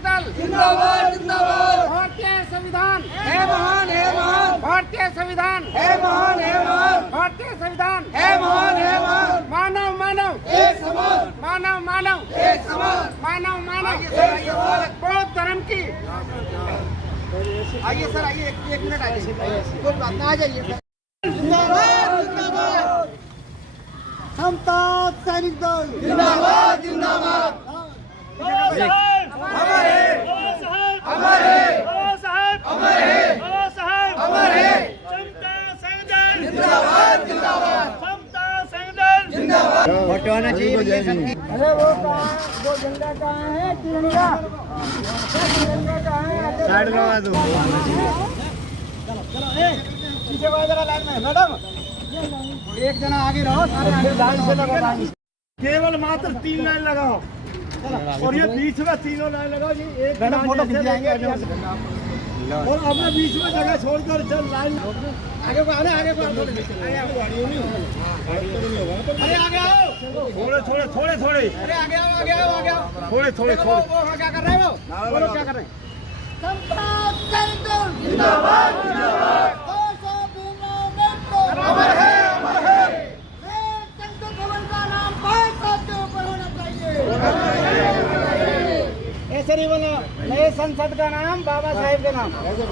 सैनिक दल जिंदाबाद जिंदाबाद। भारतीय संविधान है महान है महान। भारतीय संविधान है महान है महान। भारतीय संविधान है महान है महान। मानव मानव एक समान। मानव मानव एक समान। मानव मानव बौद्ध धर्म की। आइए सर आइए, एक मिनट आइए, कोई बात ना, आ जाइए सर। जिंदाबाद जिंदाबाद। समता सैनिक दल जिंदाबाद जिंदाबाद। हमारे हमारे हमारे हमारे जिंदाबाद जिंदाबाद जिंदाबाद। फोटो आना चाहिए। अरे वो झंडा कहाँ है? तिरंगा कहाँ है? साइड लगा दो। पीछे वाला जरा लाइन में मैडम, एक जना आगे रहो, सारे आगे लाइन से लगा। केवल मात्र 3 लाइन लगाओ और ये बीच में तीनों लाइन लगाओ जी। एक मैडम फोटो खींच जाएंगे। और अपने बीच में जगह छोड़कर चल लाइन आगे को आने, आगे को आने। अरे आगे आओ। थोड़े थोड़े थोड़े थोड़े अरे आगे आओ, आगे आओ, आगे आओ। थोड़े थोड़े वो थोड़े वहाँ क्या कर रहे हैं? वो लोग क्या कर रहे हैं? जिंदाबाद जिंदाबाद। अमर है अमर है। संसद भवन का नाम 5 साल के ऊपर होना चाहिए। ऐसे नहीं बोलो। नए संसद का नाम बाबा साहेब के नाम। संसद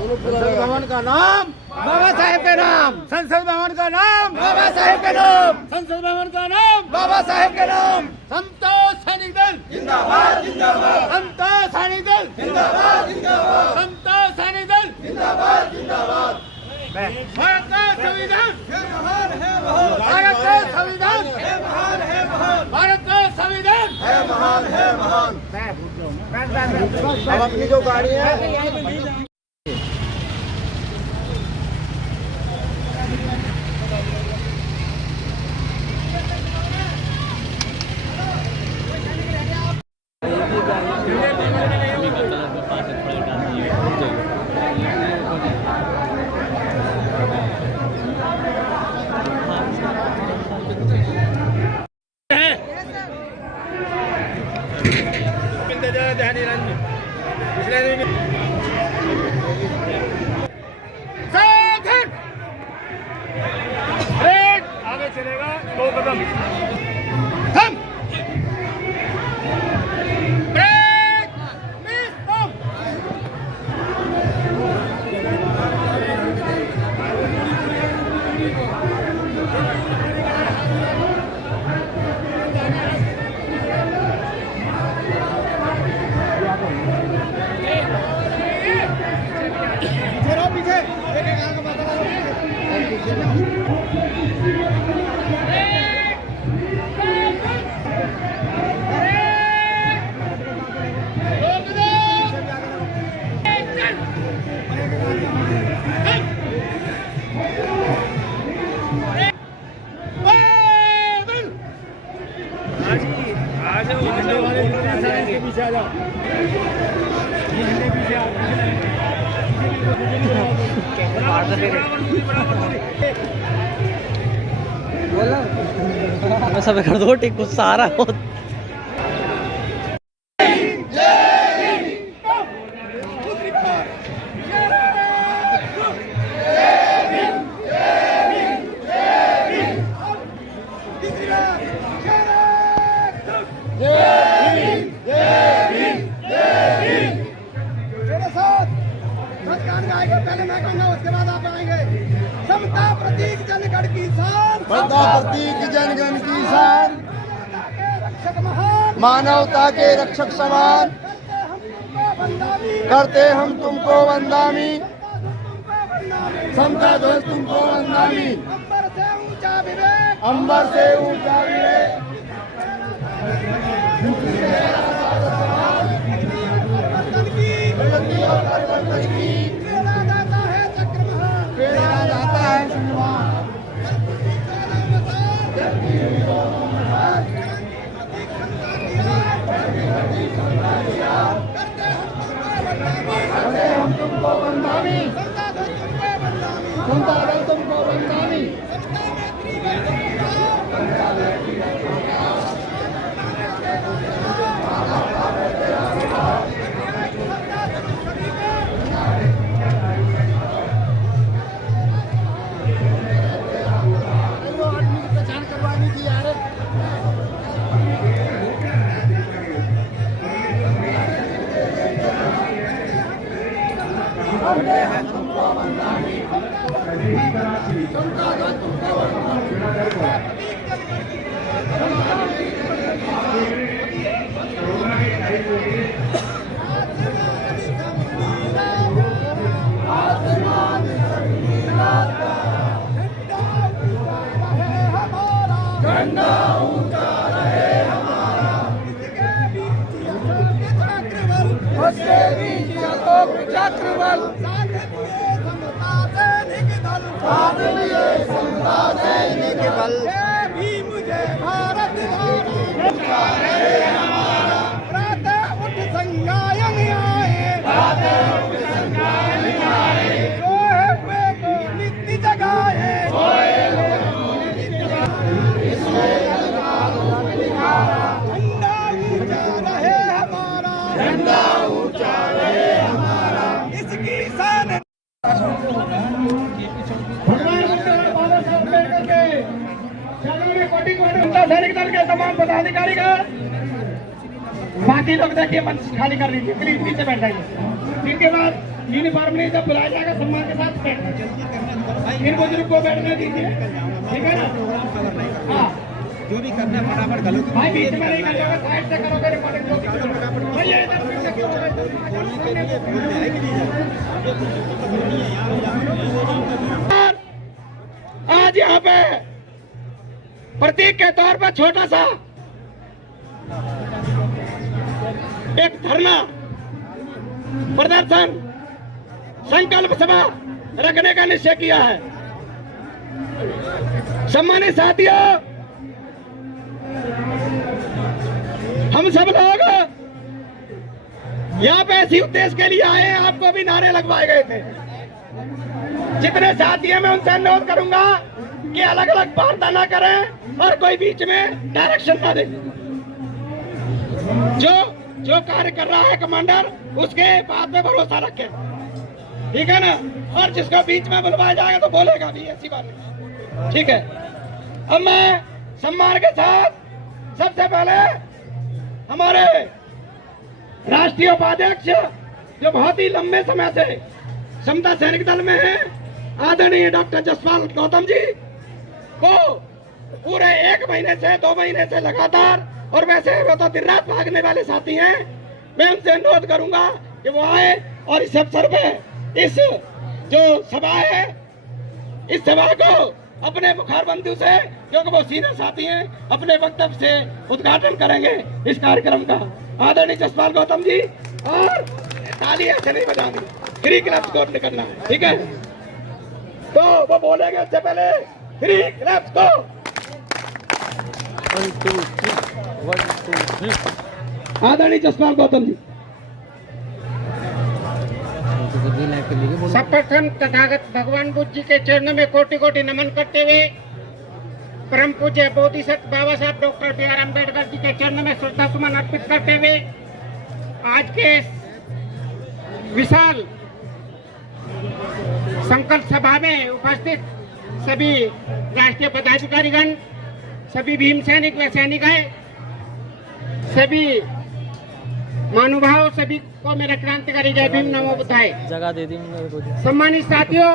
भवन का नाम बाबा साहेब के नाम। संसद भवन का नाम बाबा साहेब के नाम। संसद भवन का नाम बाबा साहेब के नाम। समता सैनिक दल जिंदाबाद जिंदाबाद। समता सैनिक दल जिंदाबाद जिंदाबाद। समता सैनिक दल जिंदाबाद जिंदाबाद। भारत का संविधान है महान है महान। भारत का संविधान है महान है महान। भारत का संविधान है महान है महान। अब अपनी जो गाड़ी है आगे चलेगा 2 कदम। हम ब्रेक मिस हम। पीछे एक एक आगे बता पीछे आ जाओ। सब कर दो टिक कुछ सारा हो। पहले मैं कहूँगा, उसके बाद आप आएंगे। समता प्रतीक जनगण की शान। समता प्रतीक जनगण की शान। रक्षक महान। मानवता के रक्षक समान। करते हम तुमको वंदामी। समता ध्वज तुमको वंदामी। अंबर से ऊंचा विवेक। अंबर से ऊंचा विवेक। प्रगति और परिवर्तन की प्रेरणा दाता है चक्र महान। प्रेरणा दाता है सम्मान। करते हम तुमको वंदामी। समता ध्वज तुमको वंदामी। सैनिक दल के तमाम पदाधिकारी का बाकी लोग देखिए मंच खाली कर लीजिए, प्लीज नीचे बैठ जाइए। इनके बाद यूनिफॉर्म नहीं जब बुलाया जाएगा सम्मान के साथ बैठ इन बुजुर्ग को बैठने दीजिए, ठीक है ना? हाँ, जो भी करना फटाफट गलत भाई बीच में नहीं करोगे, साइड से करोगे रिपोर्टिंग जो भैया इधर आज यहाँ पे प्रतीक के तौर पर छोटा सा एक धरना प्रदर्शन संकल्प सभा रखने का निश्चय किया है। सम्मानित साथियों, हम सब लोग यहाँ पे इसी उद्देश्य के लिए आए हैं। आपको भी नारे लगवाए गए थे। जितने साथी हैं मैं उनसे अनुरोध करूंगा कि अलग अलग वार्ता ना करें और कोई बीच में डायरेक्शन ना दे। जो कार्य कर रहा है कमांडर, उसके बात में भरोसा रखें, ठीक है ना? और जिसको बीच में बुलवाया जाएगा तो बोलेगा भी, ऐसी बात नहीं, ठीक है? अब मैं सम्मान के साथ सबसे पहले हमारे राष्ट्रीय उपाध्यक्ष जो बहुत ही लंबे समय से समता सैनिक दल में है, आदरणीय डॉक्टर जसपाल गौतम जी को पूरे 1 महीने से 2 महीने से लगातार, और वैसे वो तो दिन रात भागने वाले साथी हैं, मैं उनसे अनुरोध करूंगा कि वो आए और इस अवसर पे इस जो सभा है, इस सभा को अपने मुखारबंदी से, क्योंकि वो सीनियर साथी हैं, अपने वक्तव्य से उद्घाटन करेंगे इस कार्यक्रम का। आदरणीय जसपाल गौतम जी, और ताली ऐसे नहीं बजानी, फ्री क्लब्स को निकलना है, ठीक है? तो वो बोलेंगे उससे पहले फ्री क्लब्स को। 1 2 3 1 2 3। आदरणीय जसपाल गौतम जी। सर्वप्रथम तथागत भगवान बुद्ध जी के चरणों में कोटि कोटि नमन करते हुए, परम पूज्य बोधिसत्व बाबा साहब doctor B are Ambedkar ji के चरणों में श्रद्धा सुमन अर्पित करते हुए, आज के विशाल संकल्प सभा में उपस्थित सभी राष्ट्रीय पदाधिकारीगण, सभी भीम सैनिक व सैनिकाएं, सभी महानुभाव, सभी को मेरा क्रांतिकारी जय भीम नमो बुद्धाय। जगह दे दी मेरे को। सम्मानित साथियों,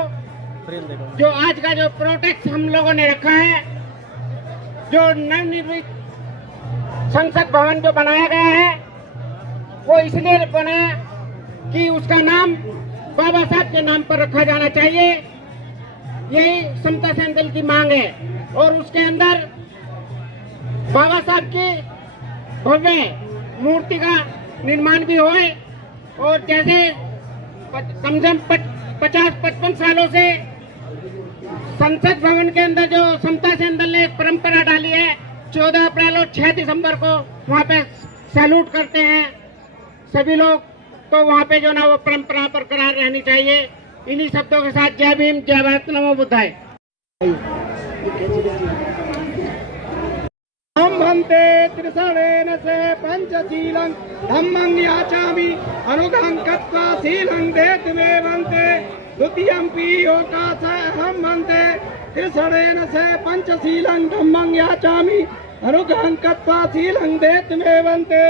फ्रेम देखो। जो आज का जो प्रोटेक्ट हम लोगों ने रखा है, जो नवनिर्मित संसद भवन जो बनाया गया है, वो इसलिए बनाया कि उसका नाम बाबा साहब के नाम पर रखा जाना चाहिए। यही समता सैनिक दल की मांग है, और उसके अंदर बाबा साहब की भव्य मूर्ति का निर्माण भी होए, और जैसे कम से कम 50-55 सालों से संसद भवन के अंदर जो समता सैनिक दल ने एक परंपरा डाली है, 14 अप्रैल और 6 दिसंबर को वहाँ पे सैल्यूट करते हैं सभी लोग, तो वहाँ पे जो ना वो परंपरा बरकरार रहनी चाहिए। इन्हीं शब्दों के साथ जय भीम, जय भारत, नमो बुद्धाय। हम भन्ते त्रिसरेण से पंचशीलं धम्मं याचामि अनुगं कृत्वा शीलं देतमे भन्ते द्वितीयंपि योगासहं भन्ते त्रिसरेण से पंचशीलं धम्मं याचामि अनुगं कृत्वा शीलं देतमे भन्ते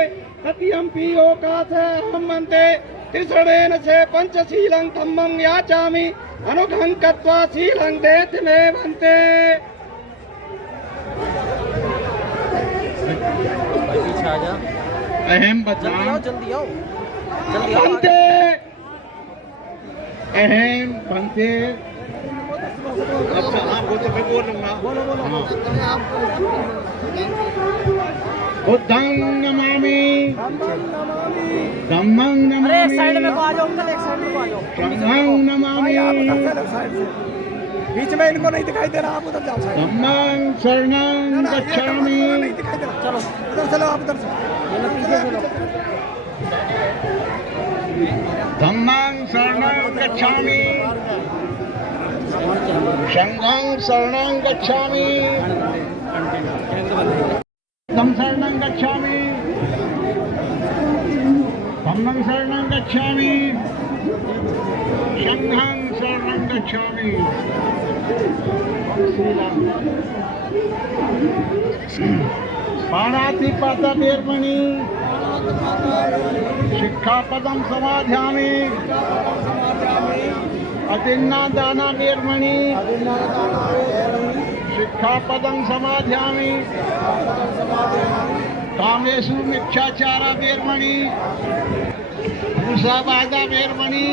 तृतीयंपि योगासहं भन्ते तिसृणेन से पंचशीलं धम्मं याचामि अनुघं कत्वा शीलं देति मे भन्ते। भाई पीछे आ जा। अहम जल्दी आओ, बचाम जल्दी आओ, जल्दी आओ। भन्ते अहम भन्ते। अच्छा आप बोलो, मैं बोल लूंगा। बुद्धं नमामि, धम्मं अरे एक साइड में नमामि, को आ जाओ अंकल, एक साइड में को आ जाओ। संघं नमामि, बीच में इनको नहीं दिखाई दे रहा, आप उधर जाओ साइड। धम्मं शरणं गच्छामि, नहीं दिखाई दे रहा, चलो उधर चलो, आप उधर से। धम्मं शरणं गच्छामि, संघं शरणं गच्छामि, धम्मं शरणं गच्छामि, धम्मं शरणं गच्छामि, संघं शरणं गच्छामि। पाणातिपाता वेर्मणि शिक्षापदं समाध्यामि, अतिन्नादाना वेर्मणि शिक्षापदं समाध्यामि, कामेषु मिथ्याचारा वेर्मणि मुसावादा वेर्मणि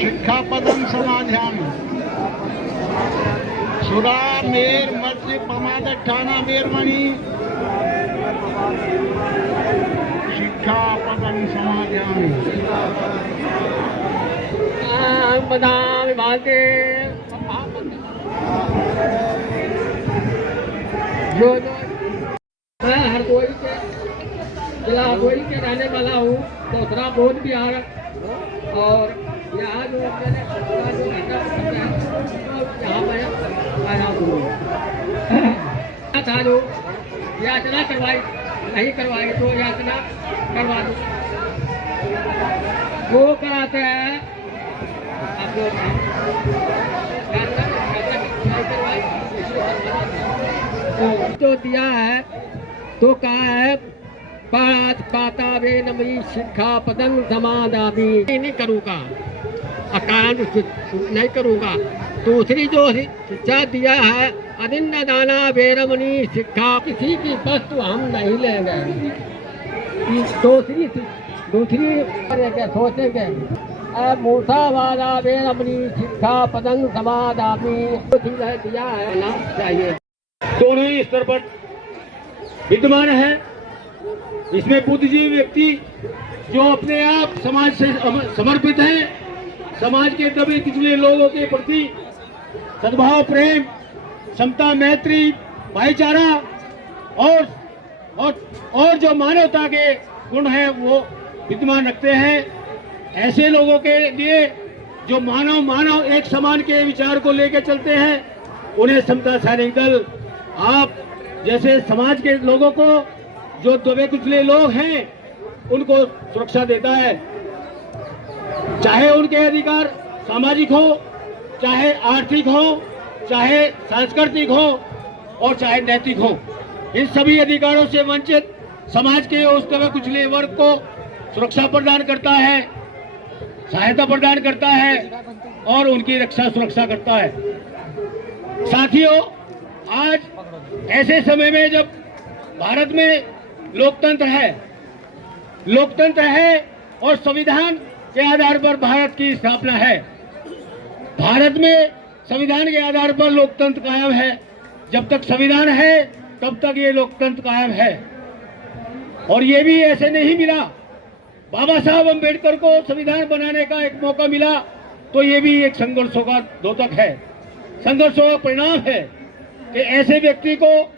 शिक्षापदं समाध्यामि, सुरा मेर मध्य प्रमादठाना वेर्मणि शिक्षापदं समाध्यामि। बदाम भाते जो मैं हरदोई के जिला हरदोई के रहने वाला हूँ, दूसरा बोध बिहार। और यहाँ जो मैंने जो घटना है यहाँ मैं आया हूँ। था जो याचना करवाई, नहीं करवाई तो याचना करवा दो। वो कराते हैं आप लोग तो दिया है तो कहा है पात पाता वे नमी शिक्षा पदंग समादामी। नहीं करूँगा, अकारण नहीं करूँगा। दूसरी जो शिक्षा दिया है अनिन्न दाना वेरमणि शिक्षा, किसी की वस्तु हम नहीं लेंगे। दूसरी क्या सोचेंगे, मूर्छावादा वेरमणि शिक्षा पदंग समादामी दिया है ना चाहिए। दोनों ही स्तर पर विद्यमान है। इसमें बुद्धिजीवी व्यक्ति जो अपने आप समाज से समर्पित हैं, समाज के दबे कुचले लोगों के प्रति सद्भाव, प्रेम, समता, मैत्री, भाईचारा और जो मानवता के गुण हैं वो विद्यमान रखते हैं। ऐसे लोगों के लिए जो मानव एक समान के विचार को लेकर चलते हैं, उन्हें समता सैनिक दल आप जैसे समाज के लोगों को, जो दबे कुचले लोग हैं, उनको सुरक्षा देता है। चाहे उनके अधिकार सामाजिक हो, चाहे आर्थिक हो, चाहे सांस्कृतिक हो और चाहे नैतिक हो, इन सभी अधिकारों से वंचित समाज के उस दबे कुचले वर्ग को सुरक्षा प्रदान करता है, सहायता प्रदान करता है और उनकी रक्षा सुरक्षा करता है। साथियों, आज ऐसे समय में जब भारत में लोकतंत्र है और संविधान के आधार पर भारत की स्थापना है। भारत में संविधान के आधार पर लोकतंत्र कायम है। जब तक संविधान है तब तक ये लोकतंत्र कायम है। और ये भी ऐसे नहीं मिला, बाबा साहब अम्बेडकर को संविधान बनाने का एक मौका मिला, तो ये भी एक संघर्षों का द्योतक है, संघर्षों का परिणाम है कि ऐसे व्यक्ति को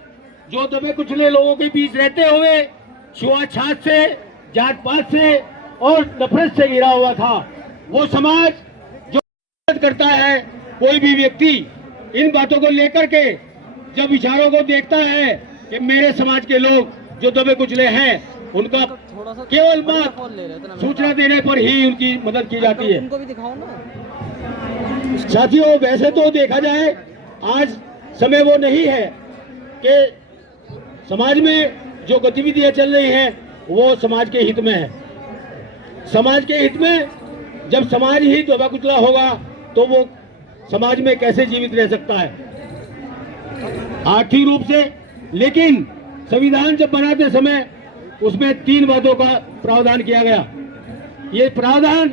जो दबे कुचले लोगों के बीच रहते हुए छुआछात से, जात पात से और नफरत से घिरा हुआ था, वो समाज जो करता है, कोई भी व्यक्ति इन बातों को लेकर के जब विचारों को देखता है कि मेरे समाज के लोग जो दबे कुचले हैं, उनका केवल बात सूचना देने पर ही उनकी मदद की जाती है। उनको भी दिखाओ ना। साथियों, वैसे तो देखा जाए आज समय वो नहीं है कि समाज में जो गतिविधियां चल रही हैं वो समाज के हित में है। समाज के हित में, जब समाज ही दबा कुचला होगा तो वो समाज में कैसे जीवित रह सकता है आर्थिक रूप से। लेकिन संविधान जब बनाते समय उसमें 3 बातों का प्रावधान किया गया। ये प्रावधान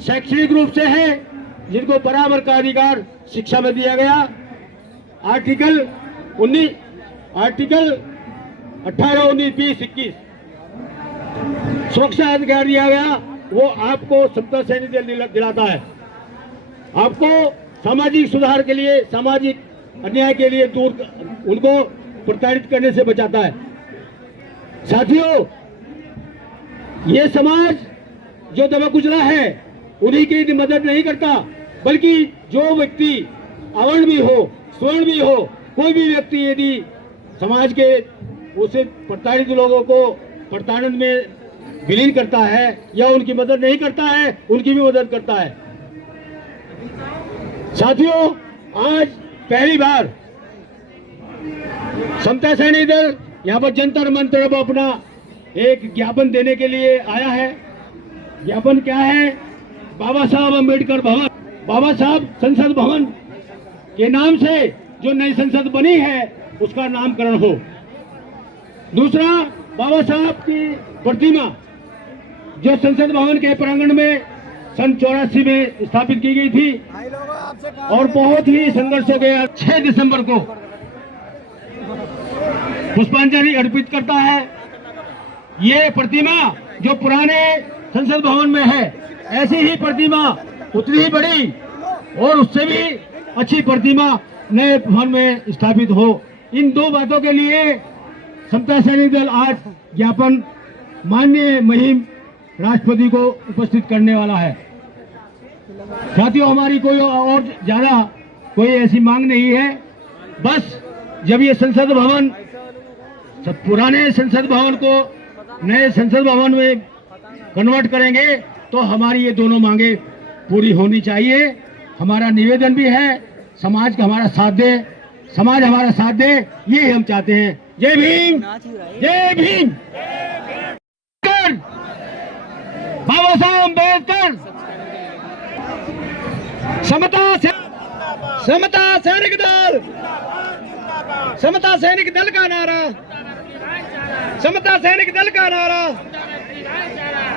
शैक्षणिक रूप से है, जिनको बराबर का अधिकार शिक्षा में दिया गया। आर्टिकल 18, 19, 20, 21 सुरक्षा अधिकार दिया गया। वो आपको समता सैनिक दल दिलाता है, आपको सामाजिक सुधार के लिए, सामाजिक अन्याय के लिए उनको प्रताड़ित करने से बचाता है। साथियों, ये समाज जो दबा कुचला है उन्हीं की मदद नहीं करता, बल्कि जो व्यक्ति अवर्ण भी हो, स्वर्ण भी हो, कोई भी व्यक्ति यदि समाज के उसे प्रताड़ित लोगों को प्रताड़न में विलीन करता है या उनकी मदद नहीं करता है, उनकी भी मदद करता है। साथियों, आज पहली बार समता सैनिक दल यहाँ पर जंतर मंतर पर अपना एक ज्ञापन देने के लिए आया है। ज्ञापन क्या है? बाबा साहब अम्बेडकर भवन, बाबा साहब संसद भवन के नाम से जो नई संसद बनी है उसका नामकरण हो। दूसरा, बाबा साहब की प्रतिमा जो संसद भवन के प्रांगण में सन 84 में स्थापित की गई थी और बहुत ही संघर्ष हो गया, 6 दिसंबर को पुष्पांजलि अर्पित करता है। ये प्रतिमा जो पुराने संसद भवन में है, ऐसी ही प्रतिमा उतनी ही बड़ी और उससे भी अच्छी प्रतिमा नए भवन में स्थापित हो। इन 2 बातों के लिए समता सैनिक दल आज ज्ञापन माननीय मुहिम राष्ट्रपति को उपस्थित करने वाला है। साथियों, हमारी कोई और ज्यादा कोई ऐसी मांग नहीं है। बस जब ये संसद भवन, पुराने संसद भवन को नए संसद भवन में कन्वर्ट करेंगे तो हमारी ये दोनों मांगे पूरी होनी चाहिए। हमारा निवेदन भी है, समाज का हमारा साथ दे, समाज हमारा साथ दे, ये हम चाहते हैं। जय भीम, जय भीम। बाबा साहब अम्बेडकर, समता सैनिक दल, समता सैनिक दल का नारा, समता सैनिक दल का नारा,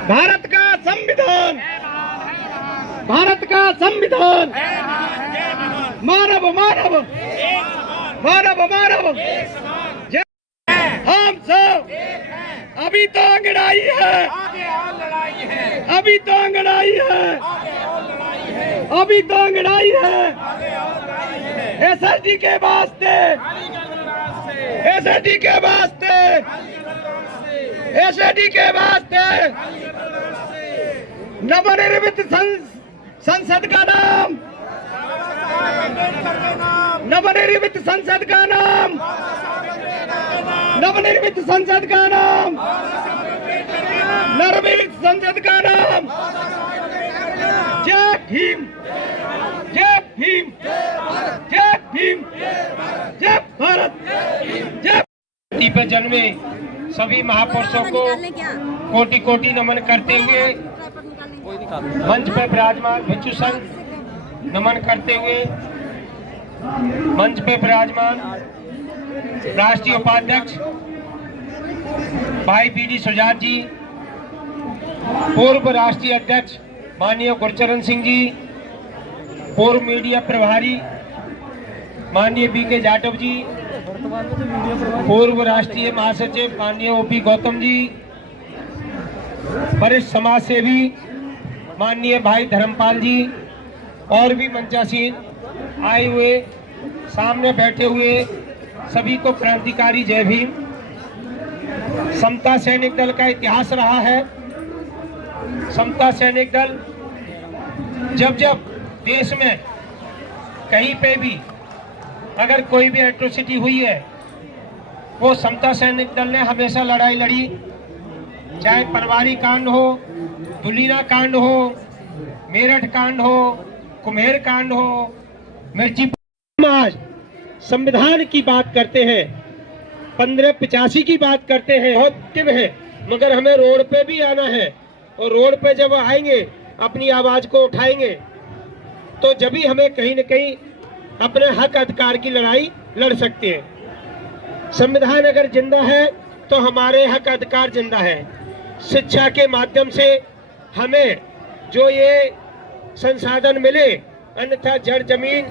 भारत का संविधान, भारत का संविधान, मानव मानव मानव मानव। हम सब अभी तो अंगड़ाई है, अभी तो अंगड़ाई है, अभी तो अंगड़ाई है। एसएसडी के वास्ते, एसएसडी के वास्ते, एसएसडी के वास्ते नवनिर्मित संसद का नाम, नवनिर्मित संसद का नाम, नवनिर्मित संसद का नाम, नवनिर्मित संसद का नाम। जय भीम, जय भीम, जय भीम, जय भारत, जय। धरती पर जन्मे सभी महापुरुषों को कोटि कोटि नमन करते हुए मंच पर विराजमान भिक्षु संघ नमन करते हुए मंच पे विराजमान राष्ट्रीय उपाध्यक्ष भाई बीडी सुजात जी, पूर्व राष्ट्रीय अध्यक्ष माननीय गुरचरण सिंह जी, पूर्व मीडिया प्रभारी माननीय बीके जाटव जी, पूर्व राष्ट्रीय महासचिव माननीय ओपी गौतम जी, वरिष्ठ समाज सेवी माननीय भाई धर्मपाल जी और भी मंचासीन आए हुए, सामने बैठे हुए सभी को क्रांतिकारी जय भीम। समता सैनिक दल का इतिहास रहा है। समता सैनिक दल जब जब देश में कहीं पे भी अगर कोई भी एट्रोसिटी हुई है, वो समता सैनिक दल ने हमेशा लड़ाई लड़ी, चाहे परवारी कांड हो, दुलीना कांड हो, मेरठ कांड हो, कुम्हेर कांड हो, मिर्ची। आज संविधान की बात करते हैं, 1585 की बात करते हैं, बहुत है, मगर हमें रोड पे भी आना है, और रोड पे जब आएंगे अपनी आवाज को उठाएंगे तो जब भी हमें कहीं न कहीं अपने हक अधिकार की लड़ाई लड़ सकते हैं। संविधान अगर जिंदा है तो हमारे हक अधिकार जिंदा है। शिक्षा के माध्यम से हमें जो ये संसाधन मिले, अन्यथा जड़ जमीन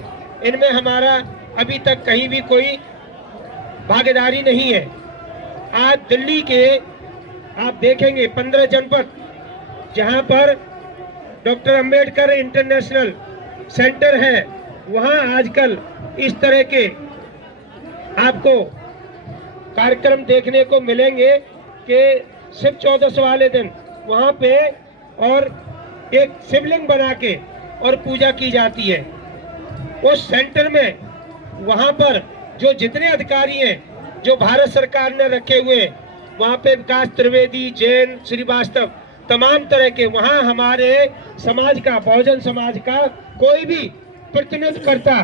इनमें हमारा अभी तक कहीं भी कोई भागीदारी नहीं है। आज दिल्ली के आप देखेंगे 15 जनपद जहां पर डॉक्टर अंबेडकर इंटरनेशनल सेंटर है, वहां आजकल इस तरह के आपको कार्यक्रम देखने को मिलेंगे कि शिव चौदस वाले दिन वहां पे और एक शिवलिंग बना के और पूजा की जाती है। उस सेंटर में वहां पर जो जितने अधिकारी हैं जो भारत सरकार ने रखे हुए, वहां पे विकास त्रिवेदी, जैन, श्रीवास्तव, तमाम तरह के, वहां हमारे समाज का, बहुजन समाज का कोई भी प्रतिनिधिकर्ता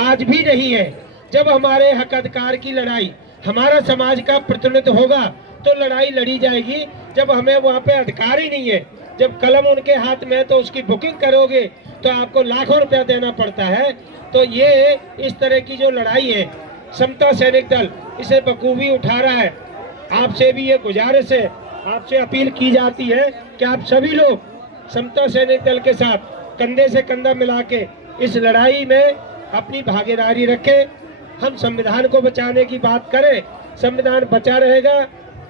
आज भी नहीं है। जब हमारे हक अधिकार की लड़ाई हमारा समाज का प्रतिनिधित्व होगा तो लड़ाई लड़ी जाएगी। जब हमें वहाँ पे अधिकार ही नहीं है, जब कलम उनके हाथ में, तो उसकी बुकिंग करोगे तो आपको लाखों रुपया देना पड़ता है। तो ये इस तरह की जो लड़ाई है, समता सैनिक दल इसे बखूबी उठा रहा है। आपसे भी ये गुजारिश है, आपसे अपील की जाती है कि आप सभी लोग समता सैनिक दल के साथ कंधे से कंधा मिला के इस लड़ाई में अपनी भागीदारी रखें। हम संविधान को बचाने की बात करें, संविधान बचा रहेगा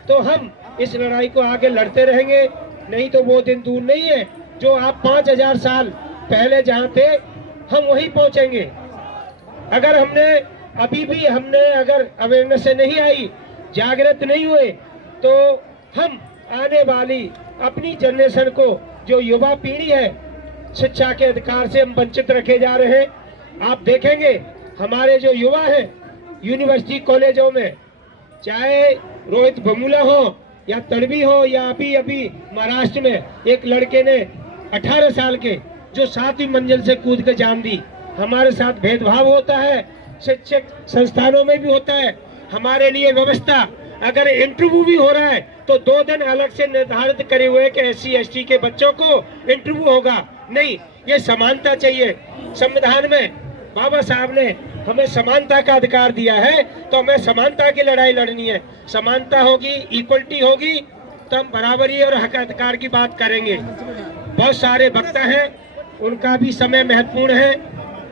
तो हम इस लड़ाई को आगे लड़ते रहेंगे। नहीं तो वो दिन दूर नहीं है जो आप 5000 साल पहले जहाँ थे हम वहीं पहुँचेंगे। अगर अगर अवेयरनेस से नहीं आई, जागृत नहीं हुए, तो हम आने वाली अपनी जनरेशन को, जो युवा पीढ़ी है, शिक्षा के अधिकार से हम वंचित रखे जा रहे हैं। आप देखेंगे हमारे जो युवा हैं यूनिवर्सिटी कॉलेजों में, चाहे रोहित भमूला हो या तड़वी हो, या अभी महाराष्ट्र में एक लड़के ने 18 साल के जो 7वीं मंजिल से कूद के जान दी। हमारे साथ भेदभाव होता है, शिक्षक संस्थानों में भी होता है। हमारे लिए व्यवस्था, अगर इंटरव्यू भी हो रहा है तो 2 दिन अलग से निर्धारित करे हुए कि SC ST के बच्चों को इंटरव्यू होगा। नहीं, ये समानता चाहिए। संविधान में बाबा साहब ने हमें समानता का अधिकार दिया है, तो हमें समानता की लड़ाई लड़नी है। समानता होगी, इक्वलिटी होगी, तो हम बराबरी और हक अधिकार की बात करेंगे। बहुत सारे वक्ता हैं, उनका भी समय महत्वपूर्ण है।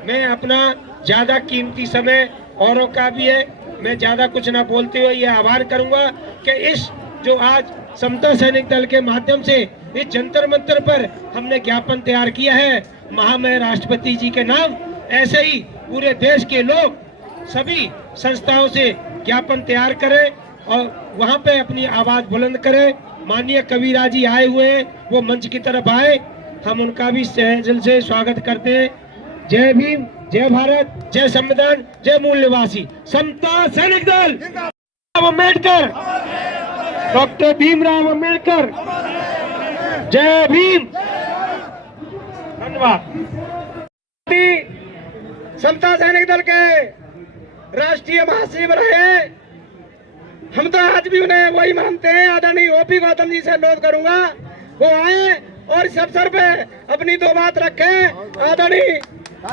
मैं अपना ज्यादा कीमती समय औरों का भी है, मैं ज्यादा कुछ ना बोलते हुए ये आह्वान करूंगा कि इस जो आज समता सैनिक दल के माध्यम से इस जंतर मंतर पर हमने ज्ञापन तैयार किया है महामहिम राष्ट्रपति जी के नाम, ऐसे ही पूरे देश के लोग सभी संस्थाओं से ज्ञापन तैयार करें और वहां पे अपनी आवाज बुलंद करें। माननीय कबीरा जी आए हुए हैं, वो मंच की तरफ आए, हम उनका भी दिल से स्वागत करते हैं। जय भीम, जय भारत, जय संविधान, जय मूल निवासी। समता सैनिक दल अम्बेडकर, डॉक्टर भीमराव अम्बेडकर, जय भीम। धन्यवाद। समता सैनिक दल के राष्ट्रीय महासचिव रहे, हम तो आज भी उन्हें वही मानते हैं। आदरणीय OP गौतम जी से अनुरोध करूंगा वो आए और इस अवसर पे अपनी 2 बात रखें। आदरणीय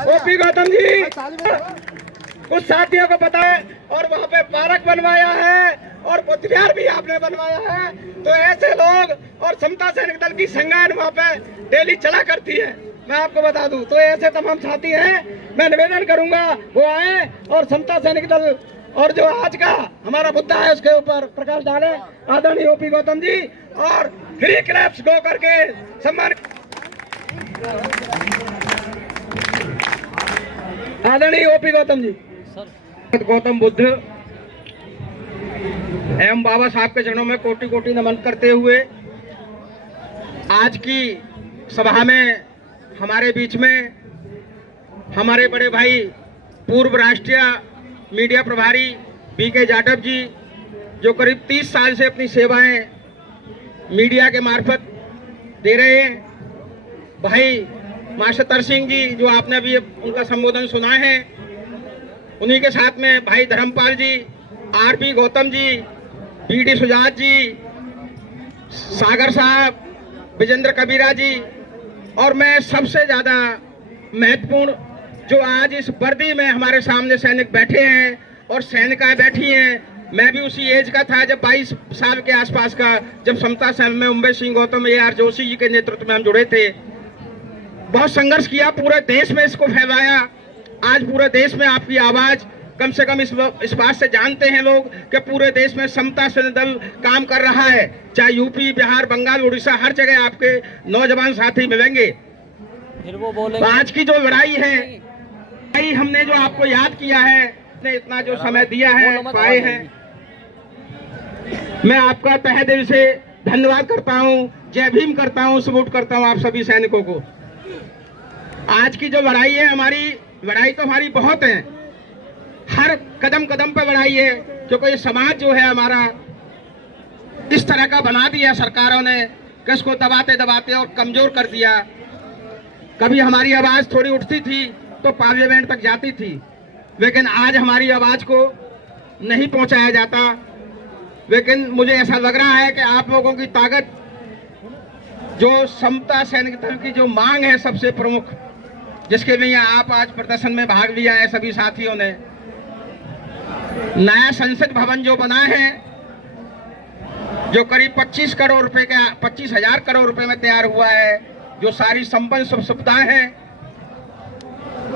OP गौतम जी, कुछ साथियों को पता है, और वहाँ पे पार्क बनवाया है और बुद्ध विहार भी आपने बनवाया है। तो ऐसे लोग और समता सैनिक दल की संज्ञान वहाँ पे डेली चला करती है, मैं आपको बता दूं। तो ऐसे तमाम साथी हैं, मैं निवेदन करूंगा वो आए और समता सैनिक दल और जो आज का हमारा मुद्दा है उसके ऊपर प्रकाश डालें। आदरणीय OP गौतम जी, और फ्री क्लैप्स गो करके सम्मान। आदरणीय OP गौतम जी। गौतम बुद्ध एवं बाबा साहब के चरणों में कोटि कोटि नमन करते हुए आज की सभा में हमारे बीच में हमारे बड़े भाई पूर्व राष्ट्रीय मीडिया प्रभारी BK जाटव जी, जो करीब 30 साल से अपनी सेवाएं मीडिया के मार्फत दे रहे हैं, भाई मास्टर सिंह जी जो आपने अभी उनका संबोधन सुना है, उन्हीं के साथ में भाई धर्मपाल जी, RP गौतम जी, BD सुजात जी, सागर साहब, विजेंद्र कबीरा जी, और मैं सबसे ज्यादा महत्वपूर्ण जो आज इस वर्दी में हमारे सामने सैनिक बैठे हैं और सैनिकाएं बैठी हैं। मैं भी उसी एज का था जब 22 साल के आसपास का, जब समता सेना में उम्बे सिंह गौतम, AR जोशी जी के नेतृत्व में हम जुड़े थे। बहुत संघर्ष किया, पूरे देश में इसको फैलाया। आज पूरे देश में आपकी आवाज कम से कम इस बात से जानते हैं लोग कि पूरे देश में समता सेना दल काम कर रहा है। चाहे यूपी, बिहार, बंगाल, उड़ीसा, हर जगह आपके नौजवान साथी मिलेंगे। फिर वो बोले आज की जो लड़ाई है, हमने जो आपको याद किया है, इतना जो समय दिया है, पाए हैं, मैं आपका तहे दिल से धन्यवाद करता हूं, जय भीम करता हूं, सल्यूट करता हूं आप सभी सैनिकों को। आज की जो लड़ाई है, हमारी लड़ाई तो हमारी बहुत है, हर कदम कदम पर लड़ाई है, क्योंकि ये समाज जो है हमारा इस तरह का बना दिया सरकारों ने कि इसको दबाते दबाते और कमजोर कर दिया। कभी हमारी आवाज थोड़ी उठती थी तो पार्लियामेंट तक जाती थी, लेकिन आज हमारी आवाज को नहीं पहुंचाया जाता। लेकिन मुझे ऐसा लग रहा है कि आप लोगों की ताकत, जो समता सैनिक दल की जो मांग है सबसे प्रमुख, जिसके लिए आप आज प्रदर्शन में भाग लिया है सभी साथियों ने, नया संसद भवन जो बना है, जो करीब 25 करोड़ रुपए का, 25,000 करोड़ रुपए में तैयार हुआ है, जो सारी संपन्न सुविधाएं हैं,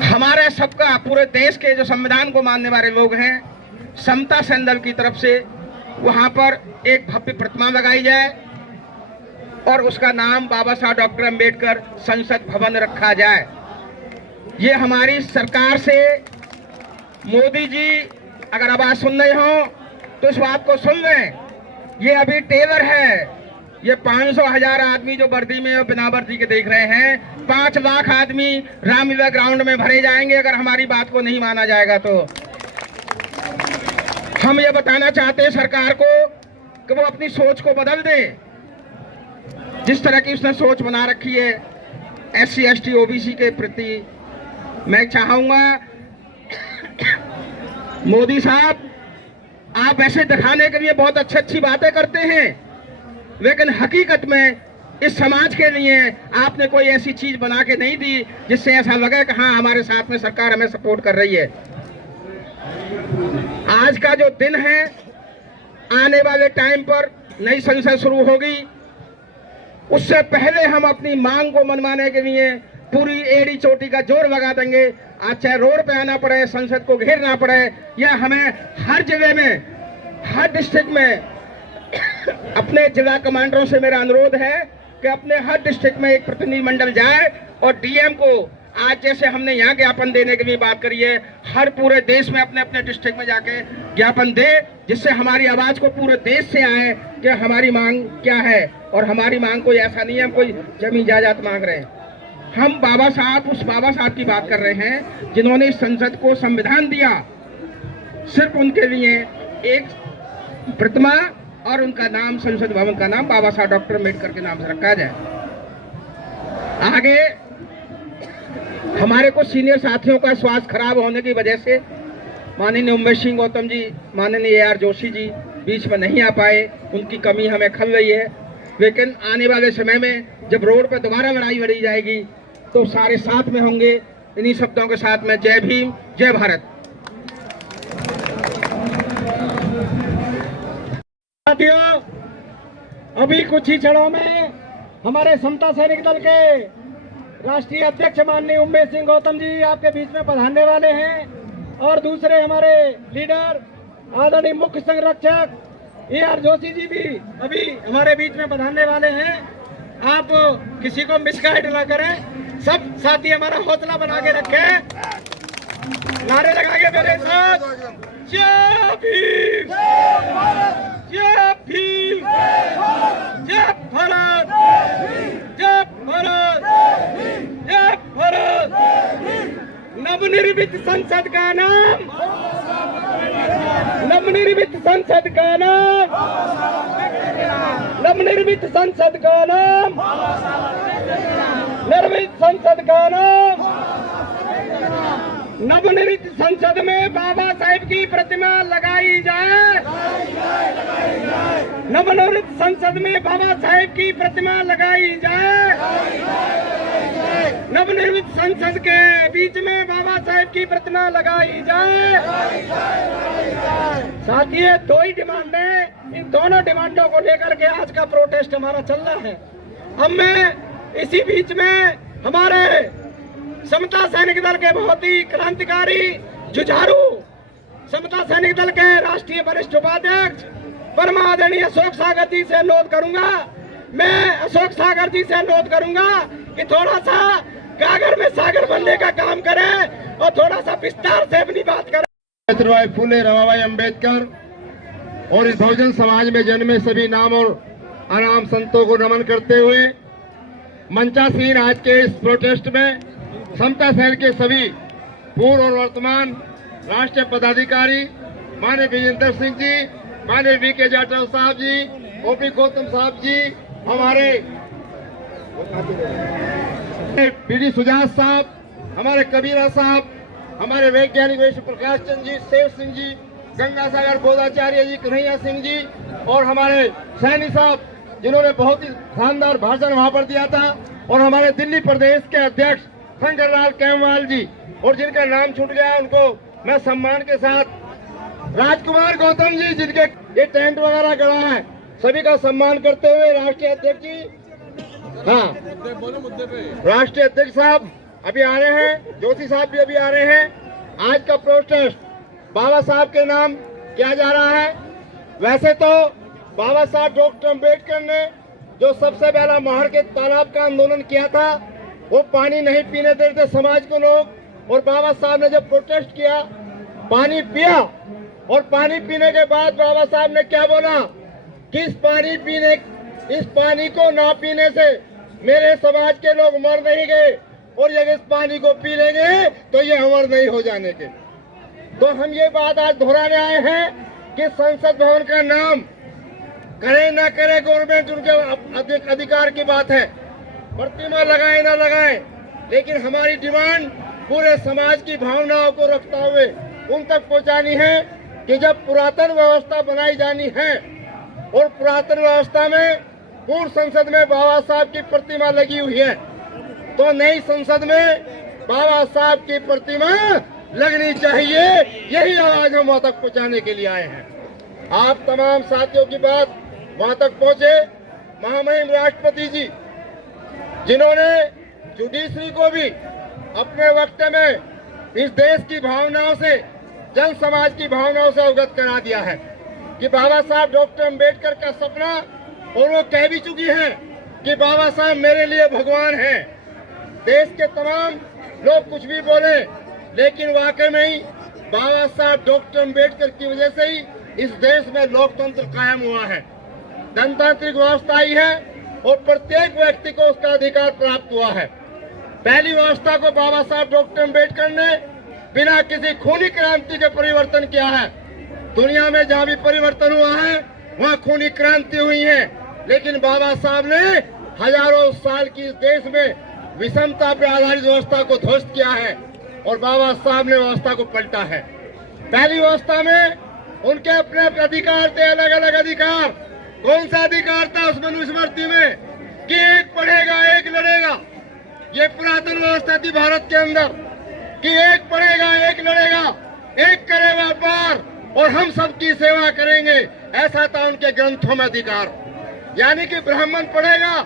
हमारे सबका, पूरे देश के जो संविधान को मानने वाले लोग हैं, समता सेना दल की तरफ से वहां पर एक भव्य प्रतिमा लगाई जाए और उसका नाम बाबा साहब डॉक्टर अंबेडकर संसद भवन रखा जाए। ये हमारी सरकार से, मोदी जी अगर आवाज सुन रहे हो तो इस बात को सुन लें, ये अभी टेलर है। ये 500,000 आदमी जो वर्दी में और बिना वर्दी के देख रहे हैं, 5 लाख आदमी रामलीला ग्राउंड में भरे जाएंगे अगर हमारी बात को नहीं माना जाएगा। तो हम ये बताना चाहते हैं सरकार को कि वो अपनी सोच को बदल दे। जिस तरह की उसने सोच बना रखी है SC ST OBC के प्रति, मैं चाहूंगा मोदी साहब, आप ऐसे दिखाने के लिए बहुत अच्छी बातें करते हैं, लेकिन हकीकत में इस समाज के लिए आपने कोई ऐसी चीज बना के नहीं दी जिससे ऐसा लगे कि हाँ हमारे साथ में सरकार हमें सपोर्ट कर रही है। आज का जो दिन है, आने वाले टाइम पर नई संसद शुरू होगी, उससे पहले हम अपनी मांग को मनवाने के लिए पूरी एड़ी चोटी का जोर लगा देंगे। आज चाहे रोड पे आना पड़े, संसद को घेरना पड़े, या हमें हर जिले में, हर डिस्ट्रिक्ट में अपने जिला कमांडरों से मेरा अनुरोध है कि अपने हर डिस्ट्रिक्ट में एक प्रतिनिधिमंडल जाए और DM को, आज जैसे हमने यहाँ ज्ञापन देने की भी बात करी है, हर पूरे देश में अपने अपने डिस्ट्रिक्ट में जाके ज्ञापन दे, जिससे हमारी आवाज को पूरे देश से आए कि हमारी मांग क्या है। और हमारी मांग कोई ऐसा नहीं है हम कोई जमीन जायदाद मांग रहे हैं, हम बाबा साहब, उस बाबा साहब की बात कर रहे हैं जिन्होंने इस संसद को संविधान दिया। सिर्फ उनके लिए एक प्रतिमा और उनका नाम, संसद भवन का नाम बाबा साहब डॉक्टर अम्बेडकर के नाम से रखा जाए। आगे हमारे कुछ सीनियर साथियों का स्वास्थ्य खराब होने की वजह से माननीय उम्बे सिंह गौतम जी, माननीय AR जोशी जी बीच में नहीं आ पाए, उनकी कमी हमें खल रही है। लेकिन आने वाले समय में जब रोड पर दोबारा लड़ाई लड़ी जाएगी तो सारे साथ में होंगे। इन्हीं शब्दों के साथ में जय भीम, जय भारत। साथियों, अभी कुछ ही क्षणों में हमारे समता सैनिक दल के राष्ट्रीय अध्यक्ष माननीय उम्बे सिंह गौतम जी आपके बीच में पधारने वाले हैं, और दूसरे हमारे लीडर आदरणीय मुख्य संरक्षक AR जोशी जी भी अभी हमारे बीच में पधारने वाले हैं। आप किसी को मिसगाइड ना करें, सब साथी हमारा हौसला बना के रखें, नारे लगा के मेरे साथ, जय भीम, जय भीम, जय भारत, जय भारत, जय भारत। नवनिर्मित संसद का नाम, नवनिर्मित संसद का नाम, नवनिर्मित संसद का नाम, निर्मित संसद का नाम, नवनिर्मित संसद में बाबा साहेब की प्रतिमा लगाई जाए। नवनिर्मित संसद में बाबा साहेब की प्रतिमा लगाई जाए। नवनिर्मित संसद के बीच में बाबा साहेब की प्रतिमा लगाई जाए। साथ ही दो ही डिमांड है, इन दोनों डिमांडों को लेकर के आज का प्रोटेस्ट हमारा चल रहा है। अब मैं इसी बीच में हमारे समता सैनिक दल के बहुत ही क्रांतिकारी जुझारू समता सैनिक दल के राष्ट्रीय वरिष्ठ उपाध्यक्ष परमादरणीय अशोक सागर जी से अनुरोध करूंगा, मैं अशोक सागर जी से अनुरोध करूंगा कि थोड़ा सा गागर में सागर बनने का काम करें और थोड़ा सा विस्तार से अपनी बात करें। सावित्रीबाई फुले, रमाबाई अंबेडकर और इस बहुजन समाज में जन्मे सभी नाम और अनाम संतों को नमन करते हुए मंचासीन आज के इस प्रोटेस्ट में समता सैनिक के सभी पूर्व और वर्तमान राष्ट्रीय पदाधिकारी माननीय विजेंद्र सिंह जी, माननीय वी.के. जाटव साहब जी, ओ.पी. गौतम साहब जी, हमारे पी.डी. सुजात साहब, हमारे कबीरा साहब, हमारे वैज्ञानिक वैश्य प्रकाश चंद्र जी, सेव सिंह जी, गंगा सागर बोधाचार्य जी, कन्हैया सिंह जी और हमारे सैनी साहब जिन्होंने बहुत ही शानदार भाषण वहां पर दिया था, और हमारे दिल्ली प्रदेश के अध्यक्ष शंकरलाल कैमवाल जी, और जिनका नाम छूट गया उनको मैं सम्मान के साथ राजकुमार गौतम जी, जिनके ये टेंट वगैरह गड़ा है, सभी का सम्मान करते हुए राष्ट्रीय अध्यक्ष जी, हाँ राष्ट्रीय अध्यक्ष साहब अभी आ रहे हैं, जोशी साहब भी अभी आ रहे हैं। आज का प्रोटेस्ट बाबा साहब के नाम किया जा रहा है। वैसे तो बाबा साहब डॉक्टर अम्बेडकर ने जो सबसे पहला महर के तालाब का आंदोलन किया था, वो पानी नहीं पीने देते समाज को लोग, और बाबा साहब ने जब प्रोटेस्ट किया पानी पिया, और पानी पीने के बाद बाबा साहब ने क्या बोला कि इस पानी को ना पीने से मेरे समाज के लोग मर नहीं गए, और यदि इस पानी को पी लेंगे तो ये अमर नहीं हो जाने के। तो हम ये बात आज दोहराने आए हैं कि संसद भवन का नाम करे ना करे गवर्नमेंट, उनके अधिकार की बात है, प्रतिमा लगाए ना लगाए, लेकिन हमारी डिमांड पूरे समाज की भावनाओं को रखते हुए उन तक पहुंचानी है कि जब पुरातन व्यवस्था बनाई जानी है, और पुरातन व्यवस्था में पूर्व संसद में बाबा साहब की प्रतिमा लगी हुई है, तो नई संसद में बाबा साहब की प्रतिमा लगनी चाहिए। यही आवाज हम वहां तक पहुंचाने के लिए आए हैं। आप तमाम साथियों की बात वहां तक पहुंचे। महामहिम राष्ट्रपति जी, जिन्होंने जुडिशरी को भी अपने वक्त में इस देश की भावनाओं से, जन समाज की भावनाओं से अवगत करा दिया है कि बाबा साहब डॉक्टर अम्बेडकर का सपना, और वो कह भी चुकी हैं कि बाबा साहब मेरे लिए भगवान हैं। देश के तमाम लोग कुछ भी बोले, लेकिन वाकई में ही बाबा साहब डॉक्टर अम्बेडकर की वजह से ही इस देश में लोकतंत्र कायम हुआ है, गणतांत्रिक व्यवस्था आई है, और प्रत्येक व्यक्ति को उसका अधिकार प्राप्त हुआ है। पहली व्यवस्था को बाबा साहब डॉक्टर अम्बेडकर ने बिना किसी खूनी क्रांति के परिवर्तन किया है। दुनिया में जहाँ भी परिवर्तन हुआ है वहाँ खूनी क्रांति हुई है, लेकिन बाबा साहब ने हजारों साल की इस देश में विषमता पर आधारित व्यवस्था को ध्वस्त किया है, और बाबा साहब ने व्यवस्था को पलटा है। पहली व्यवस्था में उनके अपने अधिकार थे, अलग अलग अधिकार। कौन सा अधिकार था उस मनुस्मृति में कि एक पढ़ेगा एक लड़ेगा। ये पुरातन व्यवस्था थी भारत के अंदर कि एक पढ़ेगा एक लड़ेगा, एक करे व्यापार और हम सबकी सेवा करेंगे, ऐसा था उनके ग्रंथों में अधिकार। यानी कि ब्राह्मण पढ़ेगा,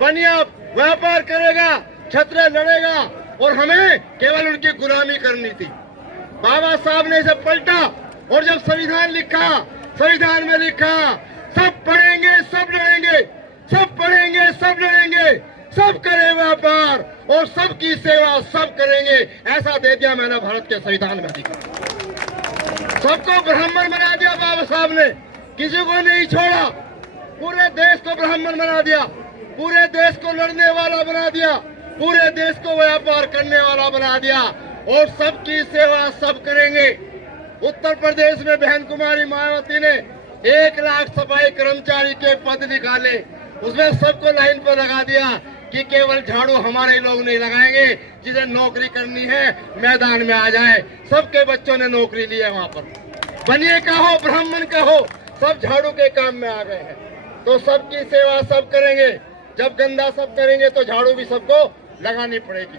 बनिया व्यापार करेगा, क्षत्रिय लड़ेगा, और हमें केवल उनकी गुलामी करनी थी। बाबा साहब ने इसे पलटा, और जब संविधान लिखा, संविधान में लिखा सब पढ़ेंगे सब लड़ेंगे, सब पढ़ेंगे सब लड़ेंगे, सब करें व्यापार और सबकी सेवा सब करेंगे, ऐसा दे दिया मैंने भारत के संविधान में अधिकार। सबको ब्राह्मण बना दिया बाबा साहब ने, किसी को नहीं छोड़ा, पूरे देश को ब्राह्मण बना दिया, पूरे देश को लड़ने वाला बना दिया, पूरे देश को व्यापार करने वाला बना दिया, और सबकी सेवा सब करेंगे। उत्तर प्रदेश में बहन कुमारी मायावती ने 1 लाख सफाई कर्मचारी के पद निकाले, उसमें सबको लाइन पर लगा दिया कि केवल झाड़ू हमारे लोग नहीं लगाएंगे, जिसे नौकरी करनी है मैदान में आ जाए। सबके बच्चों ने नौकरी ली है वहाँ पर, बनिए का हो ब्राह्मण का हो, सब झाड़ू के काम में आ गए हैं। तो सबकी सेवा सब करेंगे, जब गंदा सब करेंगे तो झाड़ू भी सबको लगानी पड़ेगी।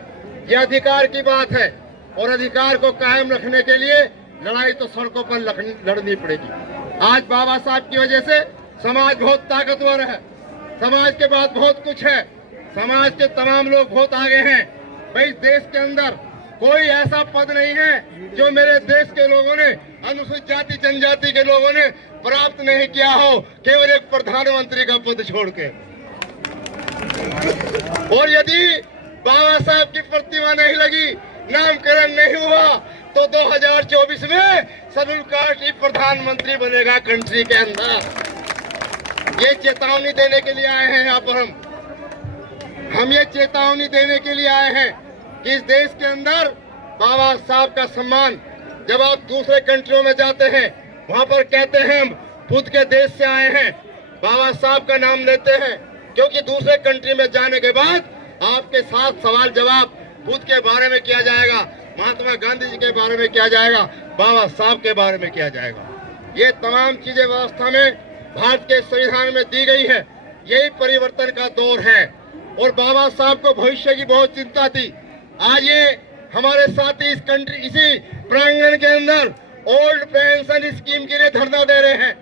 ये अधिकार की बात है और अधिकार को कायम रखने के लिए लड़ाई तो सड़कों पर लड़नी पड़ेगी। आज बाबा साहब की वजह से समाज बहुत ताकतवर है, समाज के बाद बहुत कुछ है, समाज के तमाम लोग बहुत आगे हैं। भाई देश के अंदर कोई ऐसा पद नहीं है जो मेरे देश के लोगों ने, अनुसूचित जाति जनजाति के लोगों ने प्राप्त नहीं किया हो, केवल एक प्रधानमंत्री का पद छोड़ के। और यदि बाबा साहब की प्रतिमा नहीं लगी, नामकरण नहीं हुआ, तो 2024 में शेड्यूल कास्ट ही प्रधानमंत्री बनेगा कंट्री के अंदर। ये चेतावनी देने के लिए आए हैं यहाँ पर हम ये चेतावनी देने के लिए आए हैं कि इस देश के अंदर बाबा साहब का सम्मान, जब आप दूसरे कंट्रियों में जाते हैं वहाँ पर कहते हैं हम बुद्ध के देश से आए हैं, बाबा साहब का नाम लेते हैं, क्योंकि दूसरे कंट्री में जाने के बाद आपके साथ सवाल जवाब बुद्ध के बारे में किया जाएगा, महात्मा गांधी जी के बारे में किया जाएगा, बाबा साहब के बारे में किया जाएगा। ये तमाम चीजें व्यवस्था में भारत के संविधान में दी गई है। यही परिवर्तन का दौर है और बाबा साहब को भविष्य की बहुत चिंता थी। आज ये हमारे साथी इस कंट्री, इसी प्रांगण के अंदर ओल्ड पेंशन स्कीम के लिए धरना दे रहे हैं।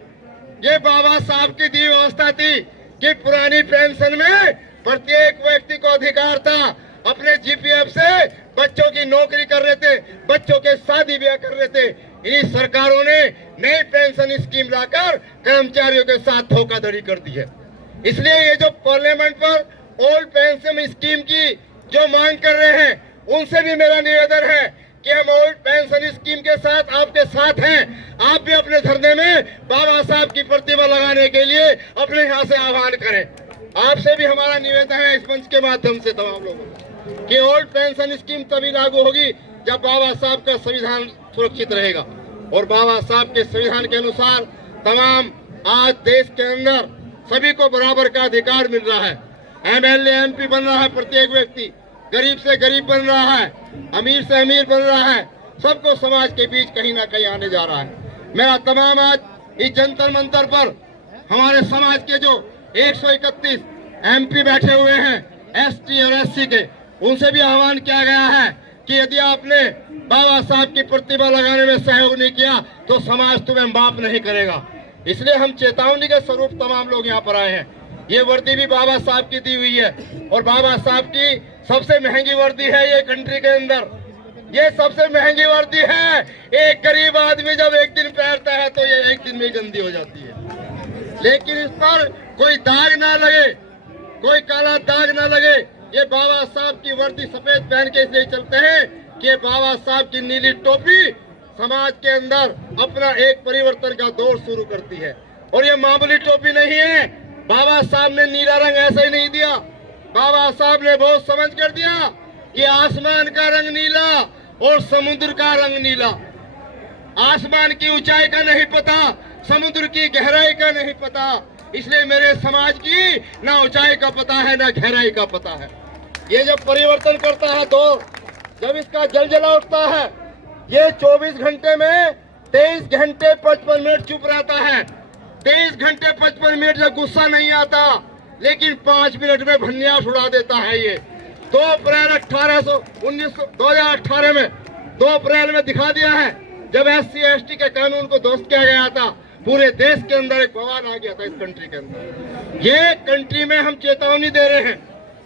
ये बाबा साहब की दी व्यवस्था थी कि पुरानी पेंशन में प्रत्येक व्यक्ति को अधिकार था, अपने जीपीएफ से बच्चों की नौकरी कर रहे थे, बच्चों के शादी ब्याह कर रहे थे। इन्हीं सरकारों ने नई पेंशन स्कीम लाकर कर्मचारियों के साथ धोखाधड़ी कर दी है। इसलिए ये जो पार्लियामेंट पर ओल्ड पेंशन स्कीम की जो मांग कर रहे हैं, उनसे भी मेरा निवेदन है कि हम ओल्ड पेंशन स्कीम के साथ आपके साथ हैं। आप भी अपने धरने में बाबा साहब की प्रतिमा लगाने के लिए अपने यहाँ से आह्वान करें। आपसे भी हमारा निवेदन है इस मंच के माध्यम से तमाम लोगों कि ओल्ड पेंशन स्कीम तभी लागू होगी जब बाबा साहब का संविधान सुरक्षित रहेगा और बाबा साहब के संविधान के अनुसार तमाम आज देश के अंदर सभी को बराबर का अधिकार मिल रहा है। एमएलए एमपी बन रहा है प्रत्येक व्यक्ति, गरीब से गरीब बन रहा है, अमीर से अमीर बन रहा है, सबको समाज के बीच कहीं ना कहीं आने जा रहा है। मेरा तमाम आज इस जंतर मंतर पर हमारे समाज के जो 131 एमपी बैठे हुए हैं एसटी और एससी के, उनसे भी आह्वान किया गया है कि यदि आपने बाबा साहब की प्रतिमा लगाने में सहयोग नहीं किया तो समाज तुम्हें माफ नहीं करेगा। इसलिए हम चेतावनी के स्वरूप तमाम लोग यहाँ पर आए हैं। ये वर्दी भी बाबा साहब की दी हुई है और बाबा साहब की सबसे महंगी वर्दी है ये कंट्री के अंदर, ये सबसे महंगी वर्दी है। एक गरीब आदमी जब एक दिन पहनता है तो ये एक दिन में गंदी हो जाती है, लेकिन इस पर कोई दाग ना लगे, कोई काला दाग ना लगे। ये बाबा साहब की वर्दी सफेद पहन के इसलिए चलते हैं कि बाबा साहब की नीली टोपी समाज के अंदर अपना एक परिवर्तन का दौर शुरू करती है। और ये मामूली टोपी नहीं है, बाबा साहब ने नीला रंग ऐसा ही नहीं दिया, बाबा साहब ने बहुत समझ कर दिया कि आसमान का रंग नीला और समुद्र का रंग नीला। आसमान की ऊंचाई का नहीं पता, समुद्र की गहराई का नहीं पता, इसलिए मेरे समाज की ना ऊंचाई का पता है ना गहराई का पता है। ये जब परिवर्तन करता है दौर, जब इसका जलजला उठता है, ये 24 घंटे में 23 घंटे 55 मिनट चुप रहता है। 23 घंटे 55 मिनट जब गुस्सा नहीं आता, लेकिन 5 मिनट में भन्यास उड़ा देता है। ये 2 अप्रैल 2018 में 2 अप्रैल में दिखा दिया है जब SC ST के कानून को ध्वस्त किया गया था। पूरे देश के अंदर एक बवाल आ गया था इस कंट्री के अंदर। ये कंट्री में हम चेतावनी दे रहे हैं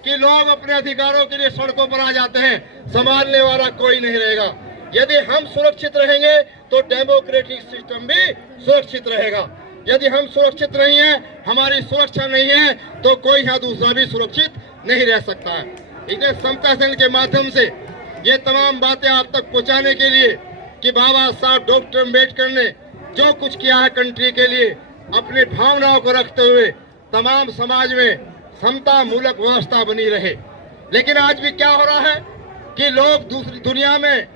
कि लोग अपने अधिकारों के लिए सड़कों पर आ जाते हैं, संभालने वाला कोई नहीं रहेगा। यदि हम सुरक्षित रहेंगे तो डेमोक्रेटिक सिस्टम भी सुरक्षित रहेगा। यदि हम सुरक्षित नहीं है, हमारी सुरक्षा नहीं है, तो कोई यहाँ दूसरा भी सुरक्षित नहीं रह सकता है। इसलिए समता सेन के माध्यम से ये तमाम बातें आप तक पहुँचाने के लिए कि बाबा साहब डॉक्टर अम्बेडकर ने जो कुछ किया है कंट्री के लिए, अपनी भावनाओं को रखते हुए तमाम समाज में समता मूलक व्यवस्था बनी रहे। लेकिन आज भी क्या हो रहा है कि लोग दूसरी दुनिया में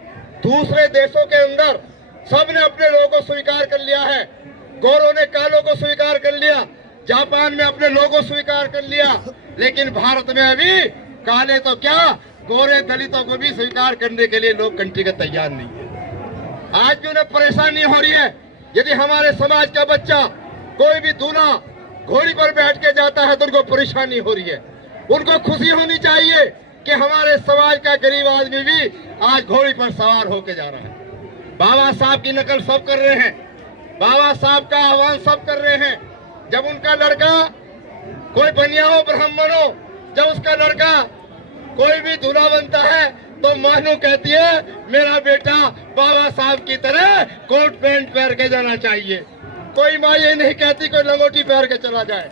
दूसरे देशों के अंदर सबने अपने लोगों को स्वीकार कर लिया है। गोरों ने कालों को स्वीकार कर लिया, जापान में अपने लोगों स्वीकार कर लिया, लेकिन भारत में अभी काले तो क्या गोरे दलितों को भी स्वीकार करने के लिए लोग कंट्री का तैयार नहीं है। आज भी उन्हें परेशानी हो रही है। यदि हमारे समाज का बच्चा कोई भी दूल्हा घोड़ी पर बैठ के जाता है तो उनको परेशानी हो रही है। उनको खुशी होनी चाहिए कि हमारे समाज का गरीब आदमी भी आज घोड़ी पर सवार होके जा रहा है। बाबा साहब की नकल सब कर रहे हैं, बाबा साहब का आह्वान सब कर रहे हैं। जब उनका लड़का कोई बनिया हो, ब्राह्मण हो, जब उसका लड़का कोई भी दूल्हा बनता है तो मानो कहती है मेरा बेटा बाबा साहब की तरह कोट पैंट पहन के जाना चाहिए। कोई माँ ये नहीं कहती कोई लंगोटी पहन के चला जाए।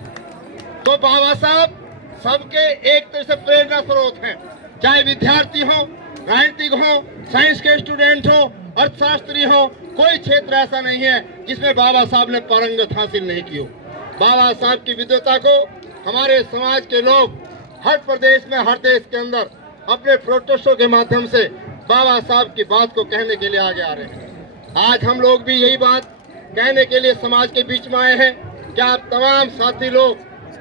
तो बाबा साहब सबके एक तरह से प्रेरणा स्रोत हैं, चाहे विद्यार्थी हो, राजनीतिक हो, साइंस के स्टूडेंट हो, अर्थशास्त्री हो, कोई क्षेत्र ऐसा नहीं है जिसमें बाबा साहब ने पारंगत हासिल नहीं की हो। बाबा साहब की विद्वता को हमारे समाज के लोग हर प्रदेश में, हर देश के अंदर अपने प्रोटेस्टों के माध्यम से बाबा साहब की बात को कहने के लिए आगे आ रहे हैं। आज हम लोग भी यही बात कहने के लिए समाज के बीच में आए हैं कि आप तमाम साथी लोग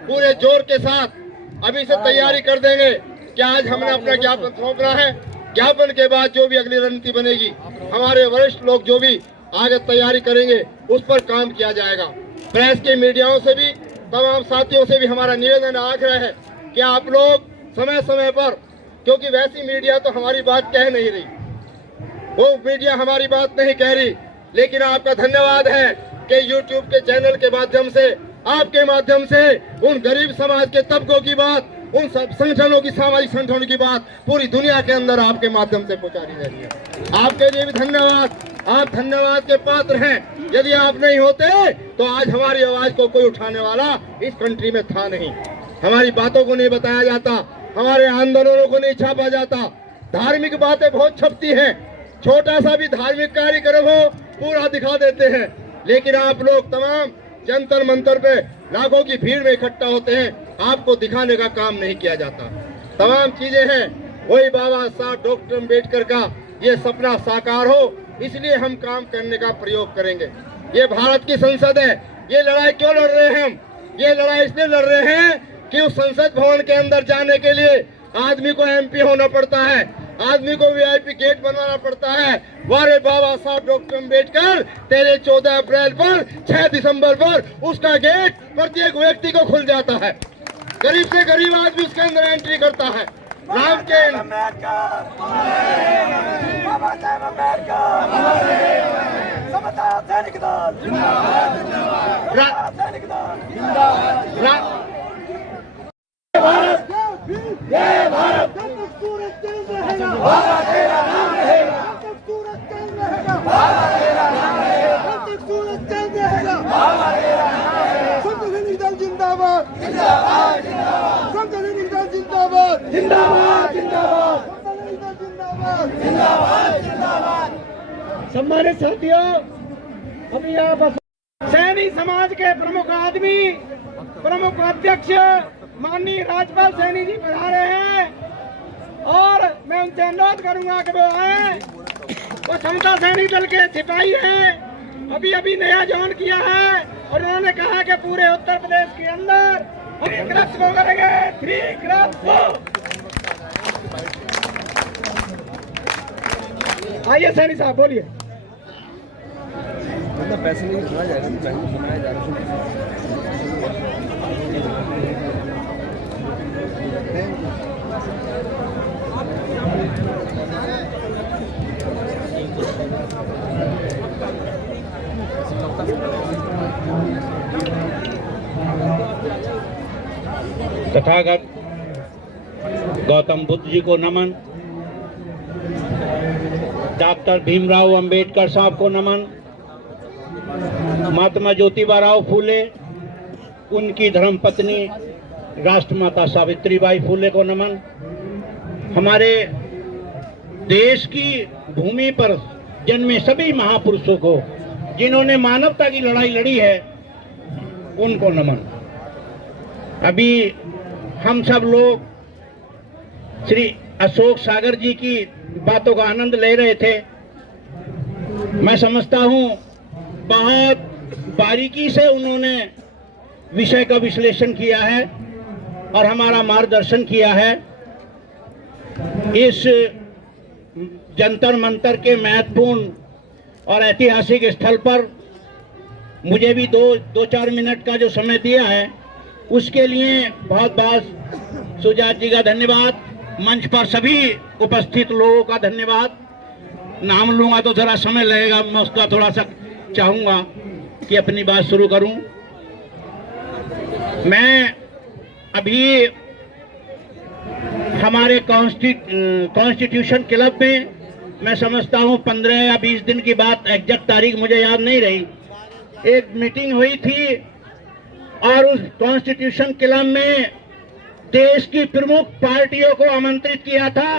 पूरे जोर के साथ अभी से तैयारी कर देंगे कि आज हमने अपना ज्ञापन सौंपना है। ज्ञापन के बाद जो भी अगली रणनीति बनेगी, हमारे वरिष्ठ लोग जो भी आगे तैयारी करेंगे उस पर काम किया जाएगा। प्रेस के मीडियाओं से भी, तमाम साथियों से भी हमारा निवेदन आग्रह है कि आप लोग समय समय पर, क्योंकि वैसी मीडिया तो हमारी बात कह नहीं रही, वो मीडिया हमारी बात नहीं कह रही, लेकिन आपका धन्यवाद है कि यूट्यूब के चैनल के माध्यम से, आपके माध्यम से उन गरीब समाज के तबकों की बात, उन सब संगठनों की, सामाजिक संगठनों की बात पूरी दुनिया के अंदर आपके माध्यम से पहुंचाई जा रही है। आपके लिए भी धन्यवाद। आप धन्यवाद के पात्र हैं। यदि आप नहीं होते तो आज हमारी आवाज को कोई उठाने वाला इस कंट्री में था नहीं। हमारी बातों को नहीं बताया जाता, हमारे आंदोलनों को नहीं छापा जाता। धार्मिक बातें बहुत छपती हैं, छोटा सा भी धार्मिक कार्यक्रम हो पूरा दिखा देते हैं, लेकिन आप लोग तमाम जंतर मंतर पे लाखों की भीड़ में इकट्ठा होते हैं, आपको दिखाने का काम नहीं किया जाता। तमाम चीजें हैं, वही बाबा साहब डॉक्टर अम्बेडकर का ये सपना साकार हो, इसलिए हम काम करने का प्रयोग करेंगे। ये भारत की संसद है। ये लड़ाई क्यों लड़ रहे हैं हम? ये लड़ाई इसलिए लड़ रहे हैं कि उस संसद भवन के अंदर जाने के लिए आदमी को एमपी होना पड़ता है, आदमी को वीआईपी गेट बनवाना पड़ता है। वारे बाबा साहब डॉक्टर अम्बेडकर, तेरे 14 अप्रैल पर, 6 दिसंबर पर उसका गेट प्रत्येक व्यक्ति को खुल जाता है। गरीब से गरीब आदमी उसके अंदर एंट्री करता है। राम के सम्मानित साथियों, अभी यहाँ पर सैनी समाज के प्रमुख आदमी, प्रमुख अध्यक्ष माननीय राजपाल सैनी जी पधारे हैं और मैं उनसे अनुरोध करूंगा कि वो आए। वो समता सैनिक दल के सिपाही हैं, अभी अभी नया ज्वाइन किया है और उन्होंने कहा कि पूरे उत्तर प्रदेश के अंदर हम एक रथ को करेंगे, 3 रथ। आइए सैनी साहब बोलिए। पैसे नहीं सुना जाएगा, पैसे सुनाया जाएगा। तथागत गौतम बुद्ध जी को नमन, डॉक्टर भीमराव अंबेडकर साहब को नमन, महात्मा ज्योतिबा राव फूले, उनकी धर्मपत्नी राष्ट्रमाता सावित्रीबाई फूले को नमन। हमारे देश की भूमि पर जन्मे सभी महापुरुषों को जिन्होंने मानवता की लड़ाई लड़ी है, उनको नमन। अभी हम सब लोग श्री अशोक सागर जी की बातों का आनंद ले रहे थे। मैं समझता हूँ बहुत बारीकी से उन्होंने विषय का विश्लेषण किया है और हमारा मार्गदर्शन किया है। इस जंतर मंतर के महत्वपूर्ण और ऐतिहासिक स्थल पर मुझे भी दो चार मिनट का जो समय दिया है उसके लिए बहुत बहुत सुजात जी का धन्यवाद। मंच पर सभी उपस्थित लोगों का धन्यवाद। नाम लूंगा तो जरा समय लगेगा, मैं उसका थोड़ा सा चाहूंगा कि अपनी बात शुरू करूं। मैं अभी हमारे कॉन्स्टिट्यूशन क्लब में, मैं समझता हूं 15 या 20 दिन की बात, एग्जैक्ट तारीख मुझे याद नहीं रही, एक मीटिंग हुई थी और उस कॉन्स्टिट्यूशन क्लब में देश की प्रमुख पार्टियों को आमंत्रित किया था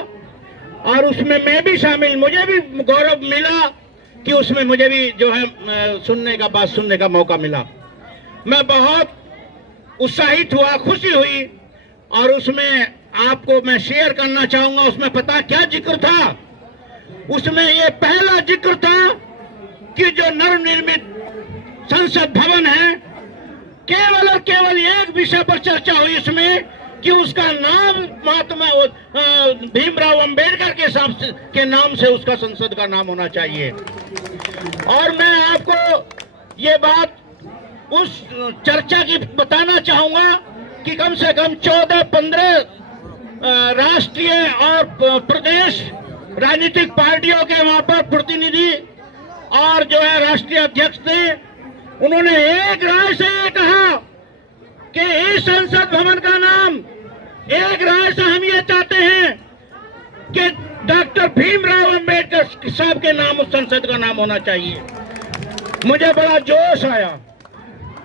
और उसमें मैं भी शामिल, मुझे भी गौरव मिला कि उसमें मुझे भी जो है बात सुनने का मौका मिला। मैं बहुत उत्साहित हुआ, खुशी हुई और उसमें आपको मैं शेयर करना चाहूंगा। उसमें पता क्या जिक्र था? उसमें ये पहला जिक्र था कि जो नवनिर्मित संसद भवन है, केवल और केवल एक विषय पर चर्चा हुई इसमें कि उसका नाम महात्मा भीमराव अंबेडकर के नाम से उसका संसद का नाम होना चाहिए। और मैं आपको ये बात उस चर्चा की बताना चाहूंगा कि कम से कम 14-15 राष्ट्रीय और प्रदेश राजनीतिक पार्टियों के वहां पर प्रतिनिधि और जो है राष्ट्रीय अध्यक्ष थे, उन्होंने एक राय से ये कहा कि इस संसद भवन का नाम, एक राय से हम ये चाहते हैं कि डॉक्टर भीमराव अंबेडकर साहब के नाम उस संसद का नाम होना चाहिए। मुझे बड़ा जोश आया।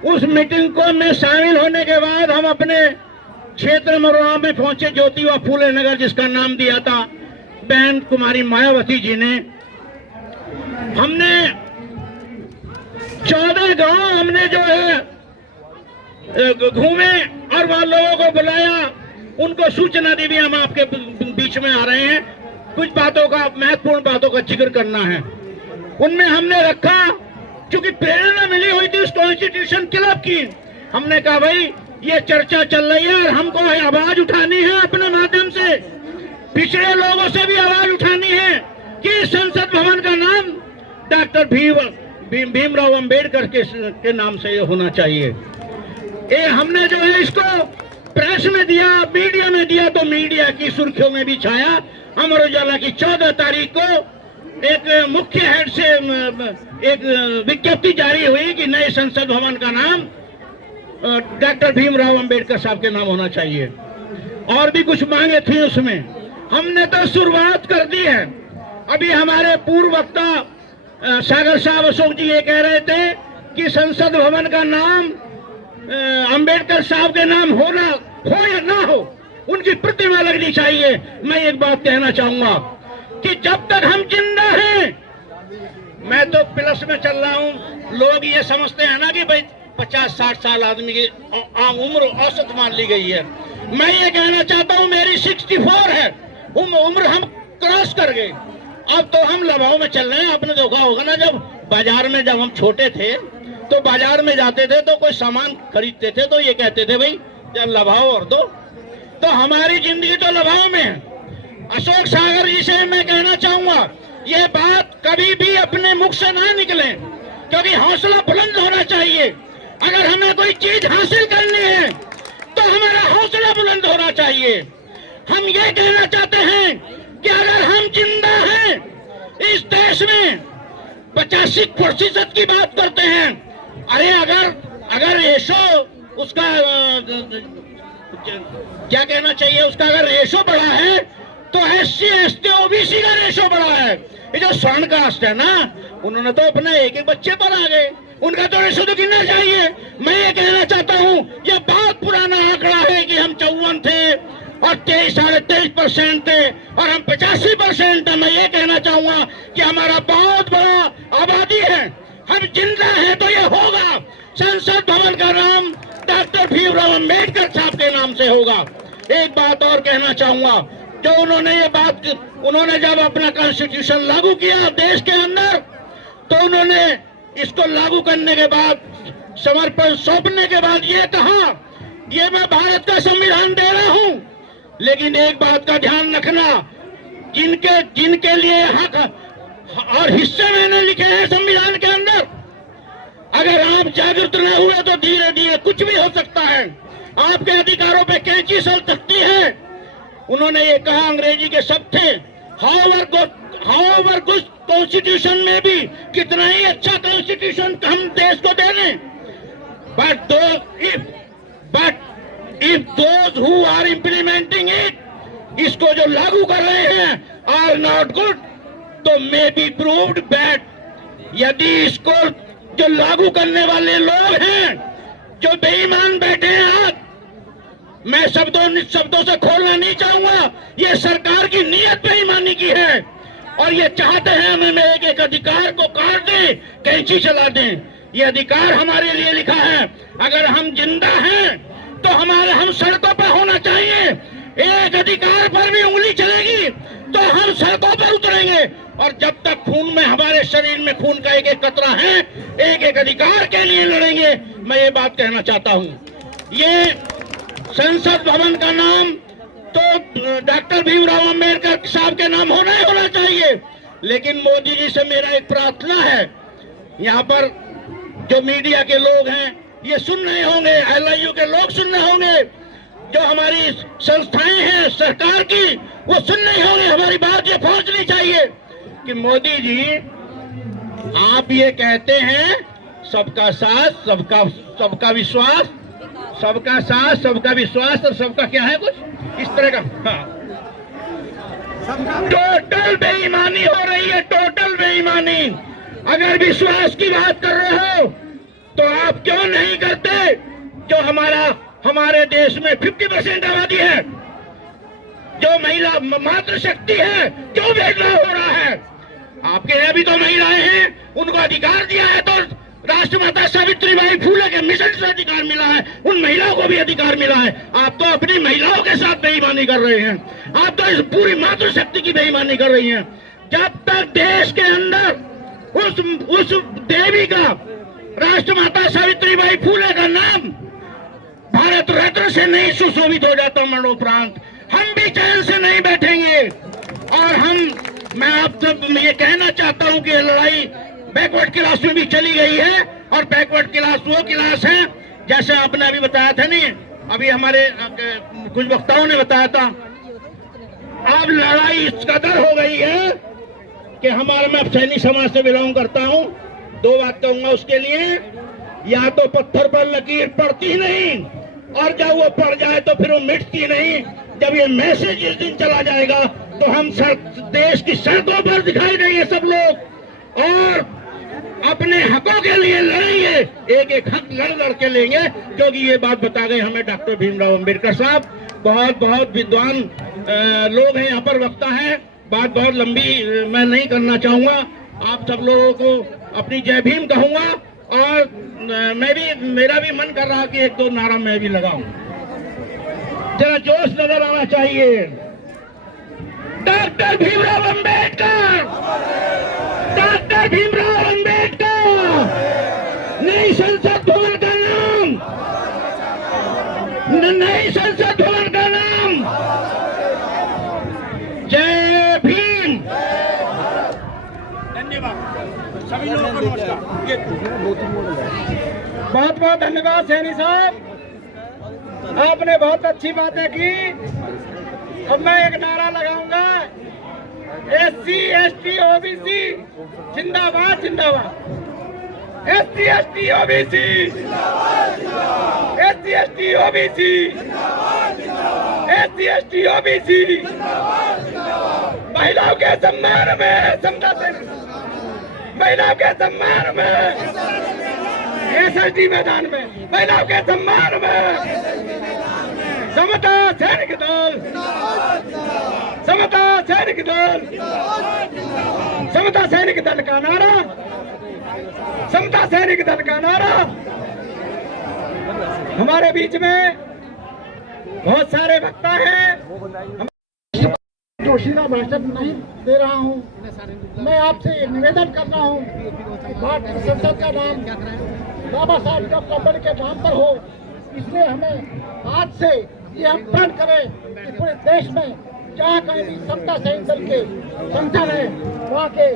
उस मीटिंग को में शामिल होने के बाद हम अपने क्षेत्र मरोड़ा में पहुंचे, ज्योतिबा फूले नगर जिसका नाम दिया था बहन कुमारी मायावती जी ने। हमने 14 गांव हमने जो है घूमे और वहां लोगों को बुलाया, उनको सूचना दी भी हम आपके बीच में आ रहे हैं, कुछ बातों का, महत्वपूर्ण बातों का जिक्र करना है। उनमें हमने रखा, क्योंकि प्रेरणा मिली हुई थी उस कॉन्स्टिट्यूशन क्लब की, हमने कहा भाई ये चर्चा चल रही है और हमको आवाज उठानी है अपने माध्यम से, पिछड़े लोगों से भी आवाज उठानी है कि संसद भवन का नाम डॉक्टर भीमराव अंबेडकर के नाम से ये होना चाहिए। ये हमने जो है इसको प्रेस में दिया, मीडिया में दिया, तो मीडिया की सुर्खियों में भी छाया। अमर उजाला की 14 तारीख को एक मुख्य हेड से एक विज्ञप्ति जारी हुई कि नए संसद भवन का नाम डॉक्टर भीमराव अंबेडकर साहब के नाम होना चाहिए। और भी कुछ मांगे थी उसमें, हमने तो शुरुआत कर दी है। अभी हमारे पूर्व वक्ता सागर साहब अशोक जी ये कह रहे थे कि संसद भवन का नाम अंबेडकर साहब के नाम हो या ना हो, उनकी प्रतिमा लगनी चाहिए। मैं एक बात कहना चाहूंगा कि जब तक हम जिंदा हैं, मैं तो प्लस में चल रहा हूं, लोग ये समझते हैं ना कि भाई 50-60 साल आदमी की आम उम्र औसत मान ली गई है। मैं ये कहना चाहता हूं मेरी 64 है, उम्र हम क्रॉस कर गए। अब तो हम लबाव में चल रहे हैं। आपने देखा होगा ना, जब बाजार में जब हम छोटे थे तो बाजार में जाते थे तो कोई सामान खरीदते थे तो ये कहते थे भाई जब लबाव और दो, तो हमारी जिंदगी तो लबाव में है। अशोक सागर जी से मैं कहना चाहूंगा ये बात कभी भी अपने मुख से ना निकले, क्योंकि हौसला बुलंद होना चाहिए। अगर हमें कोई चीज हासिल करनी है तो हमारा हौसला बुलंद होना चाहिए। हम ये कहना चाहते हैं कि अगर हम जिंदा हैं इस देश में, 85% की बात करते हैं, अरे अगर रेशो उसका क्या कहना चाहिए, उसका अगर रेशो बढ़ा है तो SC ST OBC का रेशो बढ़ा है। ये जो स्वर्ण कास्ट है ना, उन्होंने तो अपने एक बच्चे पर आ गए, उनका तो रेशो तो गिनना चाहिए। मैं ये कहना चाहता हूँ ये बहुत पुराना आंकड़ा है कि हम 54 थे और 23-23.5% थे और हम 85% है। मैं ये कहना चाहूंगा कि हमारा बहुत बड़ा आबादी है, हम जिंदा हैं तो ये होगा। संसद भवन का नाम डॉक्टर भीमराव अंबेडकर साहब के नाम से होगा। एक बात और कहना चाहूंगा, जो उन्होंने जब अपना कॉन्स्टिट्यूशन लागू किया देश के अंदर, तो उन्होंने इसको लागू करने के बाद समर्पण सौंपने के बाद ये कहा, ये मैं भारत का संविधान दे रहा हूं, लेकिन एक बात का ध्यान रखना, जिनके लिए हक और हिस्से मैंने लिखे हैं संविधान के अंदर, अगर आप जागरूक न हुए तो धीरे धीरे कुछ भी हो सकता है, आपके अधिकारों पे कैंची चल सकती है। उन्होंने ये कहा, अंग्रेजी के शब्द थे, हाउएवर गुड कॉन्स्टिट्यूशन में भी, कितना ही अच्छा कॉन्स्टिट्यूशन हम देश को दे दें, but if those who are implementing it, इसको जो लागू कर रहे हैं, आर नॉट गुड, तो मे बी प्रूव्ड बैड। यदि इसको जो लागू करने वाले लोग हैं, जो बेईमान बैठे हैं, आज मैं शब्दों से खोलना नहीं चाहूंगा, ये सरकार की नीयत बेईमानी की है और ये चाहते हैं हमें एक एक अधिकार को काट दें, कैंची चला दें। ये अधिकार हमारे लिए लिखा है, अगर हम जिंदा हैं तो हम सड़कों पर होना चाहिए। एक अधिकार पर भी उंगली चलेगी तो हम सड़कों पर उतरेंगे, और जब तक खून में, हमारे शरीर में खून का एक एक कतरा है, एक एक अधिकार के लिए लड़ेंगे। मैं ये बात कहना चाहता हूँ, ये संसद भवन का नाम तो डॉक्टर भीमराव अंबेडकर साहब के नाम होना ही होना चाहिए, लेकिन मोदी जी से मेरा एक प्रार्थना है, यहाँ पर जो मीडिया के लोग हैं ये सुन रहे होंगे, LIU के लोग सुन रहे होंगे, जो हमारी संस्थाएं हैं सरकार की, वो सुन रहे होंगे, हमारी बात ये पहुंचनी चाहिए कि मोदी जी, आप ये कहते हैं सबका साथ, सबका विश्वास, सबका साथ, सबका विश्वास और सबका क्या है, कुछ इस तरह का। हाँ, टोटल बेईमानी हो रही है, टोटल बेईमानी। अगर विश्वास की बात कर रहे हो तो आप क्यों नहीं करते जो हमारे देश में 50% आबादी है, जो महिला मातृशक्ति है, क्यों भेदभाव हो रहा है? आपके यहाँ भी तो महिलाएं हैं, उनको अधिकार दिया है, तो राष्ट्रमाता सावित्रीबाई फुले के मिशन से अधिकार मिला है, उन महिलाओं को भी अधिकार मिला है। आप तो अपनी महिलाओं के साथ बेईमानी कर रहे हैं, आप तो इस पूरी मातृशक्ति की बेईमानी कर रही हैं। जब तक देश के अंदर उस देवी का, राष्ट्रमाता सावित्रीबाई फुले का नाम भारत रत्न से नहीं सुशोभित हो जाता मरणोपरांत, हम भी चैन से नहीं बैठेंगे। और मैं आप सब ये कहना चाहता हूं कि लड़ाई बैकवर्ड क्लास में भी चली गई है, और बैकवर्ड क्लास वो क्लास है, जैसे आपने अभी बताया था, नहीं अभी हमारे कुछ वक्ताओं ने बताया था, अब लड़ाई इस कदर हो गई है कि मैं सैनिक समाज से बिलोंग करता हूं, दो बात कहूंगा उसके लिए, या तो पत्थर पर लकीर पड़ती नहीं, और जब वो पड़ जाए तो फिर वो मिटती नहीं। जब ये मैसेज इस दिन चला जाएगा तो हम देश की सड़कों पर दिखाई देंगे सब लोग, और अपने हकों के लिए लड़ेंगे, एक एक हक लड़ के लेंगे, क्योंकि ये बात बता गए हमें डॉक्टर भीमराव अंबेडकर साहब। बहुत विद्वान लोग हैं यहाँ पर, वक्ता है, बात बहुत लंबी मैं नहीं करना चाहूंगा, आप सब लोगों को अपनी जय भीम कहूंगा, और मेरा भी मन कर रहा कि एक दो नारा मैं भी लगाऊं, जरा जोश नजर आना चाहिए। डॉक्टर भीमराव अंबेडकर, डॉक्टर भीमराव अंबेडकर, नई संसद भवन का नाम, नई संसद भवन का नाम जय भीम। धन्यवाद सभी लोगों को, नमस्कार। बहुत बहुत धन्यवाद सैनी साहब, आपने बहुत अच्छी बातें की। अब मैं एक नारा लगाऊंगा, SC ST OBC जिंदाबाद जिंदाबाद, SC ST OBC, SC ST OBC, SC ST OBC, महिलाओं के सम्मान में समता सेना, महिलाओं के सम्मान में SST मैदान में, महिलाओं के सम्मान में समता सैनिक दल, समता सैनिक दल, समता सैनिक दल का नारा, समता सैनिक दल का नारा। हमारे बीच में बहुत सारे वक्ता हैं, जोशीला भाषण नहीं दे रहा हूं, मैं आपसे निवेदन कर रहा हूं, भारत संसद का नाम बाबा साहब डॉक्टर अम्बेडकर के नाम पर हो। इसलिए हमें आज से ये हम प्रण करें कि पूरे देश में जहाँ कहीं भी समता सैनिक दल के संगठन है वहाँ के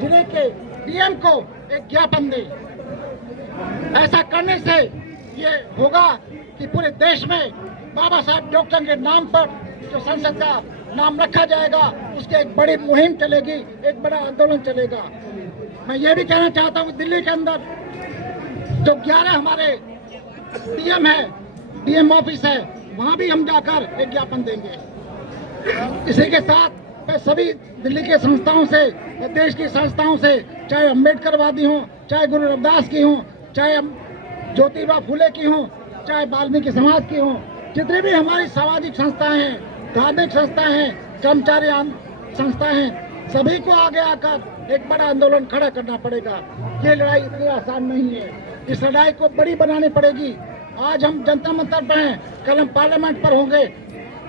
जिले के डीएम को एक ज्ञापन दे। ऐसा करने से ये होगा कि पूरे देश में बाबा साहब डॉक्टर के नाम पर जो संसद का नाम रखा जाएगा उसकी एक बड़ी मुहिम चलेगी, एक बड़ा आंदोलन चलेगा। मैं ये भी कहना चाहता हूँ दिल्ली के अंदर जो 11 हमारे डीएम है, डीएम ऑफिस है, वहाँ भी हम जाकर एक ज्ञापन देंगे। इसी के साथ मैं सभी दिल्ली के संस्थाओं से, देश की संस्थाओं से, चाहे अम्बेडकरवादी हों, चाहे गुरु रविदास की हों, चाहे ज्योतिबा फुले की हों, चाहे वाल्मीकि समाज की हों, जितनी भी हमारी सामाजिक संस्थाएं हैं, धार्मिक संस्थाएं हैं, कर्मचारी संस्थाएं हैं, सभी को आगे आकर एक बड़ा आंदोलन खड़ा करना पड़ेगा। ये लड़ाई इतनी आसान नहीं है, इस लड़ाई को बड़ी बनानी पड़ेगी। आज हम जनता मंतर पर हैं, कल हम पार्लियामेंट पर होंगे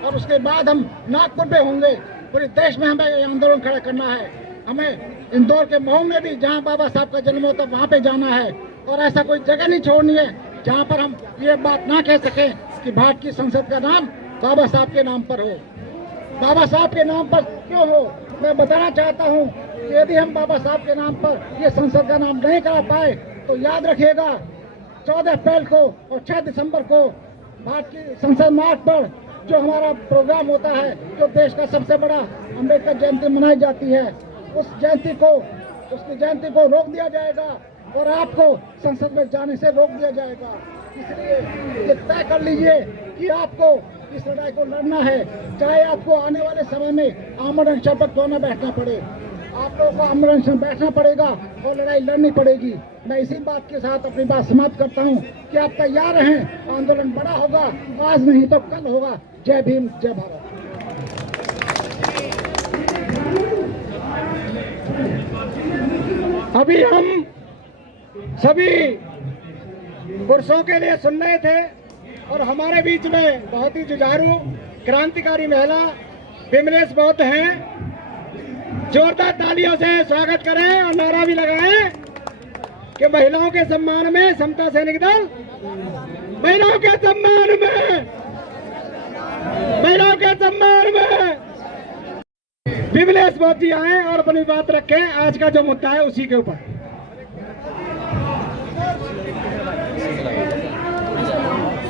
और उसके बाद हम नागपुर पे होंगे। पूरे देश में हमें ये आंदोलन खड़ा करना है। हमें इंदौर के मऊ में भी जहाँ बाबा साहब का जन्म होता वहाँ पे जाना है और ऐसा कोई जगह नहीं छोड़नी है जहाँ पर हम ये बात ना कह सकें कि भारत की संसद का नाम बाबा साहब के नाम पर हो। बाबा साहब के नाम पर क्यों हो, मैं बताना चाहता हूँ कि यदि हम बाबा साहब के नाम पर ये संसद का नाम नहीं करा पाए तो याद रखिएगा 14 अप्रैल को और 6 दिसंबर को भारत की संसद मार्च पर जो हमारा प्रोग्राम होता है, जो देश का सबसे बड़ा अम्बेडकर जयंती मनाई जाती है, उसकी जयंती को रोक दिया जाएगा और आपको संसद में जाने से रोक दिया जाएगा। इसलिए ये तय कर लीजिए कि आपको इस लड़ाई को लड़ना है, चाहे आपको आने वाले समय में आमरण अनशन पर क्यों न बैठना पड़े, आप लोगों को आमरण अनशन बैठना पड़ेगा और लड़ाई लड़नी पड़ेगी। मैं इसी बात के साथ अपनी बात समाप्त करता हूँ कि आप तैयार रहें, आंदोलन बड़ा होगा, आज नहीं तो कल होगा। जय भीम, जय भारत। अभी हम सभी पुरुषों के लिए सुन रहे थे और हमारे बीच में बहुत ही जुझारू क्रांतिकारी महिला विमलेश बौद्ध हैं। जोरदार तालियों से स्वागत करें और नारा भी लगाएं कि महिलाओं के सम्मान में समता सैनिक दल, महिलाओं के सम्मान में, महिलाओं के सम्मान में। विमलेश बौद्ध जी आए और अपनी बात रखें आज का जो मुद्दा है उसी के ऊपर।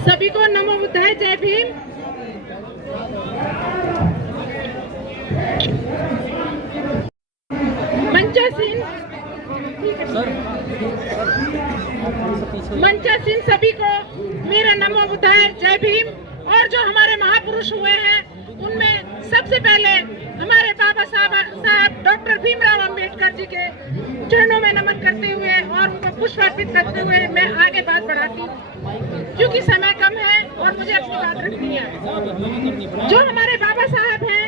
सभी को नमो बुद्धाय, जय भीम। मंचासीन सभी को मेरा नमो बुद्धाय, जय भीम। और जो हमारे महापुरुष हुए हैं उनमें सबसे पहले हमारे बाबा साहब डॉक्टर भीमराव अंबेडकर जी के चरणों में नमन करते हुए और उनको पुष्प अर्पित करते हुए मैं आगे बात बढ़ाती हूँ क्योंकि समय कम है और मुझे अपनी बात रखनी है। जो हमारे बाबा साहब हैं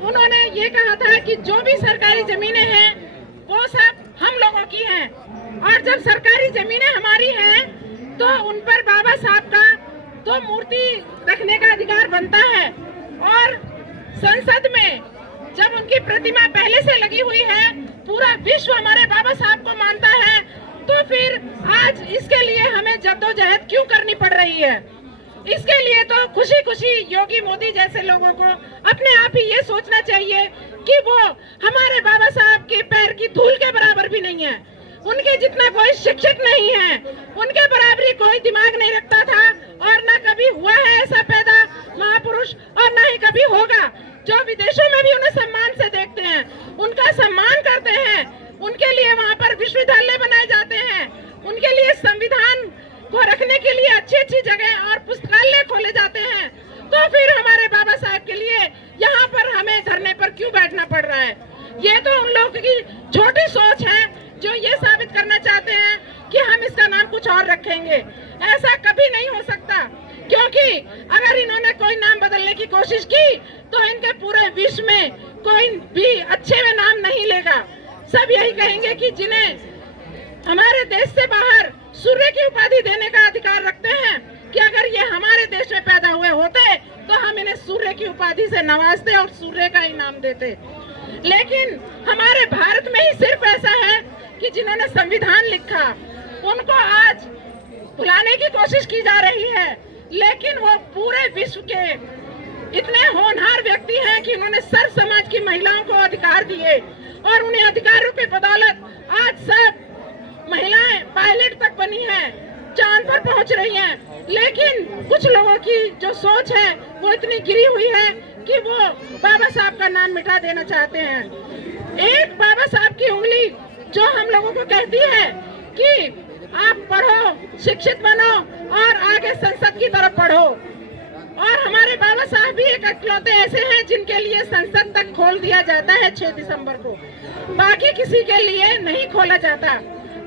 उन्होंने ये कहा था कि जो भी सरकारी जमीनें हैं वो सब हम लोगों की हैं और जब सरकारी जमीनें हमारी हैं तो उन पर बाबा साहब का तो मूर्ति रखने का अधिकार बनता है। और संसद में जब उनकी प्रतिमा पहले से लगी हुई है, पूरा विश्व हमारे बाबा साहब को मानता है, तो फिर आज इसके लिए हमें जद्दोजहद क्यों करनी पड़ रही है? इसके लिए तो खुशी खुशी योगी मोदी जैसे लोगों को अपने आप ही ये सोचना चाहिए कि वो हमारे बाबा साहब के पैर की धूल के बराबर भी नहीं है, उनके जितना कोई शिक्षित नहीं है, उनके बराबरी कोई दिमाग नहीं रखता था और ना कभी हुआ है ऐसा पैदा महापुरुष और ना ही कभी होगा। जो विदेशों में भी उन्हें सम्मान से देखते हैं, उनका सम्मान करते हैं, उनके लिए वहाँ पर विश्वविद्यालय बनाए जाते हैं, उनके लिए संविधान को रखने के लिए अच्छी अच्छी जगह और पुस्तकालय खोले जाते हैं, तो फिर हमारे बाबा साहब के लिए यहाँ पर हमें धरने पर क्यों बैठना पड़ रहा है? ये तो उन लोगों की छोटी सोच है जो ये साबित करना चाहते हैं कि हम इसका नाम कुछ और रखेंगे। ऐसा कभी नहीं हो सकता, क्योंकि अगर इन्होंने कोई नाम बदलने की कोशिश की तो इनके पूरे विश्व में कोई भी अच्छे में नाम नहीं लेगा। सब यही कहेंगे कि जिन्हें हमारे देश से बाहर सूर्य की उपाधि देने का अधिकार रखते हैं कि अगर ये हमारे देश में पैदा हुए होते तो हम इन्हें सूर्य की उपाधि से नवाजते और सूर्य का इनाम देते। लेकिन हमारे भारत में ही सिर्फ ऐसा है कि जिन्होंने संविधान लिखा, उनको आज भुलाने की कोशिश की जा रही है, लेकिन वो पूरे विश्व के इतने होनहार व्यक्ति हैं कि उन्होंने सर्व समाज की महिलाओं को अधिकार दिए और उन्हें अधिकारों की बदौलत आज सब महिलाएं पायलट तक बनी हैं, चांद पर पहुंच रही हैं। लेकिन कुछ लोगों की जो सोच है वो इतनी गिरी हुई है कि वो बाबा साहब का नाम मिटा देना चाहते हैं। एक बाबा साहब की उंगली जो हम लोगों को कहती है कि आप पढ़ो, शिक्षित बनो और आगे संसद की तरफ बढ़ो। और हमारे बाबा साहब भी एक इकलौते ऐसे हैं जिनके लिए संसद तक खोल दिया जाता है 6 दिसंबर को, बाकी किसी के लिए नहीं खोला जाता।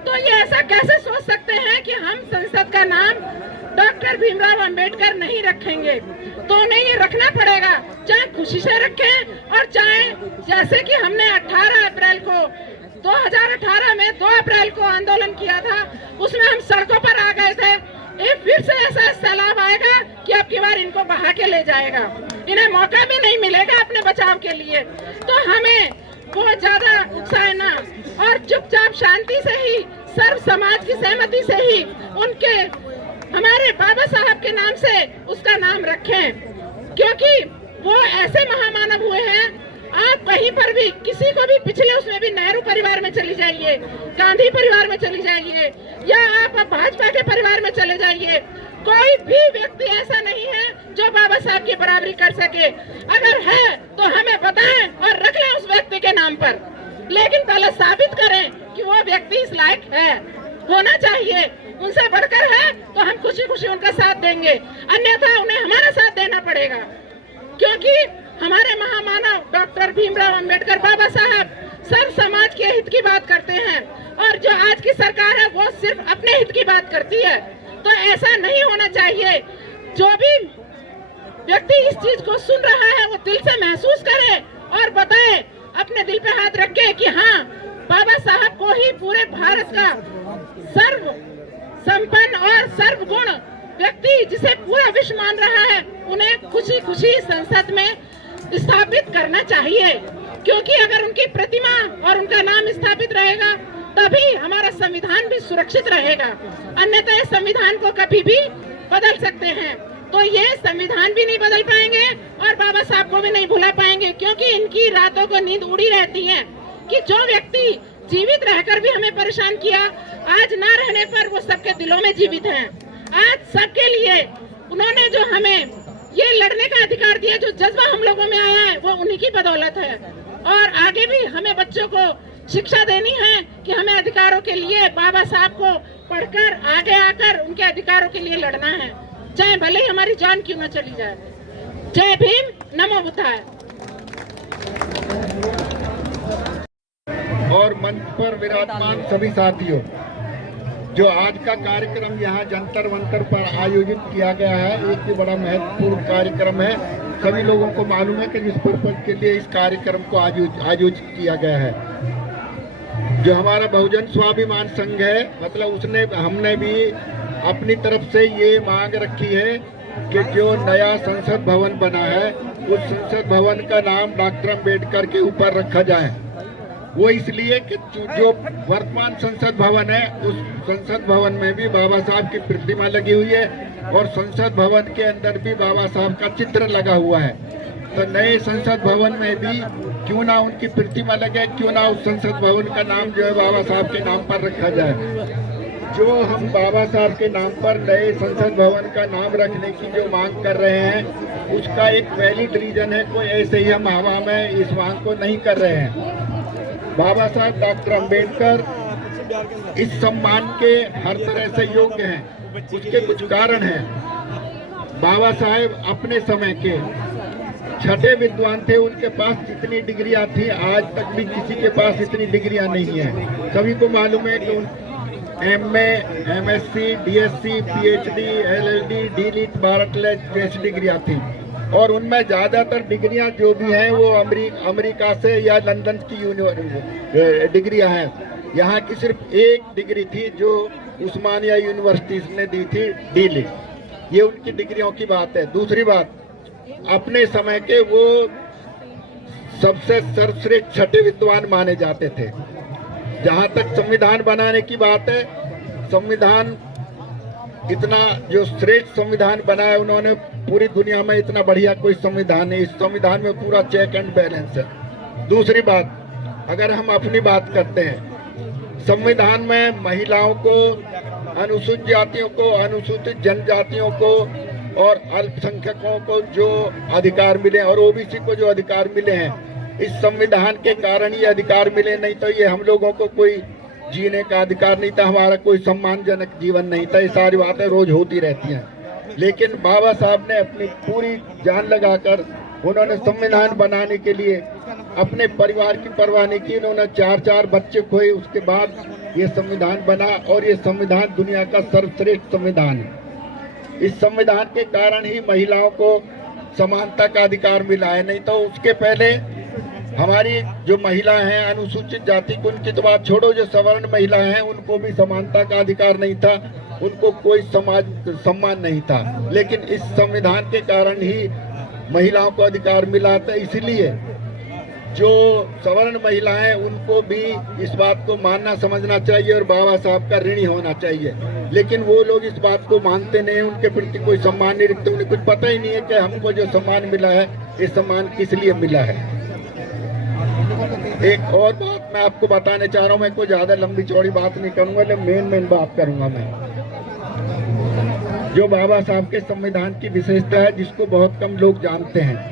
तो ये ऐसा कैसे सोच सकते हैं कि हम संसद का नाम डॉक्टर भीमराव अंबेडकर नहीं रखेंगे? तो उन्हें ये रखना पड़ेगा, चाहे खुशी से रखें और चाहे जैसे कि हमने 18 अप्रैल को 2018 में 2 अप्रैल को आंदोलन किया था, उसमें हम सड़कों पर आ गए थे। एक फिर से ऐसा सैलाब आएगा कि अब की बार इनको बहा के ले जाएगा, इन्हें मौका भी नहीं मिलेगा अपने बचाव के लिए। तो हमें बहुत ज्यादा उकसाना और चुपचाप शांति से ही सर्व समाज की सहमति से ही उनके हमारे बाबा साहब के नाम से उसका नाम रखें, क्योंकि वो ऐसे महामानव हुए हैं। आप कहीं पर भी किसी को भी पिछले उसमें भी नेहरू परिवार में चली जाइए, गांधी परिवार में चली जाइए या आप भाजपा के परिवार में चले जाइए, कोई भी व्यक्ति ऐसा नहीं है जो बाबा साहब की बराबरी कर सके। अगर है तो हमें बताएं और रख लें उस व्यक्ति के नाम पर, लेकिन पहले साबित करें कि वो व्यक्ति इस लायक है, होना चाहिए। उनसे बढ़कर है तो हम खुशी खुशी उनका साथ देंगे, अन्यथा उन्हें हमारा साथ देना पड़ेगा, क्योंकि हमारे महामानव डॉक्टर भीमराव अंबेडकर बाबा साहब सर्व समाज के हित की बात करते हैं और जो आज की सरकार है वो सिर्फ अपने हित की बात करती है। तो ऐसा नहीं होना चाहिए। जो भी व्यक्ति इस चीज को सुन रहा है वो दिल से महसूस करे और बताए, अपने दिल पे हाथ रखे कि हाँ, बाबा साहब को ही पूरे भारत का सर्व संपन्न और सर्वगुण व्यक्ति जिसे पूरा विश्व मान रहा है, उन्हें खुशी खुशी संसद में स्थापित करना चाहिए। क्योंकि अगर उनकी प्रतिमा और उनका नाम स्थापित रहेगा तभी हमारा संविधान भी सुरक्षित रहेगा, अन्यथा इस संविधान को कभी भी बदल सकते हैं। तो ये संविधान भी नहीं बदल पाएंगे और बाबा साहब को भी नहीं भुला पाएंगे, क्योंकि इनकी रातों को नींद उड़ी रहती है कि जो व्यक्ति जीवित रहकर भी हमें परेशान किया, आज ना रहने पर वो सबके दिलों में जीवित हैं। आज सबके लिए उन्होंने जो हमें ये लड़ने का अधिकार दिया, जो जज्बा हम लोगों में आया है, वो उन्हीं की बदौलत है। और आगे भी हमें बच्चों को शिक्षा देनी है कि हमें अधिकारों के लिए बाबा साहब को पढ़कर आगे आकर उनके अधिकारों के लिए लड़ना है, चाहे भले ही हमारी जान क्यों न चली जाए। जय भीम, नमो बुद्धाय। और मंच पर विराजमान सभी साथियों, जो आज का कार्यक्रम यहाँ जंतर मंतर पर आयोजित किया गया है, एक ही बड़ा महत्वपूर्ण कार्यक्रम है। सभी लोगों को मालूम है कि जिस पर्पज के लिए इस कार्यक्रम को आयोजित किया गया है, जो हमारा बहुजन स्वाभिमान संघ है, मतलब हमने भी अपनी तरफ से ये मांग रखी है कि जो नया संसद भवन बना है उस संसद भवन का नाम डॉक्टर अम्बेडकर के ऊपर रखा जाए। वो इसलिए कि जो वर्तमान संसद भवन है उस संसद भवन में भी बाबा साहब की प्रतिमा लगी हुई है और संसद भवन के अंदर भी बाबा साहब का चित्र लगा हुआ है। तो नए संसद भवन में भी क्यों ना उनकी प्रतिमा लगे, क्यों ना उस संसद भवन का नाम जो है बाबा साहब के नाम पर रखा जाए। जो हम बाबा साहब के नाम पर नए संसद भवन का नाम रखने की जो मांग कर रहे हैं उसका एक वैलिड रीजन है, कोई ऐसे ही हम हवा में इस मांग को नहीं कर रहे हैं। बाबा साहब डॉक्टर अंबेडकर इस सम्मान के हर तरह से योग्य हैं, उसके कुछ कारण हैं। बाबा साहब अपने समय के छठे विद्वान थे, उनके पास जितनी डिग्रियां थी आज तक भी किसी के पास इतनी डिग्रियां नहीं है। सभी को मालूम है कि MA, MSc, DSc, PhD, LLD, D.Litt, 12 डिग्रियां थी और उनमें ज्यादातर डिग्रियां जो भी हैं वो अमेरिका से या लंदन की डिग्रियां हैं। यहाँ की सिर्फ एक डिग्री थी जो उस्मानिया यूनिवर्सिटी ने दी थी, D.Litt। ये उनकी डिग्रियों की बात है। दूसरी बात, अपने समय के वो सबसे सर्वश्रेष्ठ छठे विद्वान माने जाते थे। जहाँ तक संविधान बनाने की बात है, संविधान इतना जो श्रेष्ठ संविधान बनाया उन्होंने, पूरी दुनिया में इतना बढ़िया कोई संविधान नहीं। इस संविधान में पूरा चेक एंड बैलेंस है। दूसरी बात, अगर हम अपनी बात करते हैं, संविधान में महिलाओं को, अनुसूचित जातियों को, अनुसूचित जनजातियों को और अल्पसंख्यकों को जो अधिकार मिले और ओबीसी को जो अधिकार मिले हैं, इस संविधान के कारण ये अधिकार मिले, नहीं तो ये हम लोगों को कोई जीने का अधिकार नहीं था, हमारा कोई सम्मानजनक जीवन नहीं था। ये सारी बातें रोज होती रहती हैं, लेकिन बाबा साहब ने अपनी पूरी जान लगाकर उन्होंने संविधान बनाने के लिए अपने परिवार की परवाह नहीं की। उन्होंने 4 बच्चे खोए, उसके बाद ये संविधान बना और ये संविधान दुनिया का सर्वश्रेष्ठ संविधान है। इस संविधान के कारण ही महिलाओं को समानता का अधिकार मिला है, नहीं तो उसके पहले हमारी जो महिलाएं हैं अनुसूचित जाति को, उनकी तो बात छोड़ो, जो सवर्ण महिलाएं हैं उनको भी समानता का अधिकार नहीं था, उनको कोई सम्मान नहीं था। लेकिन इस संविधान के कारण ही महिलाओं को अधिकार मिला था। इसलिए जो सवर्ण महिलाएं उनको भी इस बात को मानना समझना चाहिए और बाबा साहब का ऋणी होना चाहिए। लेकिन वो लोग इस बात को मानते नहीं, उनके प्रति कोई सम्मान नहीं रखते, उन्हें कुछ पता ही नहीं है कि हमको जो सम्मान मिला है ये सम्मान किस लिए मिला है। एक और बात मैं आपको बताने चाह रहा हूँ, मैं कोई ज्यादा लंबी चौड़ी बात नहीं करूंगा, लेकिन मेन बात करूंगा मैं, जो बाबा साहब के संविधान की विशेषता है जिसको बहुत कम लोग जानते हैं।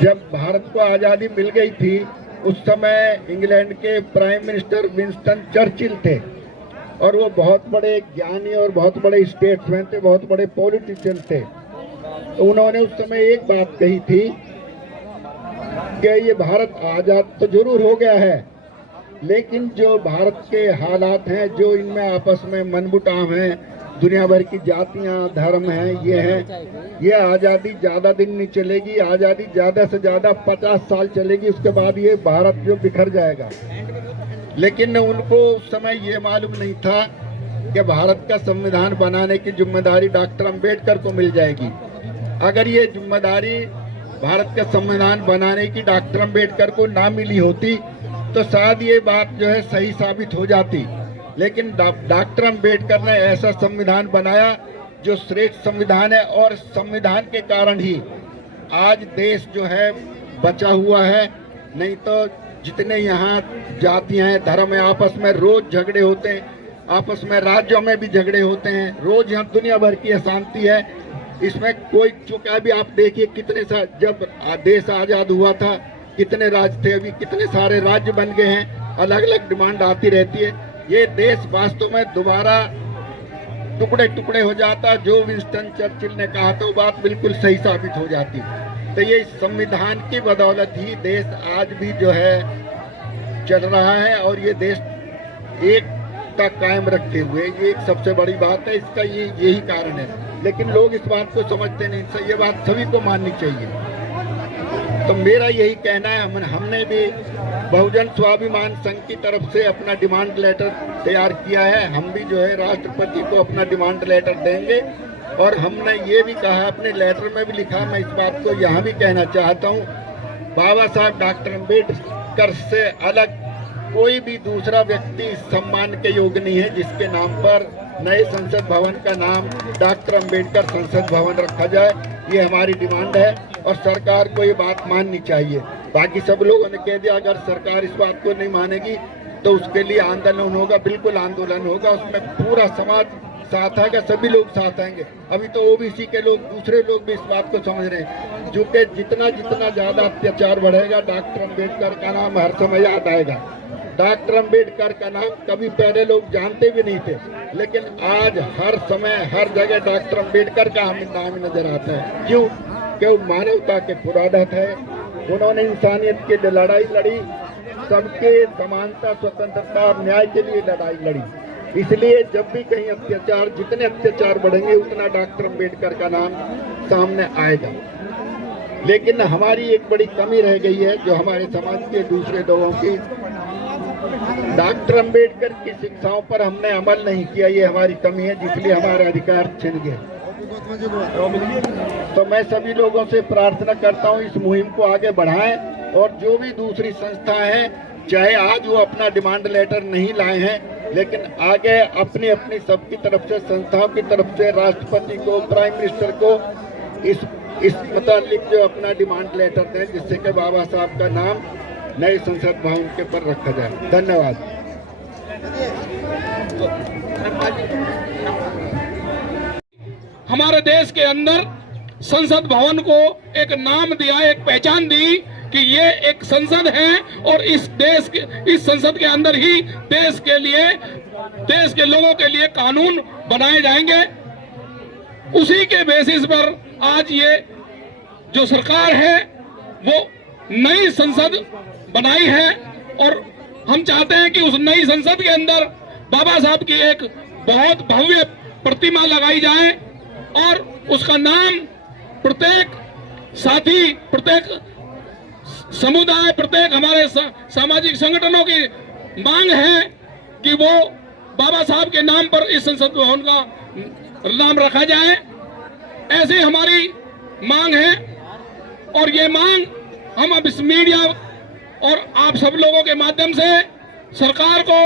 जब भारत को आजादी मिल गई थी उस समय इंग्लैंड के प्राइम मिनिस्टर विंस्टन चर्चिल थे और वो बहुत बड़े ज्ञानी और बहुत बड़े स्टेट्समैन थे, बहुत बड़े पॉलिटिशियन थे। तो उन्होंने उस समय एक बात कही थी कि ये भारत आजाद तो जरूर हो गया है, लेकिन जो भारत के हालात हैं, जो इनमें आपस में मनमुटाव हैं, दुनिया भर की जातियां, धर्म हैं, ये आज़ादी ज़्यादा दिन नहीं चलेगी। आज़ादी ज़्यादा से ज़्यादा 50 साल चलेगी, उसके बाद ये भारत जो बिखर जाएगा। लेकिन उनको उस समय ये मालूम नहीं था कि भारत का संविधान बनाने की जिम्मेदारी डॉक्टर अंबेडकर को मिल जाएगी। अगर ये जिम्मेदारी भारत का संविधान बनाने की डॉक्टर अंबेडकर को ना मिली होती तो शायद ये बात जो है सही साबित हो जाती। लेकिन डॉक्टर अंबेडकर ने ऐसा संविधान बनाया जो श्रेष्ठ संविधान है, और संविधान के कारण ही आज देश जो है बचा हुआ है। नहीं तो जितने यहाँ जातियां हैं, धर्म है, आपस में रोज झगड़े होते हैं, आपस में राज्यों में भी झगड़े होते हैं, रोज यहाँ दुनिया भर की अशांति है। इसमें कोई चुका भी, आप देखिए कितने जब देश आजाद हुआ था कितने राज्य थे, अभी कितने सारे राज्य बन गए हैं, अलग अलग डिमांड आती रहती है। ये देश वास्तव में दोबारा टुकड़े टुकड़े हो जाता। जो विंस्टन चर्चिल ने कहा था वो बात बिल्कुल सही साबित हो जाती। तो ये संविधान की बदौलत ही देश आज भी जो है चल रहा है, और ये देश एकता कायम रखते हुए, ये एक सबसे बड़ी बात है। इसका यही कारण है, लेकिन लोग इस बात को समझते नहीं। ये बात सभी को माननी चाहिए। तो मेरा यही कहना है, हमने भी बहुजन स्वाभिमान संघ की तरफ से अपना डिमांड लेटर तैयार किया है। हम भी जो है राष्ट्रपति को अपना डिमांड लेटर देंगे, और हमने ये भी कहा, अपने लेटर में भी लिखा, मैं इस बात को यहाँ भी कहना चाहता हूँ, बाबा साहब डॉक्टर अंबेडकर से अलग कोई भी दूसरा व्यक्ति सम्मान के योग्य नहीं है जिसके नाम पर नए संसद भवन का नाम डॉक्टर अंबेडकर संसद भवन रखा जाए। ये हमारी डिमांड है और सरकार को ये बात माननी चाहिए। बाकी सब लोगों ने कह दिया, अगर सरकार इस बात को नहीं मानेगी तो उसके लिए आंदोलन होगा, बिल्कुल आंदोलन होगा, उसमें पूरा समाज साथ आएगा, सभी लोग साथ आएंगे। अभी तो ओबीसी के लोग, दूसरे लोग भी इस बात को समझ रहे हैं, जो कि जितना जितना ज्यादा अत्याचार बढ़ेगा डॉक्टर अंबेडकर का नाम हर समय याद आएगा। डॉक्टर अंबेडकर का नाम कभी पहले लोग जानते भी नहीं थे, लेकिन आज हर समय हर जगह डॉक्टर अंबेडकर का हमें नाम नजर आता है। क्यों? क्यों? मानवता के पुरादत है, उन्होंने इंसानियत के लिए लड़ाई लड़ी, सबके समानता, स्वतंत्रता और न्याय के लिए लड़ाई लड़ी। इसलिए जब भी कहीं अत्याचार, जितने अत्याचार बढ़ेंगे उतना डॉक्टर अंबेडकर का नाम सामने आएगा। लेकिन हमारी एक बड़ी कमी रह गई है, जो हमारे समाज के दूसरे लोगों की, डॉक्टर अंबेडकर की शिक्षाओं पर हमने अमल नहीं किया। ये हमारी कमी है, जिसलिए हमारे अधिकार छिन गए। तो मैं सभी लोगों से प्रार्थना करता हूँ, इस मुहिम को आगे बढ़ाएं, और जो भी दूसरी संस्था है, चाहे आज वो अपना डिमांड लेटर नहीं लाए हैं, लेकिन आगे अपनी अपनी सबकी तरफ से, संस्थाओं की तरफ से राष्ट्रपति को, प्राइम मिनिस्टर को इस मुतालिक जो अपना डिमांड लेटर दें, जिससे कि बाबा साहब का नाम नए संसद भवन के पर रखा जाए। धन्यवाद। हमारे देश के अंदर संसद भवन को एक नाम दिया, एक पहचान दी कि ये एक संसद है और इस संसद के अंदर ही देश के लोगों के लिए कानून बनाए जाएंगे। उसी के बेसिस पर आज ये जो सरकार है वो नई संसद बनाई है और हम चाहते हैं कि उस नई संसद के अंदर बाबा साहब की एक बहुत भव्य प्रतिमा लगाई जाए और उसका नाम प्रत्येक साथी, प्रत्येक समुदाय, प्रत्येक हमारे सामाजिक संगठनों की मांग है कि वो बाबा साहब के नाम पर इस संसद भवन का नाम रखा जाए। ऐसी हमारी मांग है और ये मांग हम अब इस मीडिया और आप सब लोगों के माध्यम से सरकार को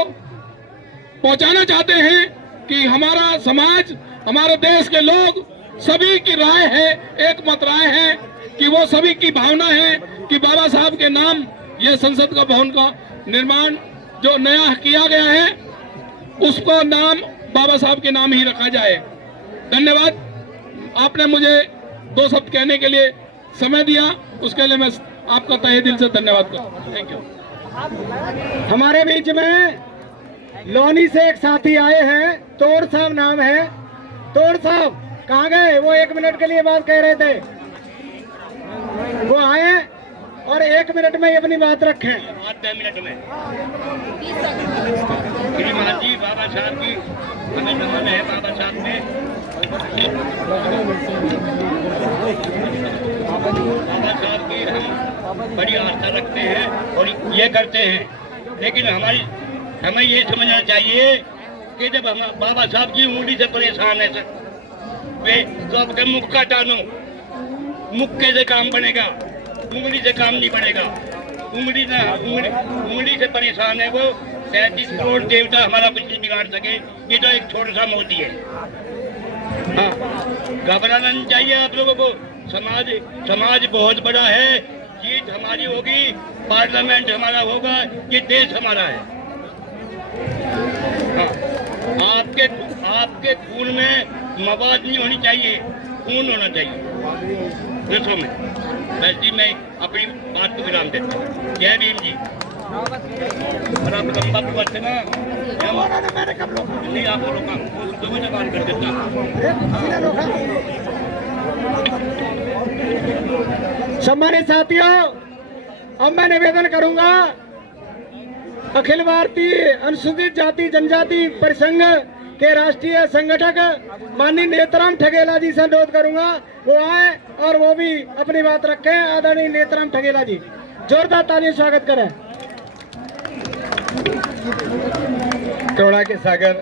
पहुंचाना चाहते हैं कि हमारा समाज, हमारे देश के लोग सभी की राय है, एक मत राय है कि वो सभी की भावना है कि बाबा साहब के नाम ये संसद का भवन का निर्माण जो नया किया गया है उसका नाम बाबा साहब के नाम ही रखा जाए। धन्यवाद। आपने मुझे 2 शब्द कहने के लिए समय दिया, उसके लिए मैं आपका तहे दिल से धन्यवाद करता हूँ। Thank you. हमारे बीच में लोनी से एक साथी आए हैं, तोड़ साहब नाम है। तोड़ साहब कहाँ गए? वो 1 मिनट के लिए बात कह रहे थे, वो आए और 1 मिनट में अपनी बात रखें। 2 मिनट में श्रीमान जी बाबा साहब की हमें नमन है। बाबा साहब ने बाबा साहब की हम बड़ी आस्था रखते हैं और ये करते हैं, लेकिन हमें ये समझना चाहिए कि जब हम बाबा साहब की उंगली से परेशान है सर, वे तो आपके मुख का टानो, मुक्के से काम बनेगा, उंगली से काम नहीं बनेगा। उंगली से परेशान है वो। 37 करोड़ देवता हमारा कुछ नहीं बिगाड़ सके, ये तो एक छोटा सा मोदी है। हाँ, घबराना नहीं चाहिए आप लोगों को। समाज बहुत बड़ा है, जीत हमारी होगी, पार्लियामेंट हमारा होगा, ये देश हमारा है। हाँ, आपके खून में मवाद नहीं होनी चाहिए, खून होना चाहिए देशों में। वैसे मैं अपनी बात को विराम देता हूँ। जय भीम जी। और आप लंबा विवाद ना मैंने कब रोका नहीं, आप रोका तो मुझे बात कर देता। सम्मानित साथियों, अब मैं निवेदन करूंगा अखिल भारतीय अनुसूचित जाति जनजाति परिसंघ के राष्ट्रीय संगठक माननीय नेत्राम ठगेला जी से अनुरोध करूंगा वो आए और वो भी अपनी बात रखें। आदरणीय नेत्राम ठगेला जी, जोरदार तालियों स्वागत करें। करुणा के सागर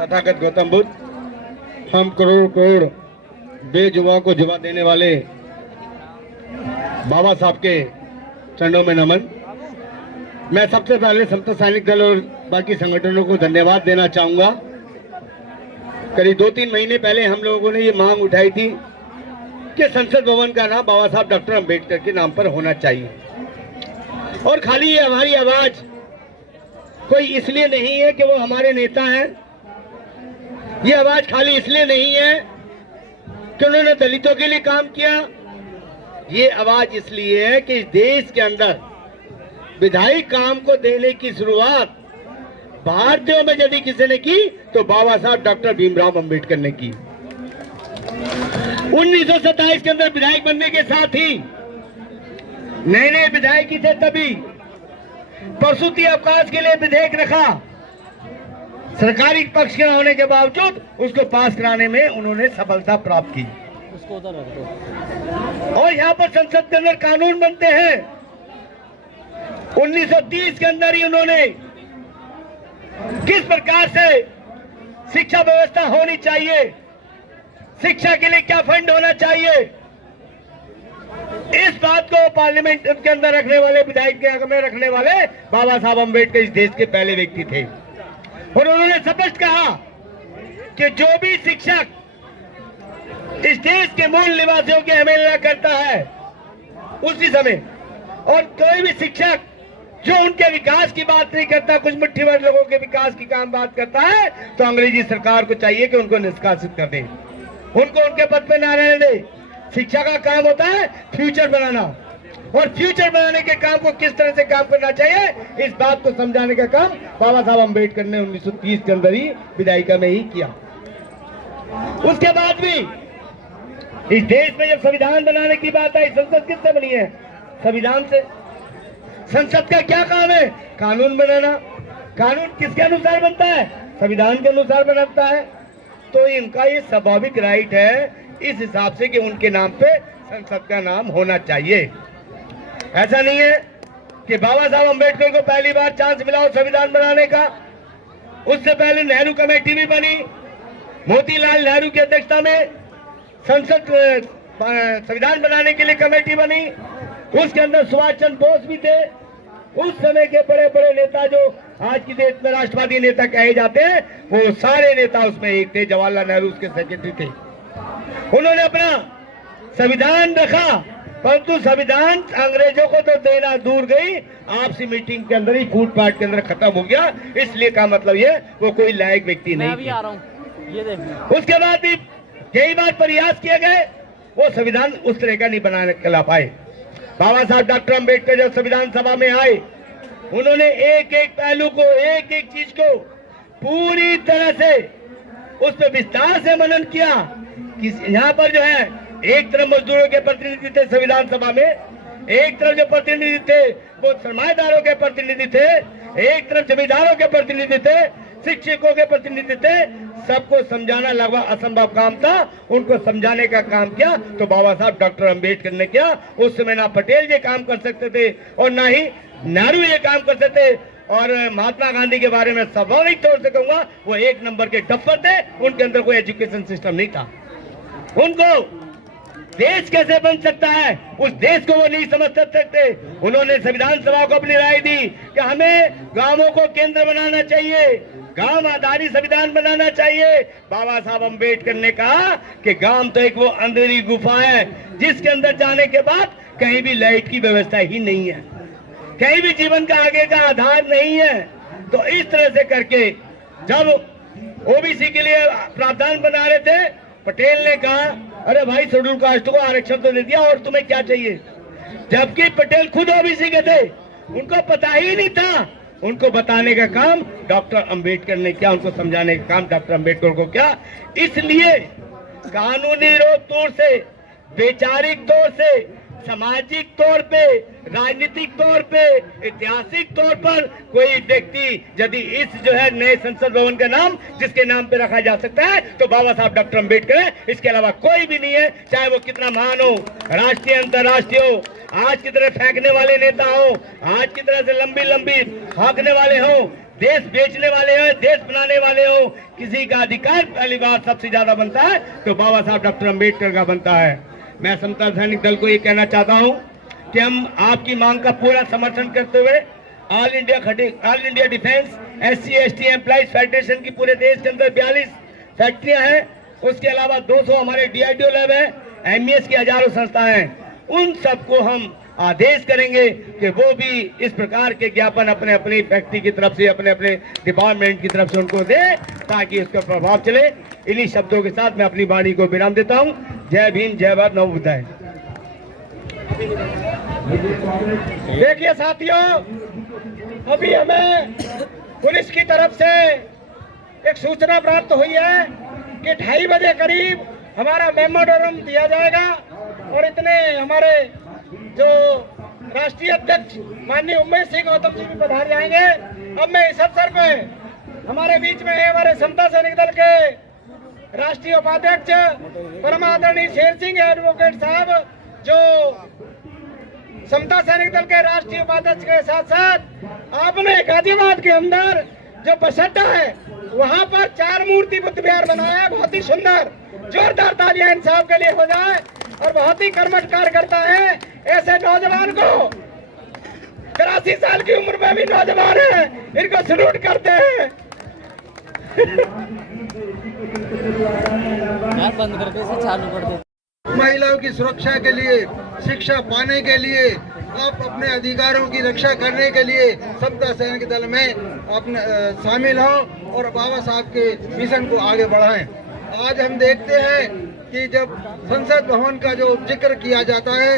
तथागत गौतम बुद्ध, हम करोड़ बेजुबां को जुबां देने वाले बाबा साहब के चरणों में नमन। मैं सबसे पहले समता सैनिक दल और बाकी संगठनों को धन्यवाद देना चाहूंगा। करीब 2-3 महीने पहले हम लोगों ने ये मांग उठाई थी कि संसद भवन का नाम बाबा साहब डॉक्टर अंबेडकर के नाम पर होना चाहिए। और खाली ये हमारी आवाज कोई इसलिए नहीं है कि वो हमारे नेता हैं, ये आवाज खाली इसलिए नहीं है कि उन्होंने दलितों के लिए काम किया, ये आवाज इसलिए है कि इस देश के अंदर विधायी काम को देने की शुरुआत भारतीयों में यदि किसी ने की तो बाबा साहब डॉक्टर भीमराव अंबेडकर ने की। 1927 के अंदर विधायक बनने के साथ ही नए विधायक ही थे, तभी प्रसूति अवकाश के लिए विधेयक रखा। सरकारी पक्ष के होने के बावजूद उसको पास कराने में उन्होंने सफलता प्राप्त की। उसको उधर रख दो। और यहाँ पर संसद के अंदर कानून बनते हैं। 1930 के अंदर ही उन्होंने किस प्रकार से शिक्षा व्यवस्था होनी चाहिए, शिक्षा के लिए क्या फंड होना चाहिए, इस बात को पार्लियामेंट के अंदर रखने वाले, विधायक के अंग में रखने वाले बाबा साहब अम्बेडकर इस देश के पहले व्यक्ति थे। और उन्होंने स्पष्ट कहा कि जो भी शिक्षक इस देश के मूल निवासियों की अवहेलना करता है उसी समय, और कोई भी शिक्षक जो उनके विकास की बात नहीं करता, कुछ मुट्ठी भर लोगों के विकास की काम बात करता है, तो अंग्रेजी सरकार को चाहिए कि उनको निष्कासित कर दे, उनको उनके पद पे ना रहने दे। शिक्षा का काम होता है फ्यूचर बनाना, और फ्यूचर बनाने के काम को किस तरह से काम करना चाहिए, इस बात को समझाने का काम बाबा साहब अम्बेडकर ने 1930 के अंदर ही विधायिका में ही किया। उसके बाद भी इस देश में जब संविधान बनाने की बात आई, संसद किससे बनी है? संविधान से। संसद का क्या काम है? कानून बनाना। कानून किसके अनुसार बनता है? संविधान के अनुसार बनता है। तो इनका ये स्वाभाविक राइट है इस हिसाब से कि उनके नाम पे संसद का नाम होना चाहिए। ऐसा नहीं है कि बाबा साहब अम्बेडकर को पहली बार चांस मिला हो संविधान बनाने का। उससे पहले नेहरू कमेटी भी बनी, मोतीलाल नेहरू की अध्यक्षता में संविधान बनाने के लिए कमेटी बनी। उसके अंदर सुभाष चंद्र बोस भी थे। उस समय के बड़े बड़े नेता जो आज की डेट में राष्ट्रवादी नेता कहे जाते हैं, वो सारे नेता उसमें एक थे। जवाहरलाल नेहरू उसके सेक्रेटरी थे। उन्होंने अपना संविधान रखा, परंतु संविधान अंग्रेजों को तो देना दूर गई, आपसी मीटिंग के अंदर ही फूट पाट के अंदर खत्म हो गया। इसलिए का मतलब ये वो कोई लायक व्यक्ति नहीं थे। ये देख। उसके बाद भी कई बार प्रयास किए गए, वो संविधान उस तरह का नहीं बनाने के ला पाए। बाबा साहब डॉक्टर अम्बेडकर जब संविधान सभा में आए, उन्होंने एक एक पहलू को, एक एक चीज को पूरी तरह से उस पर विस्तार से मनन किया कि यहाँ पर जो है एक तरफ मजदूरों के प्रतिनिधि थे संविधान सभा में, एक तरफ जो प्रतिनिधि थे वो सरमाएदारों के प्रतिनिधि थे, एक तरफ जमींदारों के प्रतिनिधि थे, शिक्षकों के प्रतिनिधि थे। सबको समझाना लगभग असंभव काम था। उनको समझाने का काम किया तो बाबा साहब डॉक्टर अम्बेडकर ने किया। उस समय ना पटेल ये काम कर सकते थे और ना ही नेहरू ये काम कर सकते थे। और महात्मा गांधी के बारे में स्वाभाविक तौर से कहूंगा, वो एक नंबर के डफ्फर थे। उनके अंदर कोई एजुकेशन सिस्टम नहीं था। उनको देश कैसे बन सकता है उस देश को वो नहीं समझ सकते। उन्होंने संविधान सभा को अपनी राय दी कि हमें गांवों को केंद्र बनाना चाहिए, गांव आधारित संविधान बनाना चाहिए। बाबा साहब अम्बेडकर ने कहा कि गांव तो एक वो अंधेरी गुफा है जिसके अंदर जाने के बाद कहीं भी लाइट की व्यवस्था ही नहीं है, कहीं भी जीवन का आगे का आधार नहीं है। तो इस तरह से करके जब ओबीसी के लिए प्रावधान बना रहे थे, पटेल ने कहा अरे भाई शेड्यूल कास्ट को आरक्षण तो दे दिया और तुम्हें क्या चाहिए, जबकि पटेल खुद ओबीसी के थे, उनको पता ही नहीं था। उनको बताने का काम डॉक्टर अंबेडकर ने किया, उनको समझाने का काम डॉक्टर अंबेडकर को किया। इसलिए कानूनी रूप तौर से, वैचारिक तौर से, सामाजिक तौर पे, राजनीतिक तौर पे, ऐतिहासिक तौर पर कोई व्यक्ति यदि इस जो है नए संसद भवन का नाम जिसके नाम पे रखा जा सकता है तो बाबा साहब डॉक्टर अम्बेडकर है। इसके अलावा कोई भी नहीं है, चाहे वो कितना महान हो, राष्ट्रीय अंतर्राष्ट्रीय हो, आज की तरह फेंकने वाले नेता हो, आज की तरह से लंबी लंबी भागने वाले हो, देश बेचने वाले हो, देश बनाने वाले हो, किसी का अधिकार पहली बार सबसे ज्यादा बनता है तो बाबा साहब डॉक्टर अम्बेडकर का बनता है। मैं समता सैनिक दल को ये कहना चाहता हूं कि हम आपकी मांग का पूरा समर्थन करते हुए all India defence SC/ST employees federation की पूरे देश के अंदर 42 फैक्ट्रियां हैं, उसके अलावा 200 हमारे DRDO लैब है, MES की हजारों संस्थाएं हैं। उन सबको हम आदेश करेंगे कि वो भी इस प्रकार के ज्ञापन अपने अपनी फैक्ट्री की तरफ से, अपने अपने डिपार्टमेंट की तरफ से उनको दे ताकि इसका प्रभाव चले। इन्हीं शब्दों के साथ मैं अपनी वाणी को विराम देता हूं। जय भीम, जय भारत, नमो बुद्धाय। देखिए साथियों, अभी हमें पुलिस की तरफ से एक सूचना प्राप्त हुई है कि 2:30 बजे करीब हमारा मेमोरेंडम दिया जाएगा और इतने हमारे जो राष्ट्रीय अध्यक्ष माननीय उमेश सिंह गौतम जी भी पधार जाएंगे। अब मैं इस अवसर पे हमारे बीच में है हमारे समता सैनिक दल के राष्ट्रीय उपाध्यक्ष परम आदरणीय शेर सिंह एडवोकेट साहब, जो समता सैनिक दल के राष्ट्रीय उपाध्यक्ष के साथ साथ आपने गाजियाबाद के अंदर जो बस अड्डा है वहाँ पर 4 मूर्ति बुद्ध विहार बनाया है, बहुत ही सुंदर। जोरदार तालियां इन साहब के लिए हो जाए। और बहुत ही कर्मठ कार्यकर्ता है। ऐसे नौजवान को 83 साल की उम्र में भी नौजवान है, इनको सैल्यूट करते हैं। यार बंद करके इसे चालू कर दे। महिलाओं की सुरक्षा के लिए, शिक्षा पाने के लिए, आप अपने अधिकारों की रक्षा करने के लिए समता सैनिक दल में अपने शामिल हो और बाबा साहब के मिशन को आगे बढ़ाएं। आज हम देखते हैं कि जब संसद भवन का जो जिक्र किया जाता है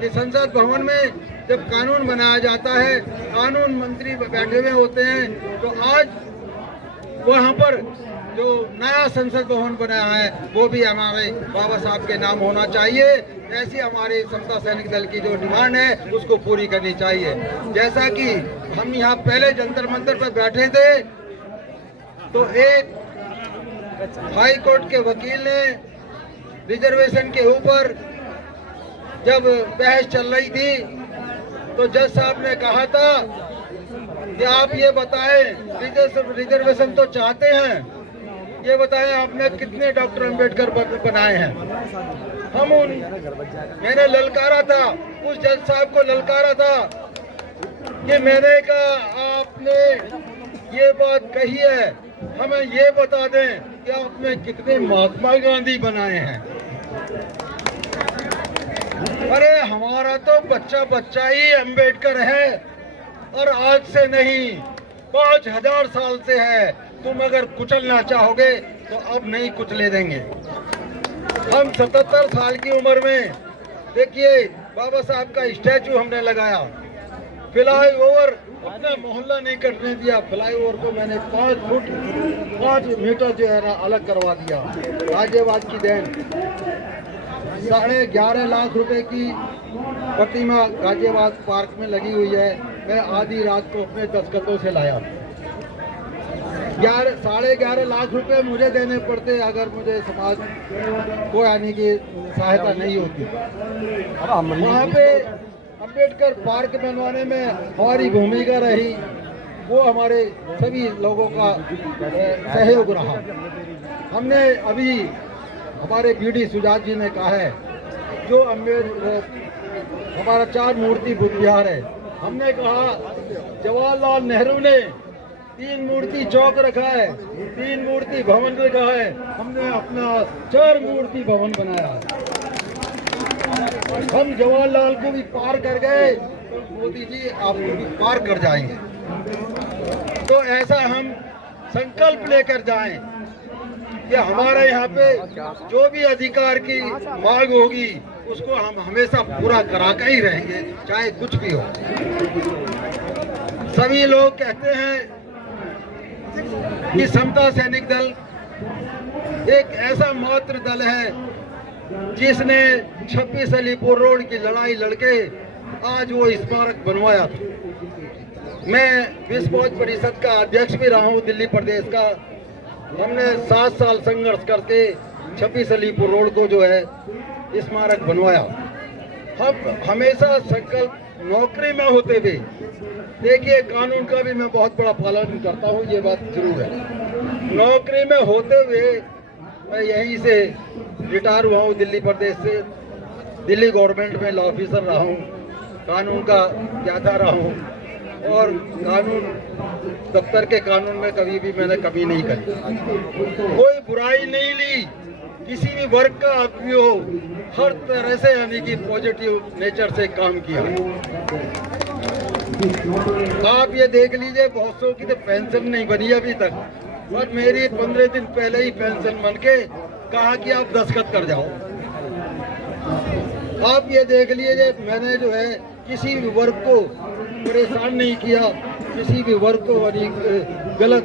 कि संसद भवन में जब कानून बनाया जाता है, कानून मंत्री बैठे हुए होते हैं, तो आज वहाँ पर जो नया संसद भवन बनाया है वो भी हमारे बाबा साहब के नाम होना चाहिए। ऐसी हमारे समता सैनिक दल की जो डिमांड है उसको पूरी करनी चाहिए। जैसा कि हम यहाँ पहले जंतर मंतर पर बैठे थे तो एक हाई कोर्ट के वकील ने रिजर्वेशन के ऊपर जब बहस चल रही थी तो जज साहब ने कहा था कि आप ये बताएं, रिजर्वेशन तो चाहते हैं, ये बताएं आपने कितने डॉक्टर अंबेडकर बनाए हैं। मैंने ललकारा था, उस जज साहब को ललकारा था कि मैंने कहा आपने ये बात कही है, हमें ये बता दें कि आपने कितने महात्मा गांधी बनाए हैं। अरे हमारा तो बच्चा ही अंबेडकर है और आज से नहीं 5000 साल से है। तुम अगर कुचलना चाहोगे तो अब नहीं कुचले देंगे। हम 77 साल की उम्र में देखिए बाबा साहब का स्टैचू हमने लगाया, फ्लाई ओवर अपना मोहल्ला नहीं कटने दिया, फ्लाई ओवर को मैंने 5 मीटर जो है ना अलग करवा दिया। गाजियाबाद की देन 11.5 लाख रुपए की प्रतिमा गाजियाबाद पार्क में लगी हुई है। मैं आधी रात को अपने दस्तखतों से लाया। 11.5 लाख रुपए मुझे देने पड़ते अगर मुझे समाज को यानी कि सहायता नहीं होती। वहाँ पे अंबेडकर पार्क बनवाने में हमारी भूमिका रही, वो हमारे सभी लोगों का सहयोग रहा। हमने अभी हमारे बीडी सुजात जी ने कहा है जो हमारा 4 मूर्ति बुद्ध विहार है, हमने कहा जवाहरलाल नेहरू ने 3 मूर्ति चौक रखा है, 3 मूर्ति भवन रखा है, हमने अपना 4 मूर्ति भवन बनाया है। हम जवाहरलाल को भी पार कर गए तो मोदी जी आपको भी पार कर जाएंगे। तो ऐसा हम संकल्प लेकर जाएं कि हमारे यहाँ पे जो भी अधिकार की मांग होगी उसको हम हमेशा पूरा करा के ही रहेंगे, चाहे कुछ भी हो। सभी लोग कहते हैं कि समता सैनिक दल एक ऐसा मात्र दल है जिसने 26 अलीपुर रोड की लड़ाई लड़के आज वो स्मारक बनवाया था। मैं विश्व फौज परिषद का अध्यक्ष भी रहा हूँ दिल्ली प्रदेश का। हमने 7 साल संघर्ष करके 26 अलीपुर रोड को जो है स्मारक बनवाया। हम हमेशा संकल्प नौकरी में होते हुए, देखिए कानून का भी मैं बहुत बड़ा पालन करता हूँ, ये बात जरूर है। नौकरी में होते हुए मैं यहीं से रिटायर हुआ हूँ दिल्ली प्रदेश से, दिल्ली गवर्नमेंट में लॉ ऑफिसर रहा हूँ, कानून का ज्ञाता रहा हूँ और कानून दफ्तर के कानून में कभी भी मैंने कमी नहीं करी, कोई बुराई नहीं ली, किसी भी वर्ग का आदमी हो, हर तरह से यानी कि पॉजिटिव नेचर से काम किया। आप ये देख लीजिए बहुत सौ की तो पेंशन नहीं बनी अभी तक, और मेरी 15 दिन पहले ही पेंशन बन के कहा कि आप दस्तखत कर जाओ। आप ये देख लीजिए मैंने जो है किसी भी वर्ग को परेशान नहीं किया, किसी भी वर्ग को गलत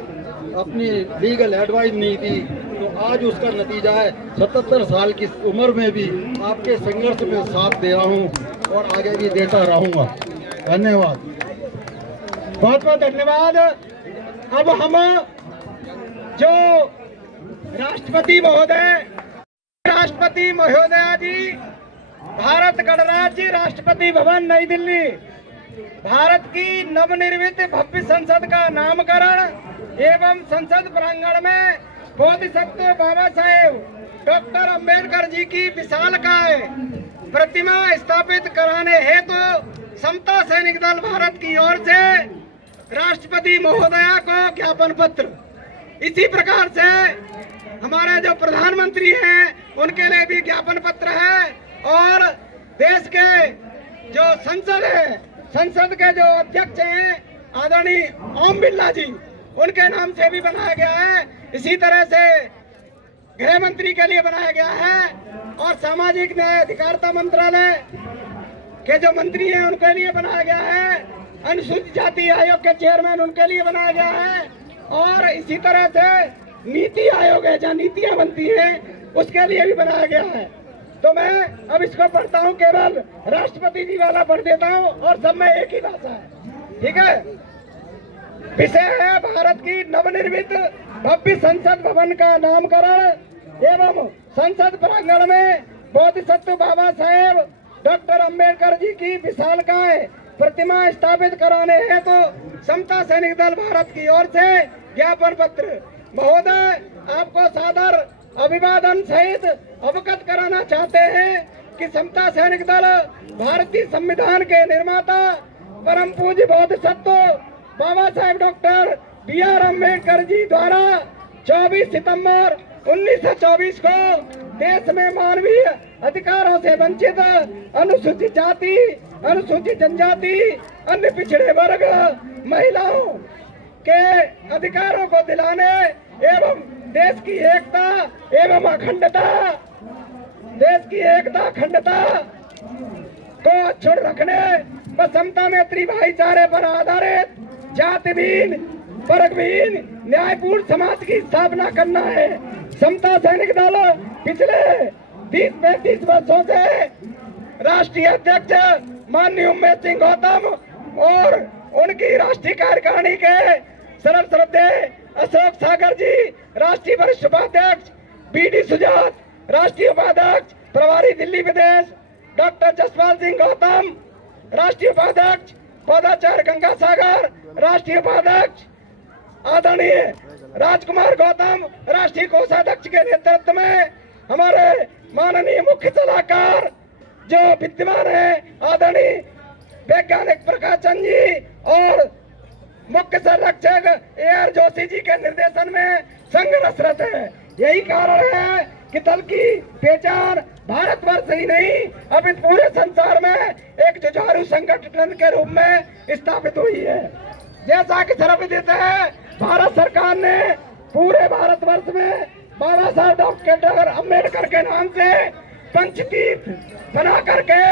अपनी लीगल एडवाइस नहीं दी, तो आज उसका नतीजा है 77 साल की उम्र में भी आपके संघर्ष में साथ दे रहा हूँ और आगे भी देता रहूँगा। धन्यवाद, बहुत बहुत धन्यवाद। अब हम जो राष्ट्रपति महोदया जी भारत गणराज्य राष्ट्रपति भवन नई दिल्ली भारत की नवनिर्मित भव्य संसद का नामकरण एवं संसद प्रांगण में बोधिसत्व बाबा साहेब डॉक्टर अंबेडकर जी की विशालकाय प्रतिमा स्थापित कराने हेतु समता सैनिक दल भारत की ओर से राष्ट्रपति महोदया को ज्ञापन पत्र इसी प्रकार से हमारे जो प्रधानमंत्री हैं उनके लिए भी ज्ञापन पत्र है, और देश के जो संसद है, संसद के जो अध्यक्ष हैं आदरणीय ओम बिरला जी, उनके नाम से भी बनाया गया है। इसी तरह से गृह मंत्री के लिए बनाया गया है, और सामाजिक न्याय अधिकारिता मंत्रालय के जो मंत्री हैं उनके लिए बनाया गया है। अनुसूचित जाति आयोग के चेयरमैन उनके लिए बनाया गया है, और इसी तरह से नीति आयोग है जहाँ नीतियां बनती हैं उसके लिए भी बनाया गया है। तो मैं अब इसको पढ़ता हूँ, केवल राष्ट्रपति जी वाला पढ़ देता हूँ, और सब में एक ही भाषा है, ठीक है। विषय है भारत की नवनिर्मित भव्य संसद भवन का नामकरण एवं संसद प्रांगण में बोधिसत्व बाबा साहेब डॉक्टर अंबेडकर जी की विशालकाय प्रतिमा स्थापित कराने हैं तो समता सैनिक दल भारत की ओर से ज्ञापन पत्र। महोदय, आपको सादर अभिवादन सहित अवगत कराना चाहते हैं कि समता सैनिक दल भारतीय संविधान के निर्माता परम पूज्य बोधिसत्व बाबा साहेब डॉक्टर B.R. अम्बेडकर जी द्वारा 24 सितंबर 1924 को देश में मानवीय अधिकारों से वंचित अनुसूचित जाति, अनुसूचित जनजाति, अन्य पिछड़े वर्ग, महिलाओं के अधिकारों को दिलाने एवं देश की एकता एवं अखंडता, देश की एकता अखंडता को अक्षुण्ण रखने व समता मैत्री भाईचारे पर आधारित जातिहीन, वर्गहीन, न्यायपूर्ण समाज की स्थापना करना है। समता सैनिक दल पिछले 30-35 वर्षों से राष्ट्रीय अध्यक्ष माननीय उमेश सिंह गौतम और उनकी राष्ट्रीय कार्यकारिणी के सरल श्रद्धेय अशोक सागर जी, राष्ट्रीय वरिष्ठ उपाध्यक्ष B.D. सुजात, राष्ट्रीय उपाध्यक्ष प्रभारी दिल्ली विदेश डॉक्टर जसपाल सिंह गौतम, राष्ट्रीय उपाध्यक्ष पौधाचार्य गंगा सागर, राष्ट्रीय उपाध्यक्ष आदरणीय राजकुमार गौतम, राष्ट्रीय कोषाध्यक्ष के नेतृत्व में हमारे माननीय मुख्य सलाहकार जो विद्यमान है आदरणीय वैज्ञानिक प्रकाश चंद जी और मुख्य संरक्षक A.R. जोशी जी के निर्देशन में संघर्षरत है। यही कारण है कि दल की पहचान भारतवर्ष ही नहीं अभी पूरे संसार में एक जुझारू संगठन के रूप में स्थापित हुई है। जैसा कि शर्फ देते हैं, भारत सरकार ने पूरे भारतवर्ष में बाबा साहब डॉक्टर अम्बेडकर के नाम से पंचतीर्थ बना करके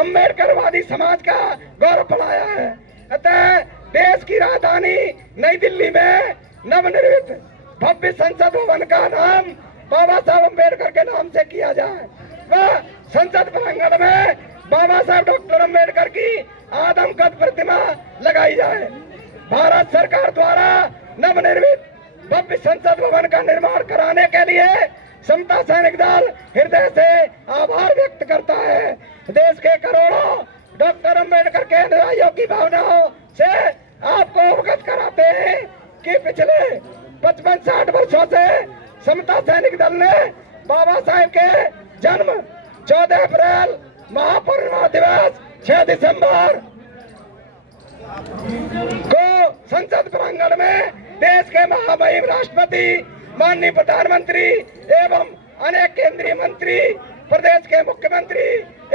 अम्बेडकरवादी समाज का गौरव बढ़ाया है। अतः देश की राजधानी नई दिल्ली में नवनिर्मित भव्य संसद भवन का नाम बाबा साहब अम्बेडकर के नाम से किया जाए व संसद प्रांगण में बाबा साहब डॉक्टर अम्बेडकर की आदमकद प्रतिमा लगाई जाए। भारत सरकार द्वारा नवनिर्मित भव्य संसद भवन का निर्माण कराने के लिए समता सैनिक दल हृदय से आभार व्यक्त करता है। देश के करोड़ों डॉक्टर अम्बेडकर के अनुयायियों की भावनाओं से आपको अवगत कराते हैं कि पिछले 55-60 वर्षों से समता सैनिक दल ने बाबा साहेब के जन्म 14 अप्रैल महापरिनिर्वाण दिवस 6 दिसंबर को संसद प्रांगण में देश के महामहिम राष्ट्रपति, माननीय प्रधानमंत्री एवं अनेक केंद्रीय मंत्री, प्रदेश के मुख्यमंत्री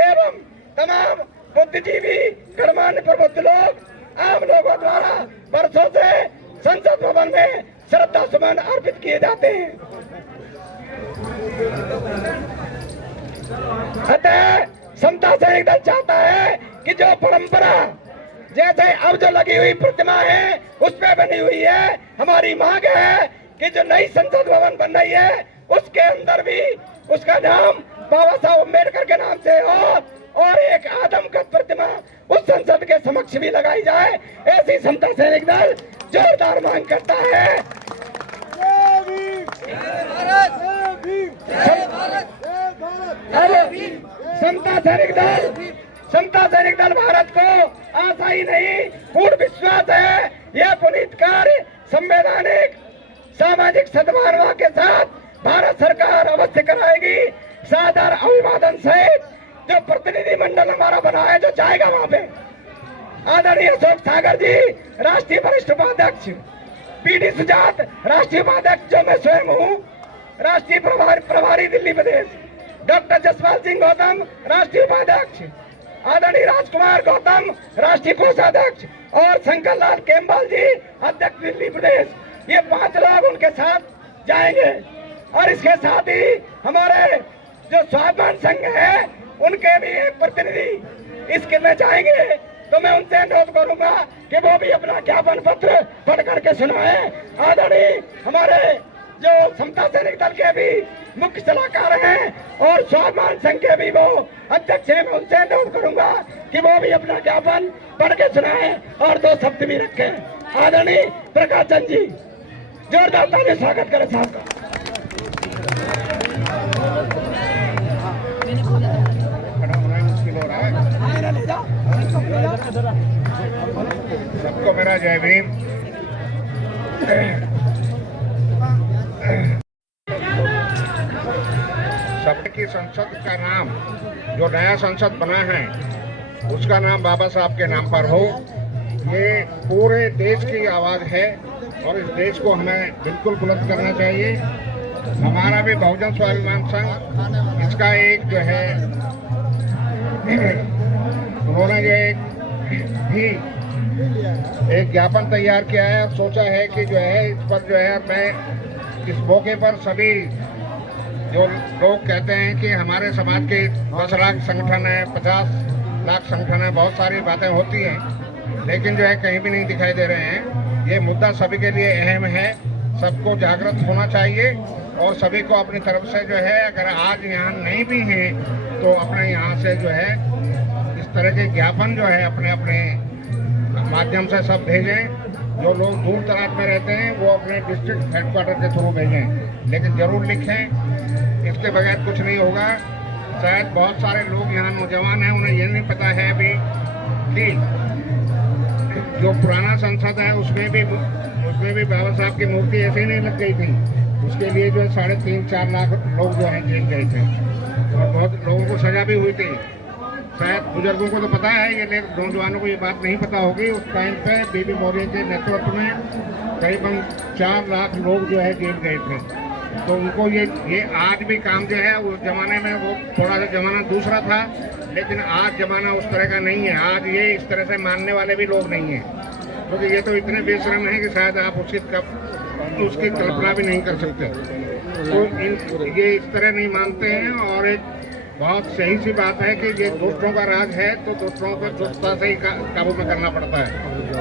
एवं तमाम बुद्धिजीवी, गणमान्य प्रबुद्ध लोग, आम लोगों द्वारा वर्षों से संसद भवन में श्रद्धा सुमन अर्पित किए जाते हैं। अतः समता सैनिक दल चाहता है कि जो परंपरा जैसे अब जो लगी हुई प्रतिमा है उस पे बनी हुई है, हमारी मांग है कि जो नई संसद भवन बन रही है उसके अंदर भी उसका नाम बाबा साहब अम्बेडकर के नाम से हो और एक आदमकद प्रतिमा उस संसद के समक्ष भी लगाई जाए। ऐसी समता सैनिक दल जोरदार मांग करता है। समता सैनिक दल भारत को आशा ही नहीं पूर्ण विश्वास है यह पुनीत कार्य संवैधानिक सामाजिक सद्भावना के साथ भारत सरकार अवश्य कराएगी। सादर अभिवादन सहित जो प्रतिनिधि मंडल हमारा बना है जो जाएगा वहां पे आदरणीय अशोक सागर जी, राष्ट्रीय वरिष्ठ उपाध्यक्ष पीडी सुजात राष्ट्रीय उपाध्यक्ष जो मैं स्वयं हूँ, राष्ट्रीय प्रभारी दिल्ली प्रदेश, डॉक्टर जसपाल सिंह गौतम राष्ट्रीय उपाध्यक्ष, आदरणीय राजकुमार गौतम राष्ट्रीय कोषाध्यक्ष और शंकर लाल केम्बल जी अध्यक्ष दिल्ली प्रदेश। ये 5 लोग उनके साथ जाएंगे और इसके साथ ही हमारे जो स्वाभिमान संघ है उनके भी एक प्रतिनिधि इसके में जाएंगे। तो मैं उनसे अनुरोध करूंगा कि वो भी अपना ज्ञापन पत्र पढ़ करके सुनाए। आदरणीय हमारे जो समता सैनिक दल के भी मुख्य सलाहकार हैं और स्वाभिमान संघ के भी वो अध्यक्ष हैं, मैं उनसे अनुरोध करूंगा कि वो भी अपना ज्ञापन पढ़ के सुनाए और 2 शब्द भी रखें। आदरणीय प्रकाश चंद जी, जोरदार ताली स्वागत करें साहब का। सबको मेरा जय भीम। सबकी संसद का नाम, जो नया संसद बना है उसका नाम बाबा साहब के नाम पर हो। ये पूरे देश की आवाज है और इस देश को हमें बिल्कुल बुलंद करना चाहिए। हमारा भी बहुजन स्वाभिमान संघ इसका एक जो है उन्होंने ये एक ज्ञापन तैयार किया है, सोचा है कि जो है इस पर जो है मैं इस मौके पर सभी जो लोग कहते हैं कि हमारे समाज के 10 लाख संगठन है, 50 लाख संगठन है, बहुत सारी बातें होती हैं लेकिन जो है कहीं भी नहीं दिखाई दे रहे हैं। ये मुद्दा सभी के लिए अहम है, सबको जागृत होना चाहिए और सभी को अपनी तरफ से जो है अगर आज यहाँ नहीं भी हैं तो अपने यहाँ से जो है इस तरह के ज्ञापन जो है अपने अपने माध्यम से सब भेजें। जो लोग दूर दराज में रहते हैं वो अपने डिस्ट्रिक्ट हेडक्वार्टर के थ्रू भेजें, लेकिन जरूर लिखें, इसके बगैर कुछ नहीं होगा। शायद बहुत सारे लोग यहाँ नौजवान हैं, उन्हें ये नहीं पता है अभी कि जो पुराना संसद है उसमें भी बाबा साहब की मूर्ति ऐसे ही नहीं लग गई थी। उसके लिए जो है 3.5-4 लाख लोग जो है जेल गए थे और बहुत लोगों को सजा भी हुई थी। शायद बुजुर्गों को तो पता है, ये नौजवानों को ये बात नहीं पता होगी। उस टाइम पे बीबी मौर्य के नेतृत्व में करीबन 4 लाख लोग जो है जेल गए थे। तो उनको ये आज भी काम जो है, उस जमाने में वो थोड़ा सा जमाना दूसरा था, लेकिन आज जमाना उस तरह का नहीं है। आज ये इस तरह से मानने वाले भी लोग नहीं हैं, क्योंकि ये तो इतने बेशरम है कि शायद आप उसकी कल्पना भी नहीं कर सकते। तो ये इस तरह नहीं मानते हैं और एक बहुत सही सी बात है कि ये दुष्टों का राज है, तो दुष्टों को दुष्टता से ही काबू में करना पड़ता है।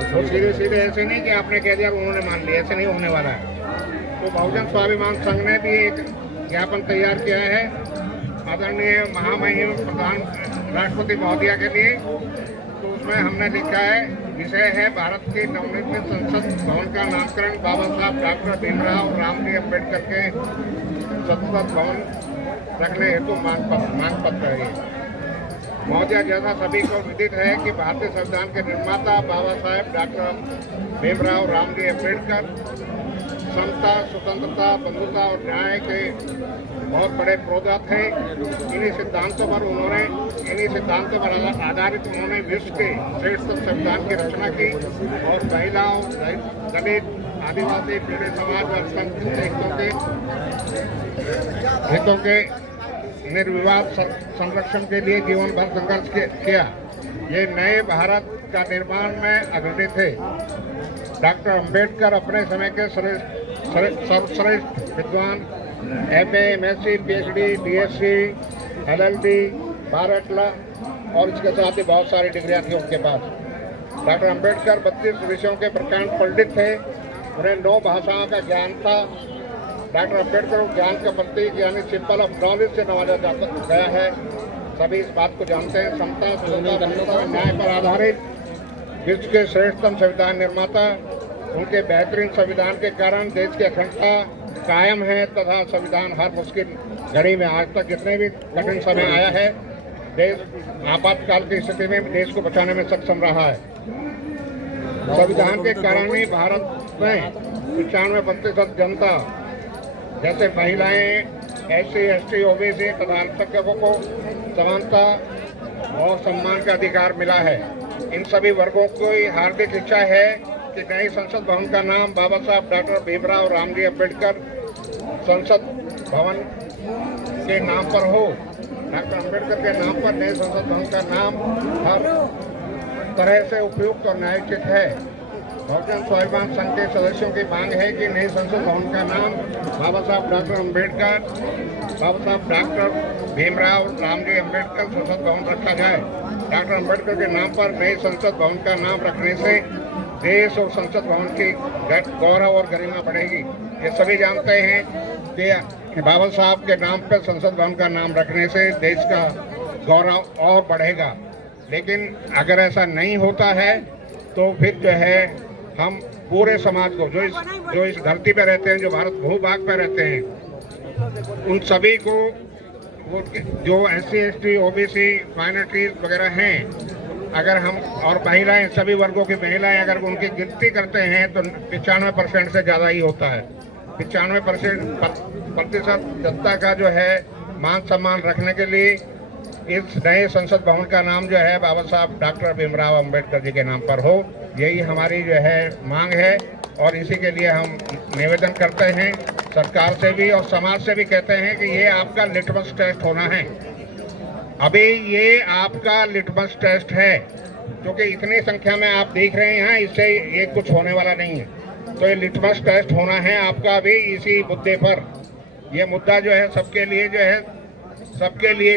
तो सीधे सीधे ऐसे नहीं कि आपने कह दिया उन्होंने मान लिया, ऐसे नहीं होने वाला है। तो बहुजन स्वाभिमान संघ ने भी एक ज्ञापन तैयार किया है आदरणीय महामहिम प्रधान राष्ट्रपति महोदया के लिए। तो उसमें हमने लिखा है, विषय है भारत के नवनिर्मित संसद भवन का नामकरण बाबा साहब डॉक्टर भीमराव रामजी अम्बेडकर के संसद भवन रखने हेतु मांग पत्र है। महोदया, जैसा सभी को विदित है कि भारतीय संविधान के निर्माता बाबा साहेब डॉक्टर भीमराव रामजी अम्बेडकर समता, स्वतंत्रता, बंधुता और न्याय के बहुत बड़े प्रोधा थे। इन्हीं सिद्धांतों पर आधारित उन्होंने विश्व के श्रेष्ठ संविधान की रचना की और महिलाओं, दलित, आदिवासी, पीड़ित समाज व हितों के निर्विवाद संरक्षण के लिए जीवन भर संघर्ष किया। ये नए भारत का निर्माण में अग्रणी थे। डॉक्टर अंबेडकर अपने समय के सर्वश्रेष्ठ विद्वान, MA, MSc, PhD, DSc, LLD, Bharat ला और इसके साथ ही बहुत सारी डिग्रियां थी उनके पास। डॉक्टर अंबेडकर 32 विषयों के प्रकांड पंडित थे। उन्हें 9 भाषाओं का ज्ञान था। डॉक्टर अंबेडकर को ज्ञान का प्रतीक यानी सिंबल ऑफ नॉलेज से नवाजा गया है। सभी इस बात को जानते हैं। समता, स्वतंत्रता, न्याय पर आधारित विश्व के श्रेष्ठतम संविधान निर्माता। उनके बेहतरीन संविधान के कारण देश की अखंडता कायम है तथा संविधान हर मुश्किल घड़ी में आज तक जितने भी कठिन समय आया है, देश आपातकाल की स्थिति में देश को बचाने में सक्षम रहा है। संविधान के कारण ही भारत में 95% जनता जैसे महिलाएं, SC, ST, OBC तथा अल्पसंख्यकों को समानता और सम्मान का अधिकार मिला है। इन सभी वर्गों की हार्दिक इच्छा है कि नए संसद भवन का नाम बाबा साहब डॉक्टर भीमराव रामजी अम्बेडकर संसद भवन के नाम पर हो। डॉक्टर अम्बेडकर के नाम पर नए संसद भवन का नाम हर तरह से उपयुक्त और न्यायोचित है। बहुजन स्वाभिमान संघ के सदस्यों की मांग है कि नए संसद भवन का नाम बाबा साहब डॉक्टर अम्बेडकर, बाबा साहब डॉक्टर भीमराव रामजी अम्बेडकर संसद भवन रखा जाए। डॉक्टर अम्बेडकर के नाम पर नए संसद भवन का नाम रखने से देश और संसद भवन की गौरव और गरिमा बढ़ेगी। ये सभी जानते हैं कि बाबा साहब के नाम पर संसद भवन का नाम रखने से देश का गौरव और बढ़ेगा। लेकिन अगर ऐसा नहीं होता है तो फिर जो है हम पूरे समाज को जो इस धरती पर रहते हैं, जो भारत भूभाग पर रहते हैं, उन सभी को वो जो SC ST OBC माइनॉरिटीज वगैरह हैं, अगर हम और महिलाएं, सभी वर्गों की महिलाएं अगर उनकी गिनती करते हैं तो 95% से ज़्यादा ही होता है। 95% जनता का जो है मान सम्मान रखने के लिए इस नए संसद भवन का नाम जो है बाबा साहब डॉक्टर भीमराव अम्बेडकर जी के नाम पर हो, यही हमारी जो है मांग है। और इसी के लिए हम निवेदन करते हैं सरकार से भी और समाज से भी, कहते हैं कि ये आपका लिटमस टेस्ट होना है। अभी ये आपका लिटमस टेस्ट है, क्योंकि इतनी संख्या में आप देख रहे हैं, इससे ये कुछ होने वाला नहीं है। तो ये लिटमस टेस्ट होना है आपका भी इसी मुद्दे पर। ये मुद्दा जो है सबके लिए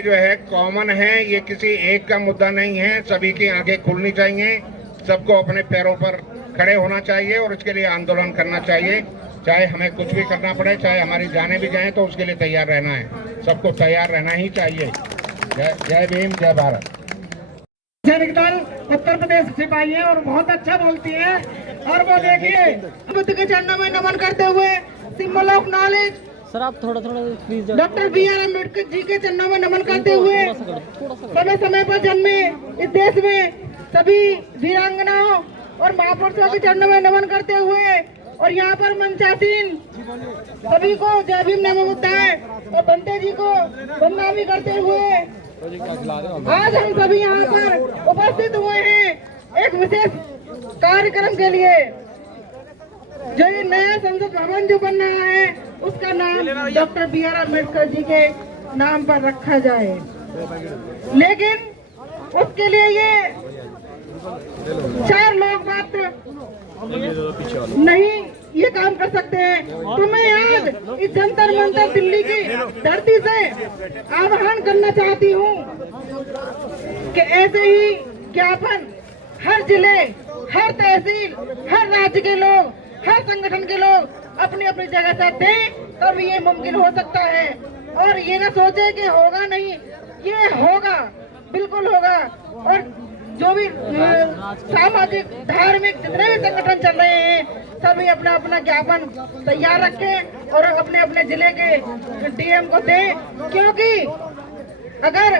जो है कॉमन है, ये किसी एक का मुद्दा नहीं है। सभी की आंखें खुलनी चाहिए, सबको अपने पैरों पर खड़े होना चाहिए और इसके लिए आंदोलन करना चाहिए। चाहे हमें कुछ भी करना पड़े, चाहे हमारी जाने भी जाएं, तो उसके लिए तैयार रहना है। सबको तैयार रहना ही चाहिए। जय भीम, जय भारत। सैनिक दल उत्तर प्रदेश सिपाही है और बहुत अच्छा बोलती है। और वो देखिए बुद्ध के चरणों में नमन करते हुए सिंबल ऑफ नॉलेज सर आप थोड़ा please doctor BR Ambedkar ji के चरणों में नमन करते हुए समय समय पर जन्मे इस देश में सभी वीरांगनाओं और महापुरुषों के चरणों में नमन करते हुए और यहाँ पर मंचासीन सभी को जय भीम नमो बुद्धाय और बंते जी को वंदना करते हुए आज हम सभी यहाँ पर उपस्थित हुए हैं एक विशेष कार्यक्रम के लिए। जो ये नया संसद भवन जो बन रहा है उसका नाम डॉक्टर BR अम्बेडकर जी के नाम पर रखा जाए, लेकिन उसके लिए ये 4 लोग मात्र नहीं ये काम कर सकते हैं। तो मैं आज इस जंतर मंतर दिल्ली की धरती से आह्वान करना चाहती हूँ कि ऐसे ही ज्ञापन हर जिले, हर तहसील, हर राज्य के लोग, हर संगठन के लोग अपनी अपनी जगह से दें, तब ये मुमकिन हो सकता है। और ये ना सोचे कि होगा नहीं, ये होगा, बिल्कुल होगा। और जो भी सामाजिक धार्मिक जितने भी संगठन चल रहे हैं सभी अपना अपना ज्ञापन तैयार रखें और अपने अपने जिले के DM को दें, क्योंकि अगर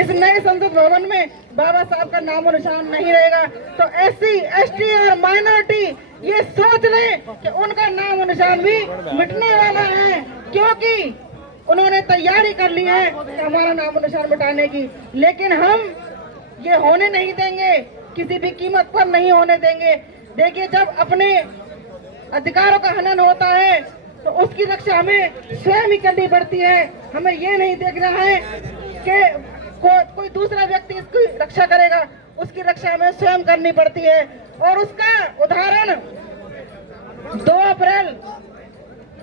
इस नए संसद भवन में बाबा साहब का नामो निशान नहीं रहेगा तो SC ST और माइनॉरिटी ये सोच लें कि उनका नामो निशान भी मिटने वाला है, क्योंकि उन्होंने तैयारी कर ली है हमारा नामो निशान मिटाने की। लेकिन हम ये होने नहीं देंगे, किसी भी कीमत पर नहीं होने देंगे। देखिए, जब अपने अधिकारों का हनन होता है तो उसकी रक्षा हमें स्वयं ही करनी पड़ती है। हमें ये नहीं देखना है कि कोई दूसरा व्यक्ति इसकी रक्षा करेगा, उसकी रक्षा हमें स्वयं करनी पड़ती है। और उसका उदाहरण 2 अप्रैल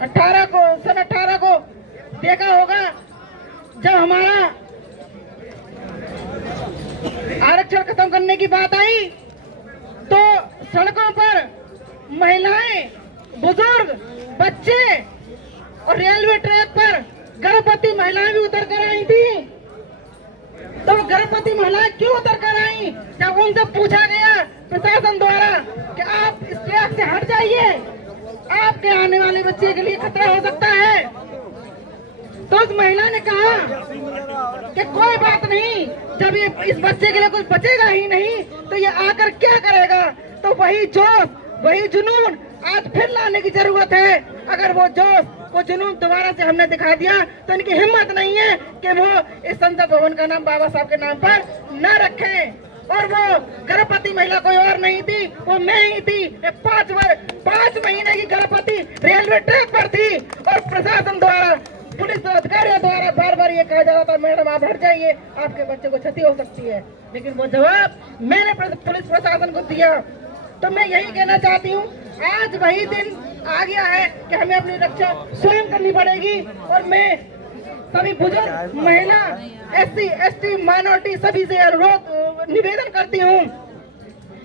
18 को देखा होगा, जब हमारा आरक्षण खत्म करने की बात आई तो सड़कों पर महिलाएं, बुजुर्ग, बच्चे और रेलवे ट्रैक पर गर्भवती महिलाएं भी उतर कर आई थी। तो गर्भवती महिलाएं क्यों उतर कर आई? जब उनसे पूछा गया प्रशासन द्वारा कि आप इस ट्रैक से हट जाइए, आपके आने वाले बच्चे के लिए खतरा हो सकता है, तो उस महिला ने कहा कि कोई बात नहीं, जब ये इस बच्चे के लिए कुछ बचेगा ही नहीं तो ये आकर क्या करेगा। तो वही जोश, वही जुनून आज फिर लाने की जरूरत है। अगर वो जोश, वो जुनून दोबारा से हमने दिखा दिया तो इनकी हिम्मत नहीं है कि वो इस संसद भवन का नाम बाबा साहब के नाम पर न रखें। और वो गर्भवती महिला कोई और नहीं थी, वो मैं ही थी। 5 महीने की गर्भवती रेलवे ट्रैक पर थी और प्रशासन द्वारा, पुलिस अधिकारियों द्वारा बार बार ये कहा जा रहा था मैडम आप हट जाइए, आपके बच्चे को क्षति हो सकती है। लेकिन वो जवाब मैंने पुलिस प्रशासन को दिया। तो मैं यही कहना चाहती हूँ, आज वही दिन आ गया है कि हमें अपनी रक्षा स्वयं करनी पड़ेगी। और मैं सभी बुजुर्ग, महिला, SC, ST, माइनॉरिटी सभी से अनुरोध निवेदन करती हूँ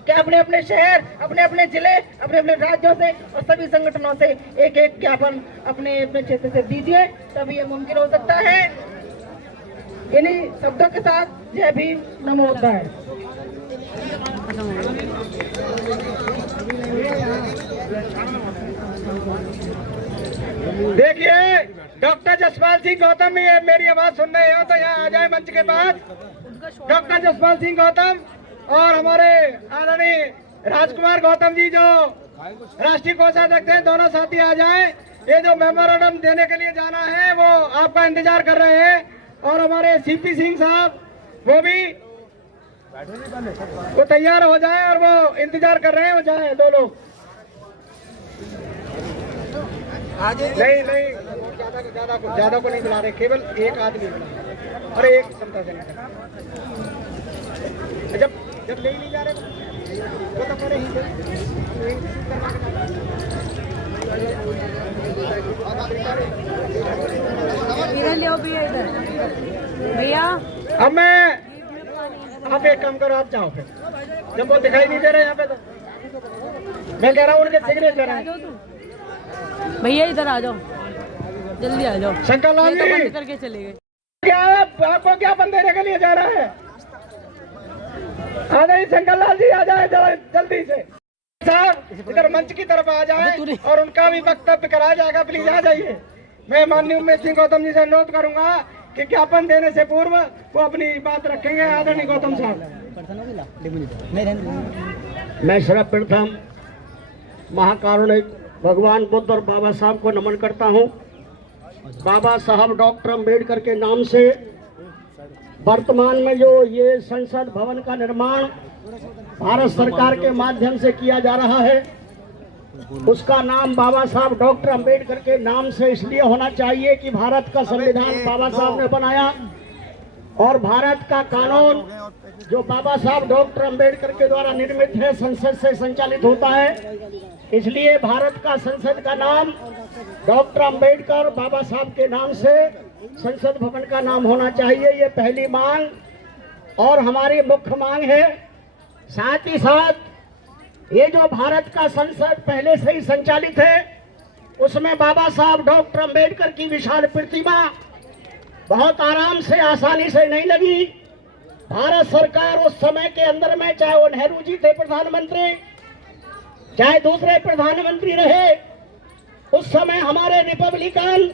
कि अपने अपने शहर, अपने अपने जिले, अपने अपने राज्यों से और सभी संगठनों से एक एक ज्ञापन अपने अपने क्षेत्र से दीजिए, तभी ये मुमकिन हो सकता है। इन्हीं शब्दों के साथ जय भीम, नमो बुद्धाय। देखिए डॉक्टर जसपाल सिंह गौतम, ये मेरी आवाज सुन रहे हो तो यहाँ आ जाए मंच के पास। डॉक्टर जसपाल सिंह गौतम और हमारे आदरणीय राजकुमार गौतम जी जो राष्ट्रीय कोषाध्यक्ष हैं, दोनों साथी आ जाएं। ये जो मेमोरेंडम देने के लिए जाना है वो आपका इंतजार कर रहे हैं। और हमारे CP सिंह साहब वो भी वो तैयार हो जाए और वो इंतजार कर रहे हैं, वो जाए दो लोग। नहीं ज्यादा को नहीं बुला रहे, केवल एक आदमी बुला और एक क्षमता से जब ले नहीं जा रहे वो तो करे ही। इधर ले आओ भैया, इधर भैया। अब मैं, आप एक काम करो, आप जाओ फिर, जब वो दिखाई नहीं दे रहे यहाँ पे तो मैं कह रहा हूँ उनके सिग्नेचर है। भैया इधर आ जाओ, जल्दी आ जाओ। शंकर लाल तो जी बंद करके चले गए। क्या आपको ज्ञापन देने के लिए जा रहा है? आ जाइए शंकर लाल जी, आ जाए जल्दी से। साहब इधर मंच की तरफ आ जाए और उनका भी वक्तव्य कराया जाएगा, प्लीज आ जाइए। मैं माननीय उमेश सिंह गौतम जी से अनुरोध करूंगा कि ज्ञापन देने से पूर्व वो अपनी बात रखेंगे। आदरणीय गौतम साहब। मैं सर्वप्रथम महाकारुणिक भगवान बुद्ध और बाबा साहब को नमन करता हूं। बाबा साहब डॉक्टर अम्बेडकर के नाम से वर्तमान में जो ये संसद भवन का निर्माण भारत सरकार के माध्यम से किया जा रहा है, उसका नाम बाबा साहब डॉक्टर अम्बेडकर के नाम से इसलिए होना चाहिए कि भारत का संविधान बाबा साहब ने बनाया और भारत का कानून जो बाबा साहब डॉक्टर अम्बेडकर के द्वारा निर्मित है, संसद से संचालित होता है। इसलिए भारत का संसद का नाम डॉक्टर अम्बेडकर बाबा साहब के नाम से संसद भवन का नाम होना चाहिए, ये पहली मांग और हमारी मुख्य मांग है। साथ ही साथ ये जो भारत का संसद पहले से ही संचालित है, उसमें बाबा साहब डॉक्टर अम्बेडकर की विशाल प्रतिमा बहुत आराम से, आसानी से नहीं लगी। भारत सरकार उस समय के अंदर में, चाहे वो नेहरू जी थे प्रधानमंत्री, चाहे दूसरे प्रधानमंत्री रहे, उस समय हमारे रिपब्लिकन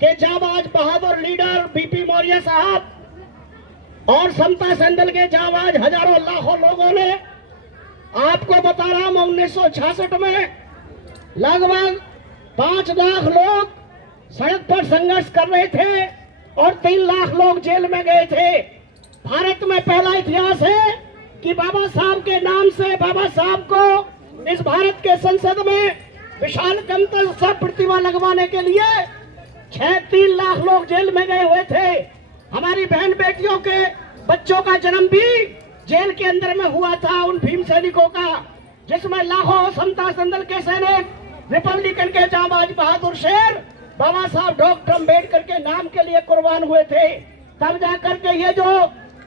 के जाबाज बहादुर लीडर BP मौर्य साहब और समता सेंदल के जाबाज हजारों लाखों लोगों ने, आपको बता रहा हूं, 1966 में लगभग 5 लाख लोग सड़क पर संघर्ष कर रहे थे और 3 लाख लोग जेल में गए थे। भारत में पहला इतिहास है कि बाबा साहब के नाम से बाबा साहब को इस भारत के संसद में विशाल गणतंत्र सा प्रतिमा लगवाने के लिए 3 लाख लोग जेल में गए हुए थे। हमारी बहन बेटियों के बच्चों का जन्म भी जेल के अंदर में हुआ था, उन भीम सैनिकों का, जिसमें लाखों समता सेंदल के सैनिक, रिपब्लिकन के जाबाज बहादुर शेर बाबा साहब डॉक्टर अम्बेडकर के नाम के लिए कुर्बान हुए थे। तब जाकर के ये जो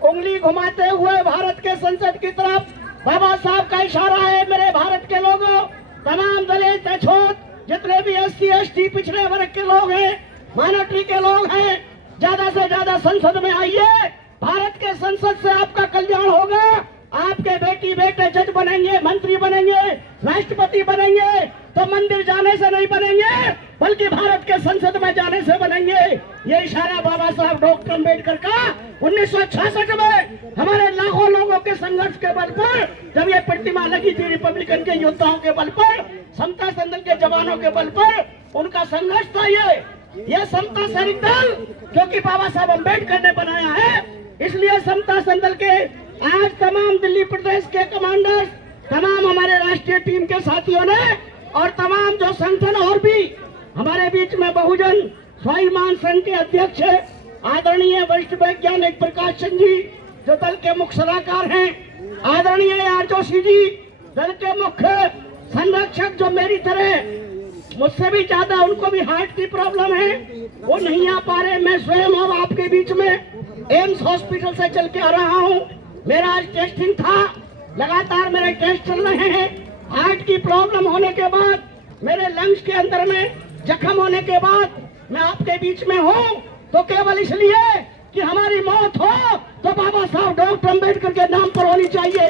उंगली घुमाते हुए भारत के संसद की तरफ बाबा साहब का इशारा है, मेरे भारत के लोगों, तमाम दलित, अछूत, जितने भी SC ST पिछड़े वर्ग के लोग हैं, माइनॉरिटी के लोग हैं, ज्यादा से ज्यादा संसद में आइए। भारत के संसद से आपका कल्याण होगा। आपके बेटी बेटे जज बनेंगे, मंत्री बनेंगे, राष्ट्रपति बनेंगे, तो मंदिर जाने से नहीं बनेंगे, बल्कि भारत के संसद में जाने से बनेंगे। ये इशारा बाबा साहब डॉक्टर अम्बेडकर का 1966 में हमारे लाखों लोगों के संघर्ष के बल पर, जब ये प्रतिमा लगी थी, रिपब्लिकन के योद्धाओं के बल पर, समता सेंदल के जवानों के बल पर उनका संघर्ष था। ये समता सैनिक दल क्योंकि बाबा साहब अम्बेडकर ने बनाया है, इसलिए समता सेंदल के आज तमाम दिल्ली प्रदेश के कमांडर्स, तमाम हमारे राष्ट्रीय टीम के साथियों ने और तमाम जो संगठन और भी हमारे बीच में बहुजन स्वाभिमान संघ के अध्यक्ष आदरणीय वरिष्ठ वैज्ञानिक प्रकाश चंद जी जो दल के मुख्य सलाहकार हैं, आदरणीय आर जोशी जी दल के मुख्य संरक्षक जो मेरी तरह मुझसे भी ज्यादा उनको भी हार्ट की प्रॉब्लम है, वो नहीं आ पा रहे। मैं स्वयं अब आपके बीच में एम्स हॉस्पिटल से चल के आ रहा हूँ। मेरा आज टेस्टिंग था, लगातार मेरे टेस्ट चल रहे हैं। हार्ट की प्रॉब्लम होने के बाद, मेरे लंग्स के अंदर में जख्म होने के बाद मैं आपके बीच में हूँ तो केवल इसलिए कि हमारी मौत हो तो बाबा साहब डॉक्टर अम्बेडकर के नाम पर होनी चाहिए।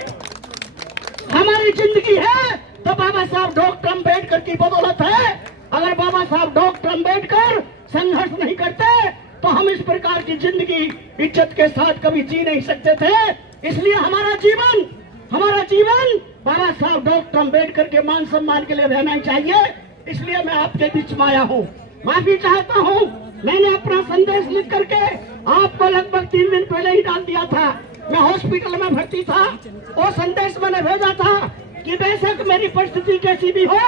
हमारी जिंदगी है तो बाबा साहब डॉक्टर अम्बेडकर की बदौलत है। अगर बाबा साहब डॉक्टर अम्बेडकर संघर्ष नहीं करते तो हम इस प्रकार की जिंदगी इज्जत के साथ कभी जी नहीं सकते थे। इसलिए हमारा जीवन बाबा साहब डॉक्टर अम्बेडकर के मान सम्मान के लिए रहना चाहिए। इसलिए मैं आपके बीच में आया हूँ, माफी चाहता हूँ। मैंने अपना संदेश लिख करके आपको लगभग 3 दिन पहले ही डाल दिया था। मैं हॉस्पिटल में भर्ती था, वो संदेश मैंने भेजा था कि बेशक मेरी परिस्थिति कैसी भी हो,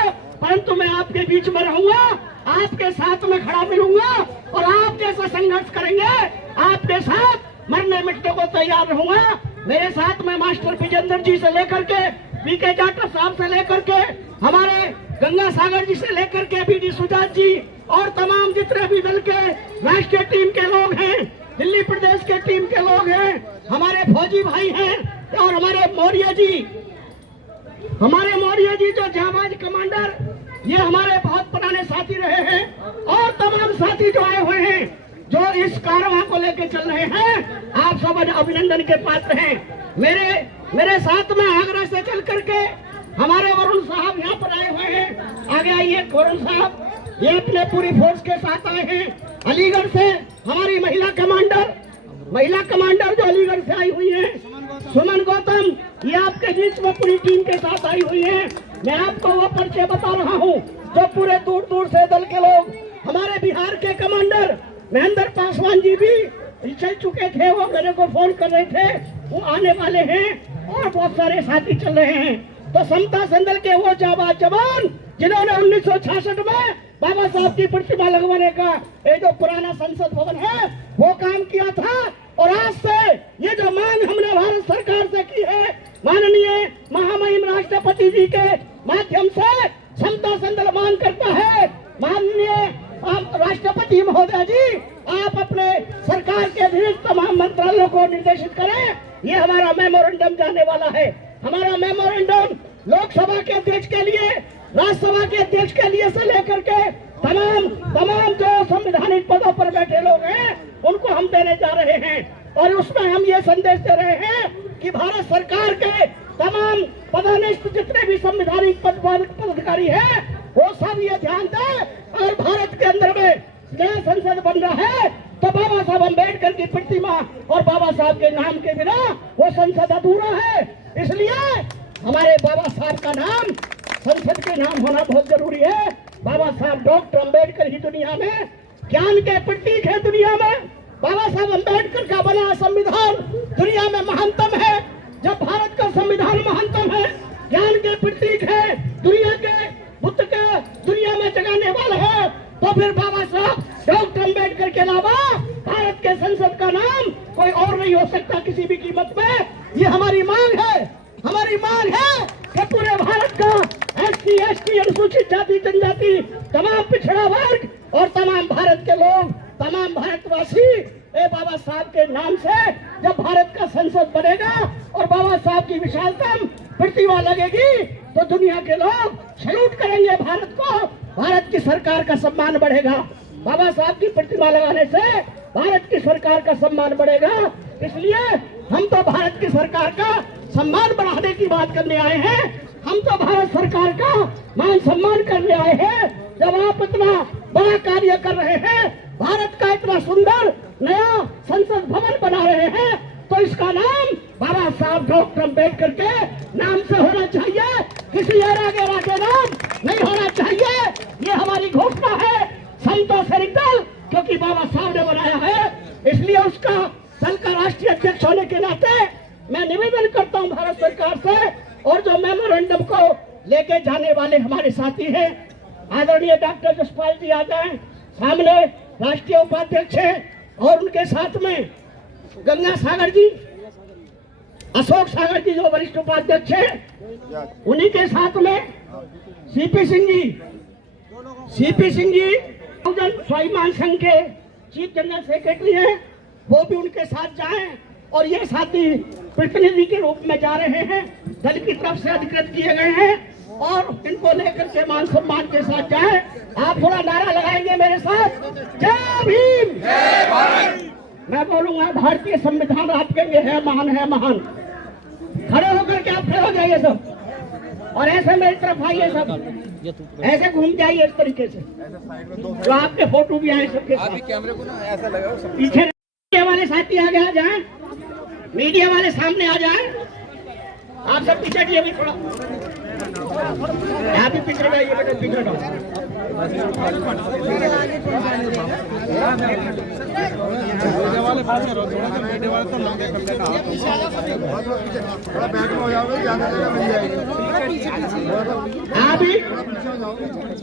परंतु मैं आपके बीच में रहूंगा, आपके साथ में खड़ा मिलूंगा और आप जैसा संघर्ष करेंगे, आपके साथ मरने मिटने को तैयार रहूंगा। मेरे साथ में मास्टर विजेंद्र जी से लेकर के बीके जाटव साहब से लेकर के हमारे गंगा सागर जी से लेकर के बीडी सुजात जी और तमाम जितने भी दल के राष्ट्रीय टीम के लोग हैं, दिल्ली प्रदेश के टीम के लोग हैं, हमारे फौजी भाई हैं और हमारे मौर्य जी जो जाबाज कमांडर, ये हमारे बहुत पुराने साथी रहे हैं और तमाम साथी जो आए हुए हैं जो इस कारवां को लेकर चल रहे हैं, आप सब अभिनंदन के पात्र हैं। मेरे साथ में आगरा से चल करके हमारे वरुण साहब यहाँ पर आए हुए हैं। आगे आइए वरुण साहब, ये अपने पूरी फोर्स के साथ आए हैं। अलीगढ़ से हमारी महिला कमांडर जो अलीगढ़ से आई हुई है, सुमन गौतम, ये आपके बीच में पूरी टीम के साथ आई हुई है। मैं आपको वो परिचय बता रहा हूँ जो पूरे दूर दूर से दल के लोग, हमारे बिहार के कमांडर महेंद्र पासवान जी भी चल चुके थे, वो मेरे को फोन कर रहे थे, वो आने वाले हैं और बहुत सारे साथी चल रहे हैं। तो समता संदल के वो जाबाज जवान जिन्होंने 1966 में बाबा साहब की प्रतिमा लगवाने का ये जो पुराना संसद भवन है वो काम किया था, और आज से ये जो मांग हमने भारत सरकार से की है, माननीय महामहिम राष्ट्रपति जी के माध्यम से समता संदल मांग करता है, माननीय राष्ट्रपति महोदय जी आप अपने सरकार के विरुद्ध तमाम मंत्रालयों को निर्देशित करें। ये हमारा मेमोरेंडम जाने वाला है। हमारा मेमोरेंडम लोकसभा के अध्यक्ष के लिए, राज्यसभा के अध्यक्ष के लिए से लेकर के तमाम जो संवैधानिक पदों पर बैठे लोग हैं उनको हम देने जा रहे हैं। और उसमें हम ये संदेश दे रहे हैं कि भारत सरकार के तमाम पदस्थ जितने भी संवैधानिक पदाधिकारी हैं वो सब ये ध्यान दें, अगर भारत के अंदर में नया संसद बन रहा है तो बाबा साहब अम्बेडकर की प्रतिमा और बाबा साहब के नाम के बिना वो संसद अधूरा है। इसलिए हमारे बाबा साहब का नाम संसद के नाम होना बहुत जरूरी है। बाबा साहब डॉक्टर अम्बेडकर ही दुनिया में ज्ञान के प्रतीक है। दुनिया में बाबा साहब अम्बेडकर का बना संविधान दुनिया में महानतम है। जब भारत का संविधान महानतम है, ज्ञान के प्रतीक है, दुनिया के बुद्ध के दुनिया में जगाने वाला है, तो फिर बाबा साहब डॉक्टर अम्बेडकर के अलावा भारत के संसद का नाम कोई और नहीं हो सकता किसी भी कीमत पे। ये हमारी मांग है कि पूरे भारत का SC ST अनुसूचित जाति जनजाति, तमाम पिछड़ा वर्ग और तमाम भारत के लोग, तमाम भारतवासी बाबा साहब के नाम से जब भारत का संसद बनेगा और बाबा साहब की विशालतम प्रतिमा लगेगी तो दुनिया के लोग सैल्यूट करेंगे भारत को, भारत की सरकार का सम्मान बढ़ेगा। बाबा साहब की प्रतिमा लगाने से भारत की सरकार का सम्मान बढ़ेगा। इसलिए हम तो भारत की सरकार का सम्मान बढ़ाने की बात करने आए हैं, हम तो भारत सरकार का मान सम्मान करने आए हैं। जब आप इतना बड़ा कार्य कर रहे हैं, भारत का इतना सुंदर नया संसद भवन बना रहे हैं, तो इसका नाम बाबा साहब डॉक्टर अम्बेडकर के नाम से होना चाहिए, किसी और आगे के नाम नहीं होना चाहिए। ये हमारी घोषणा है संतों से दल, क्योंकि बाबा साहब ने बनाया है, इसलिए उसका दल का राष्ट्रीय अध्यक्ष होने के नाते मैं निवेदन करता हूं भारत सरकार से, और जो मेमोरेंडम को लेके जाने वाले हमारे साथी हैं, आदरणीय डॉक्टर जसपाल जी आ जाए सामने, राष्ट्रीय उपाध्यक्ष हैं, और उनके साथ में गंगा सागर जी, अशोक सागर जी जो वरिष्ठ उपाध्यक्ष हैं, उन्हीं के साथ में सीपी सिंह जी स्वाभिमान संघ के चीफ जनरल सेक्रेटरी हैं, वो भी उनके साथ जाएं, और ये साथी प्रतिनिधि के रूप में जा रहे हैं, दल की तरफ से अधिकृत किए गए हैं, और इनको लेकर के मान सम्मान के साथ जाएं। आप थोड़ा नारा लगाएंगे मेरे साथ, जय भीम, जय भारत। मैं बोलूंगा भारतीय संविधान आपके लिए है महान, है महान। खड़े होकर के आप खड़े हो जाइए सब, और ऐसे मेरी तरफ आइए सब, ऐसे घूम जाइए इस तरीके से, जो आपके फोटो भी आए सबके साथ। कैमरे को ना ऐसा लगाओ सब। पीछे मीडिया वाले साथी आगे आ जाएं, मीडिया वाले सामने आ जाएं, आप सब पीछे हटिए भी थोड़ा, यहाँ भी पीछे जाइए बेटा, पीछे हटो।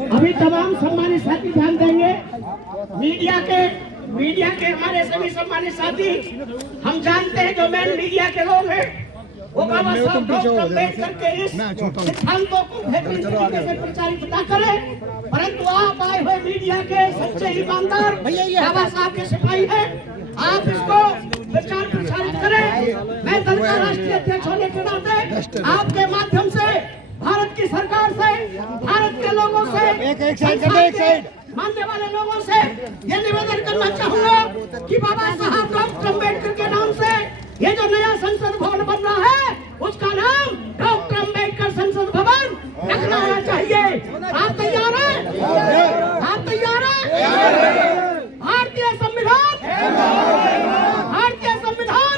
अभी तमाम सम्मानित साथी ध्यान देंगे, मीडिया के हमारे सभी सम्मानित साथी, हम जानते हैं जो मेन मीडिया के लोग हैं वो बाबा साहब डॉक्टर अम्बेडकर के इस सिद्धांतों को बेहतरीन तरीके से प्रचारित न करें, परंतु आप आए हुए मीडिया के सच्चे ईमानदार बाबा साहब के सिपाही हैं, आप इसको प्रचार प्रसारित करें। मैं दल का राष्ट्रीय अध्यक्ष होने के नाते आपके माध्यम से भारत की सरकार से, भारत के लोगों से, मानने वाले लोगों से ये निवेदन करना चाहूंगा कि बाबा साहब डॉक्टर अम्बेडकर के नाम से ये जो नया संसद भवन बन रहा है, उसका नाम डॉक्टर अम्बेडकर संसद भवन रखना होना चाहिए। आप तैयार हैं? आप तैयार हैं? भारतीय संविधान, भारतीय संविधान,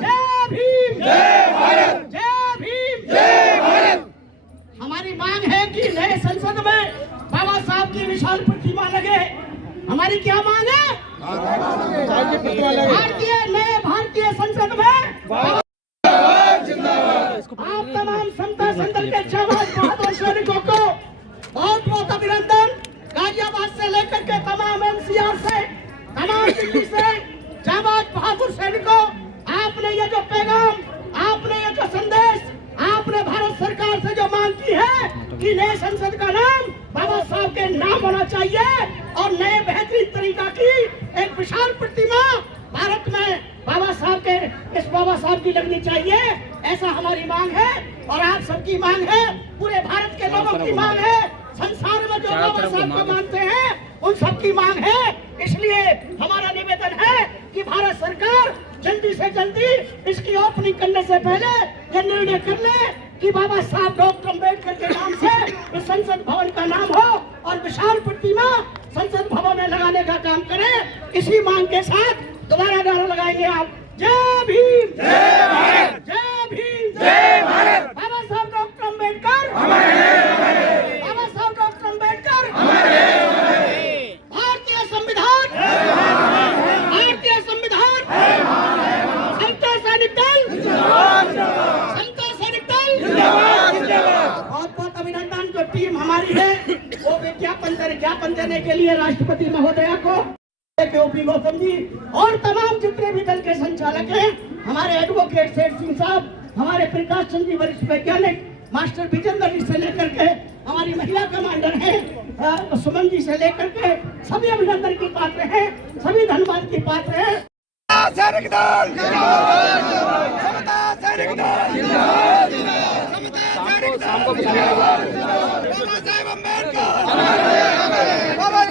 जय भीम, जय भारत, जय भीम, जय भारत। हमारी मांग है कि नए संसद में बाबा साहब की विशाल प्रतिमा लगे। हमारी क्या मांग है? भारतीय संसद में आप तमाम समता संदल के जाबाज बहादुर सैनिकों को बहुत बहुत अभिनंदन। गाजियाबाद से लेकर के तमाम एमसीआर से, तमाम दिल्ली से जाबाज बहादुर सैनिकों, आपने ये जो पैगाम, आपने ये जो संदेश, आपने भारत सरकार से जो मांग की है कि नए संसद का नाम बाबा साहब के नाम होना चाहिए, और नए बेहतरीन तरीका की एक विशाल प्रतिमा भारत में बाबा साहब के, इस बाबा साहब की लगनी चाहिए, ऐसा हमारी मांग है, और आप सबकी मांग है, पूरे भारत के लोगों की मांग है, संसार में जो बाबा साहब को मानते हैं उन सबकी मांग है। इसलिए हमारा निवेदन है कि भारत सरकार जल्दी से जल्दी इसकी ओपनिंग करने से पहले यह निर्णय कर ले कि बाबा साहब डॉक्टर अम्बेडकर के नाम से इस संसद भवन का नाम हो, और विशाल प्रतिमा संसद भवन में लगाने का काम करें। इसी मांग के साथ दोबारा नारा लगाएंगे आप, जय भीम, जय भारत, जय भीम, जय भारत। बाबा साहब डॉक्टर अम्बेडकर, बाबा साहब डॉक्टर अम्बेडकर, भारतीय संविधान, भारतीय संविधान, समता सैनिक दल, समता सैनिक दल, बहुत बहुत अभिनंदन। जो टीम हमारी है वो विज्ञापन देने के लिए राष्ट्रपति महोदया को, ओपी गौतम जी और तमाम जितने भी दल के संचालक हैं, हमारे एडवोकेट सेठ सिंह साहब, हमारे प्रकाश चंद्र जी वरिष्ठ वैज्ञानिक, मास्टर विजेंद्र जी से लेकर के हमारी महिला कमांडर हैं सुमन जी से लेकर के सभी अभिनंदन की पात्र हैं, सभी धन्यवाद की पात्र हैं। सैनिक दल, समता सैनिक दल, बाबा साहेब अम्बेडकर, बाबा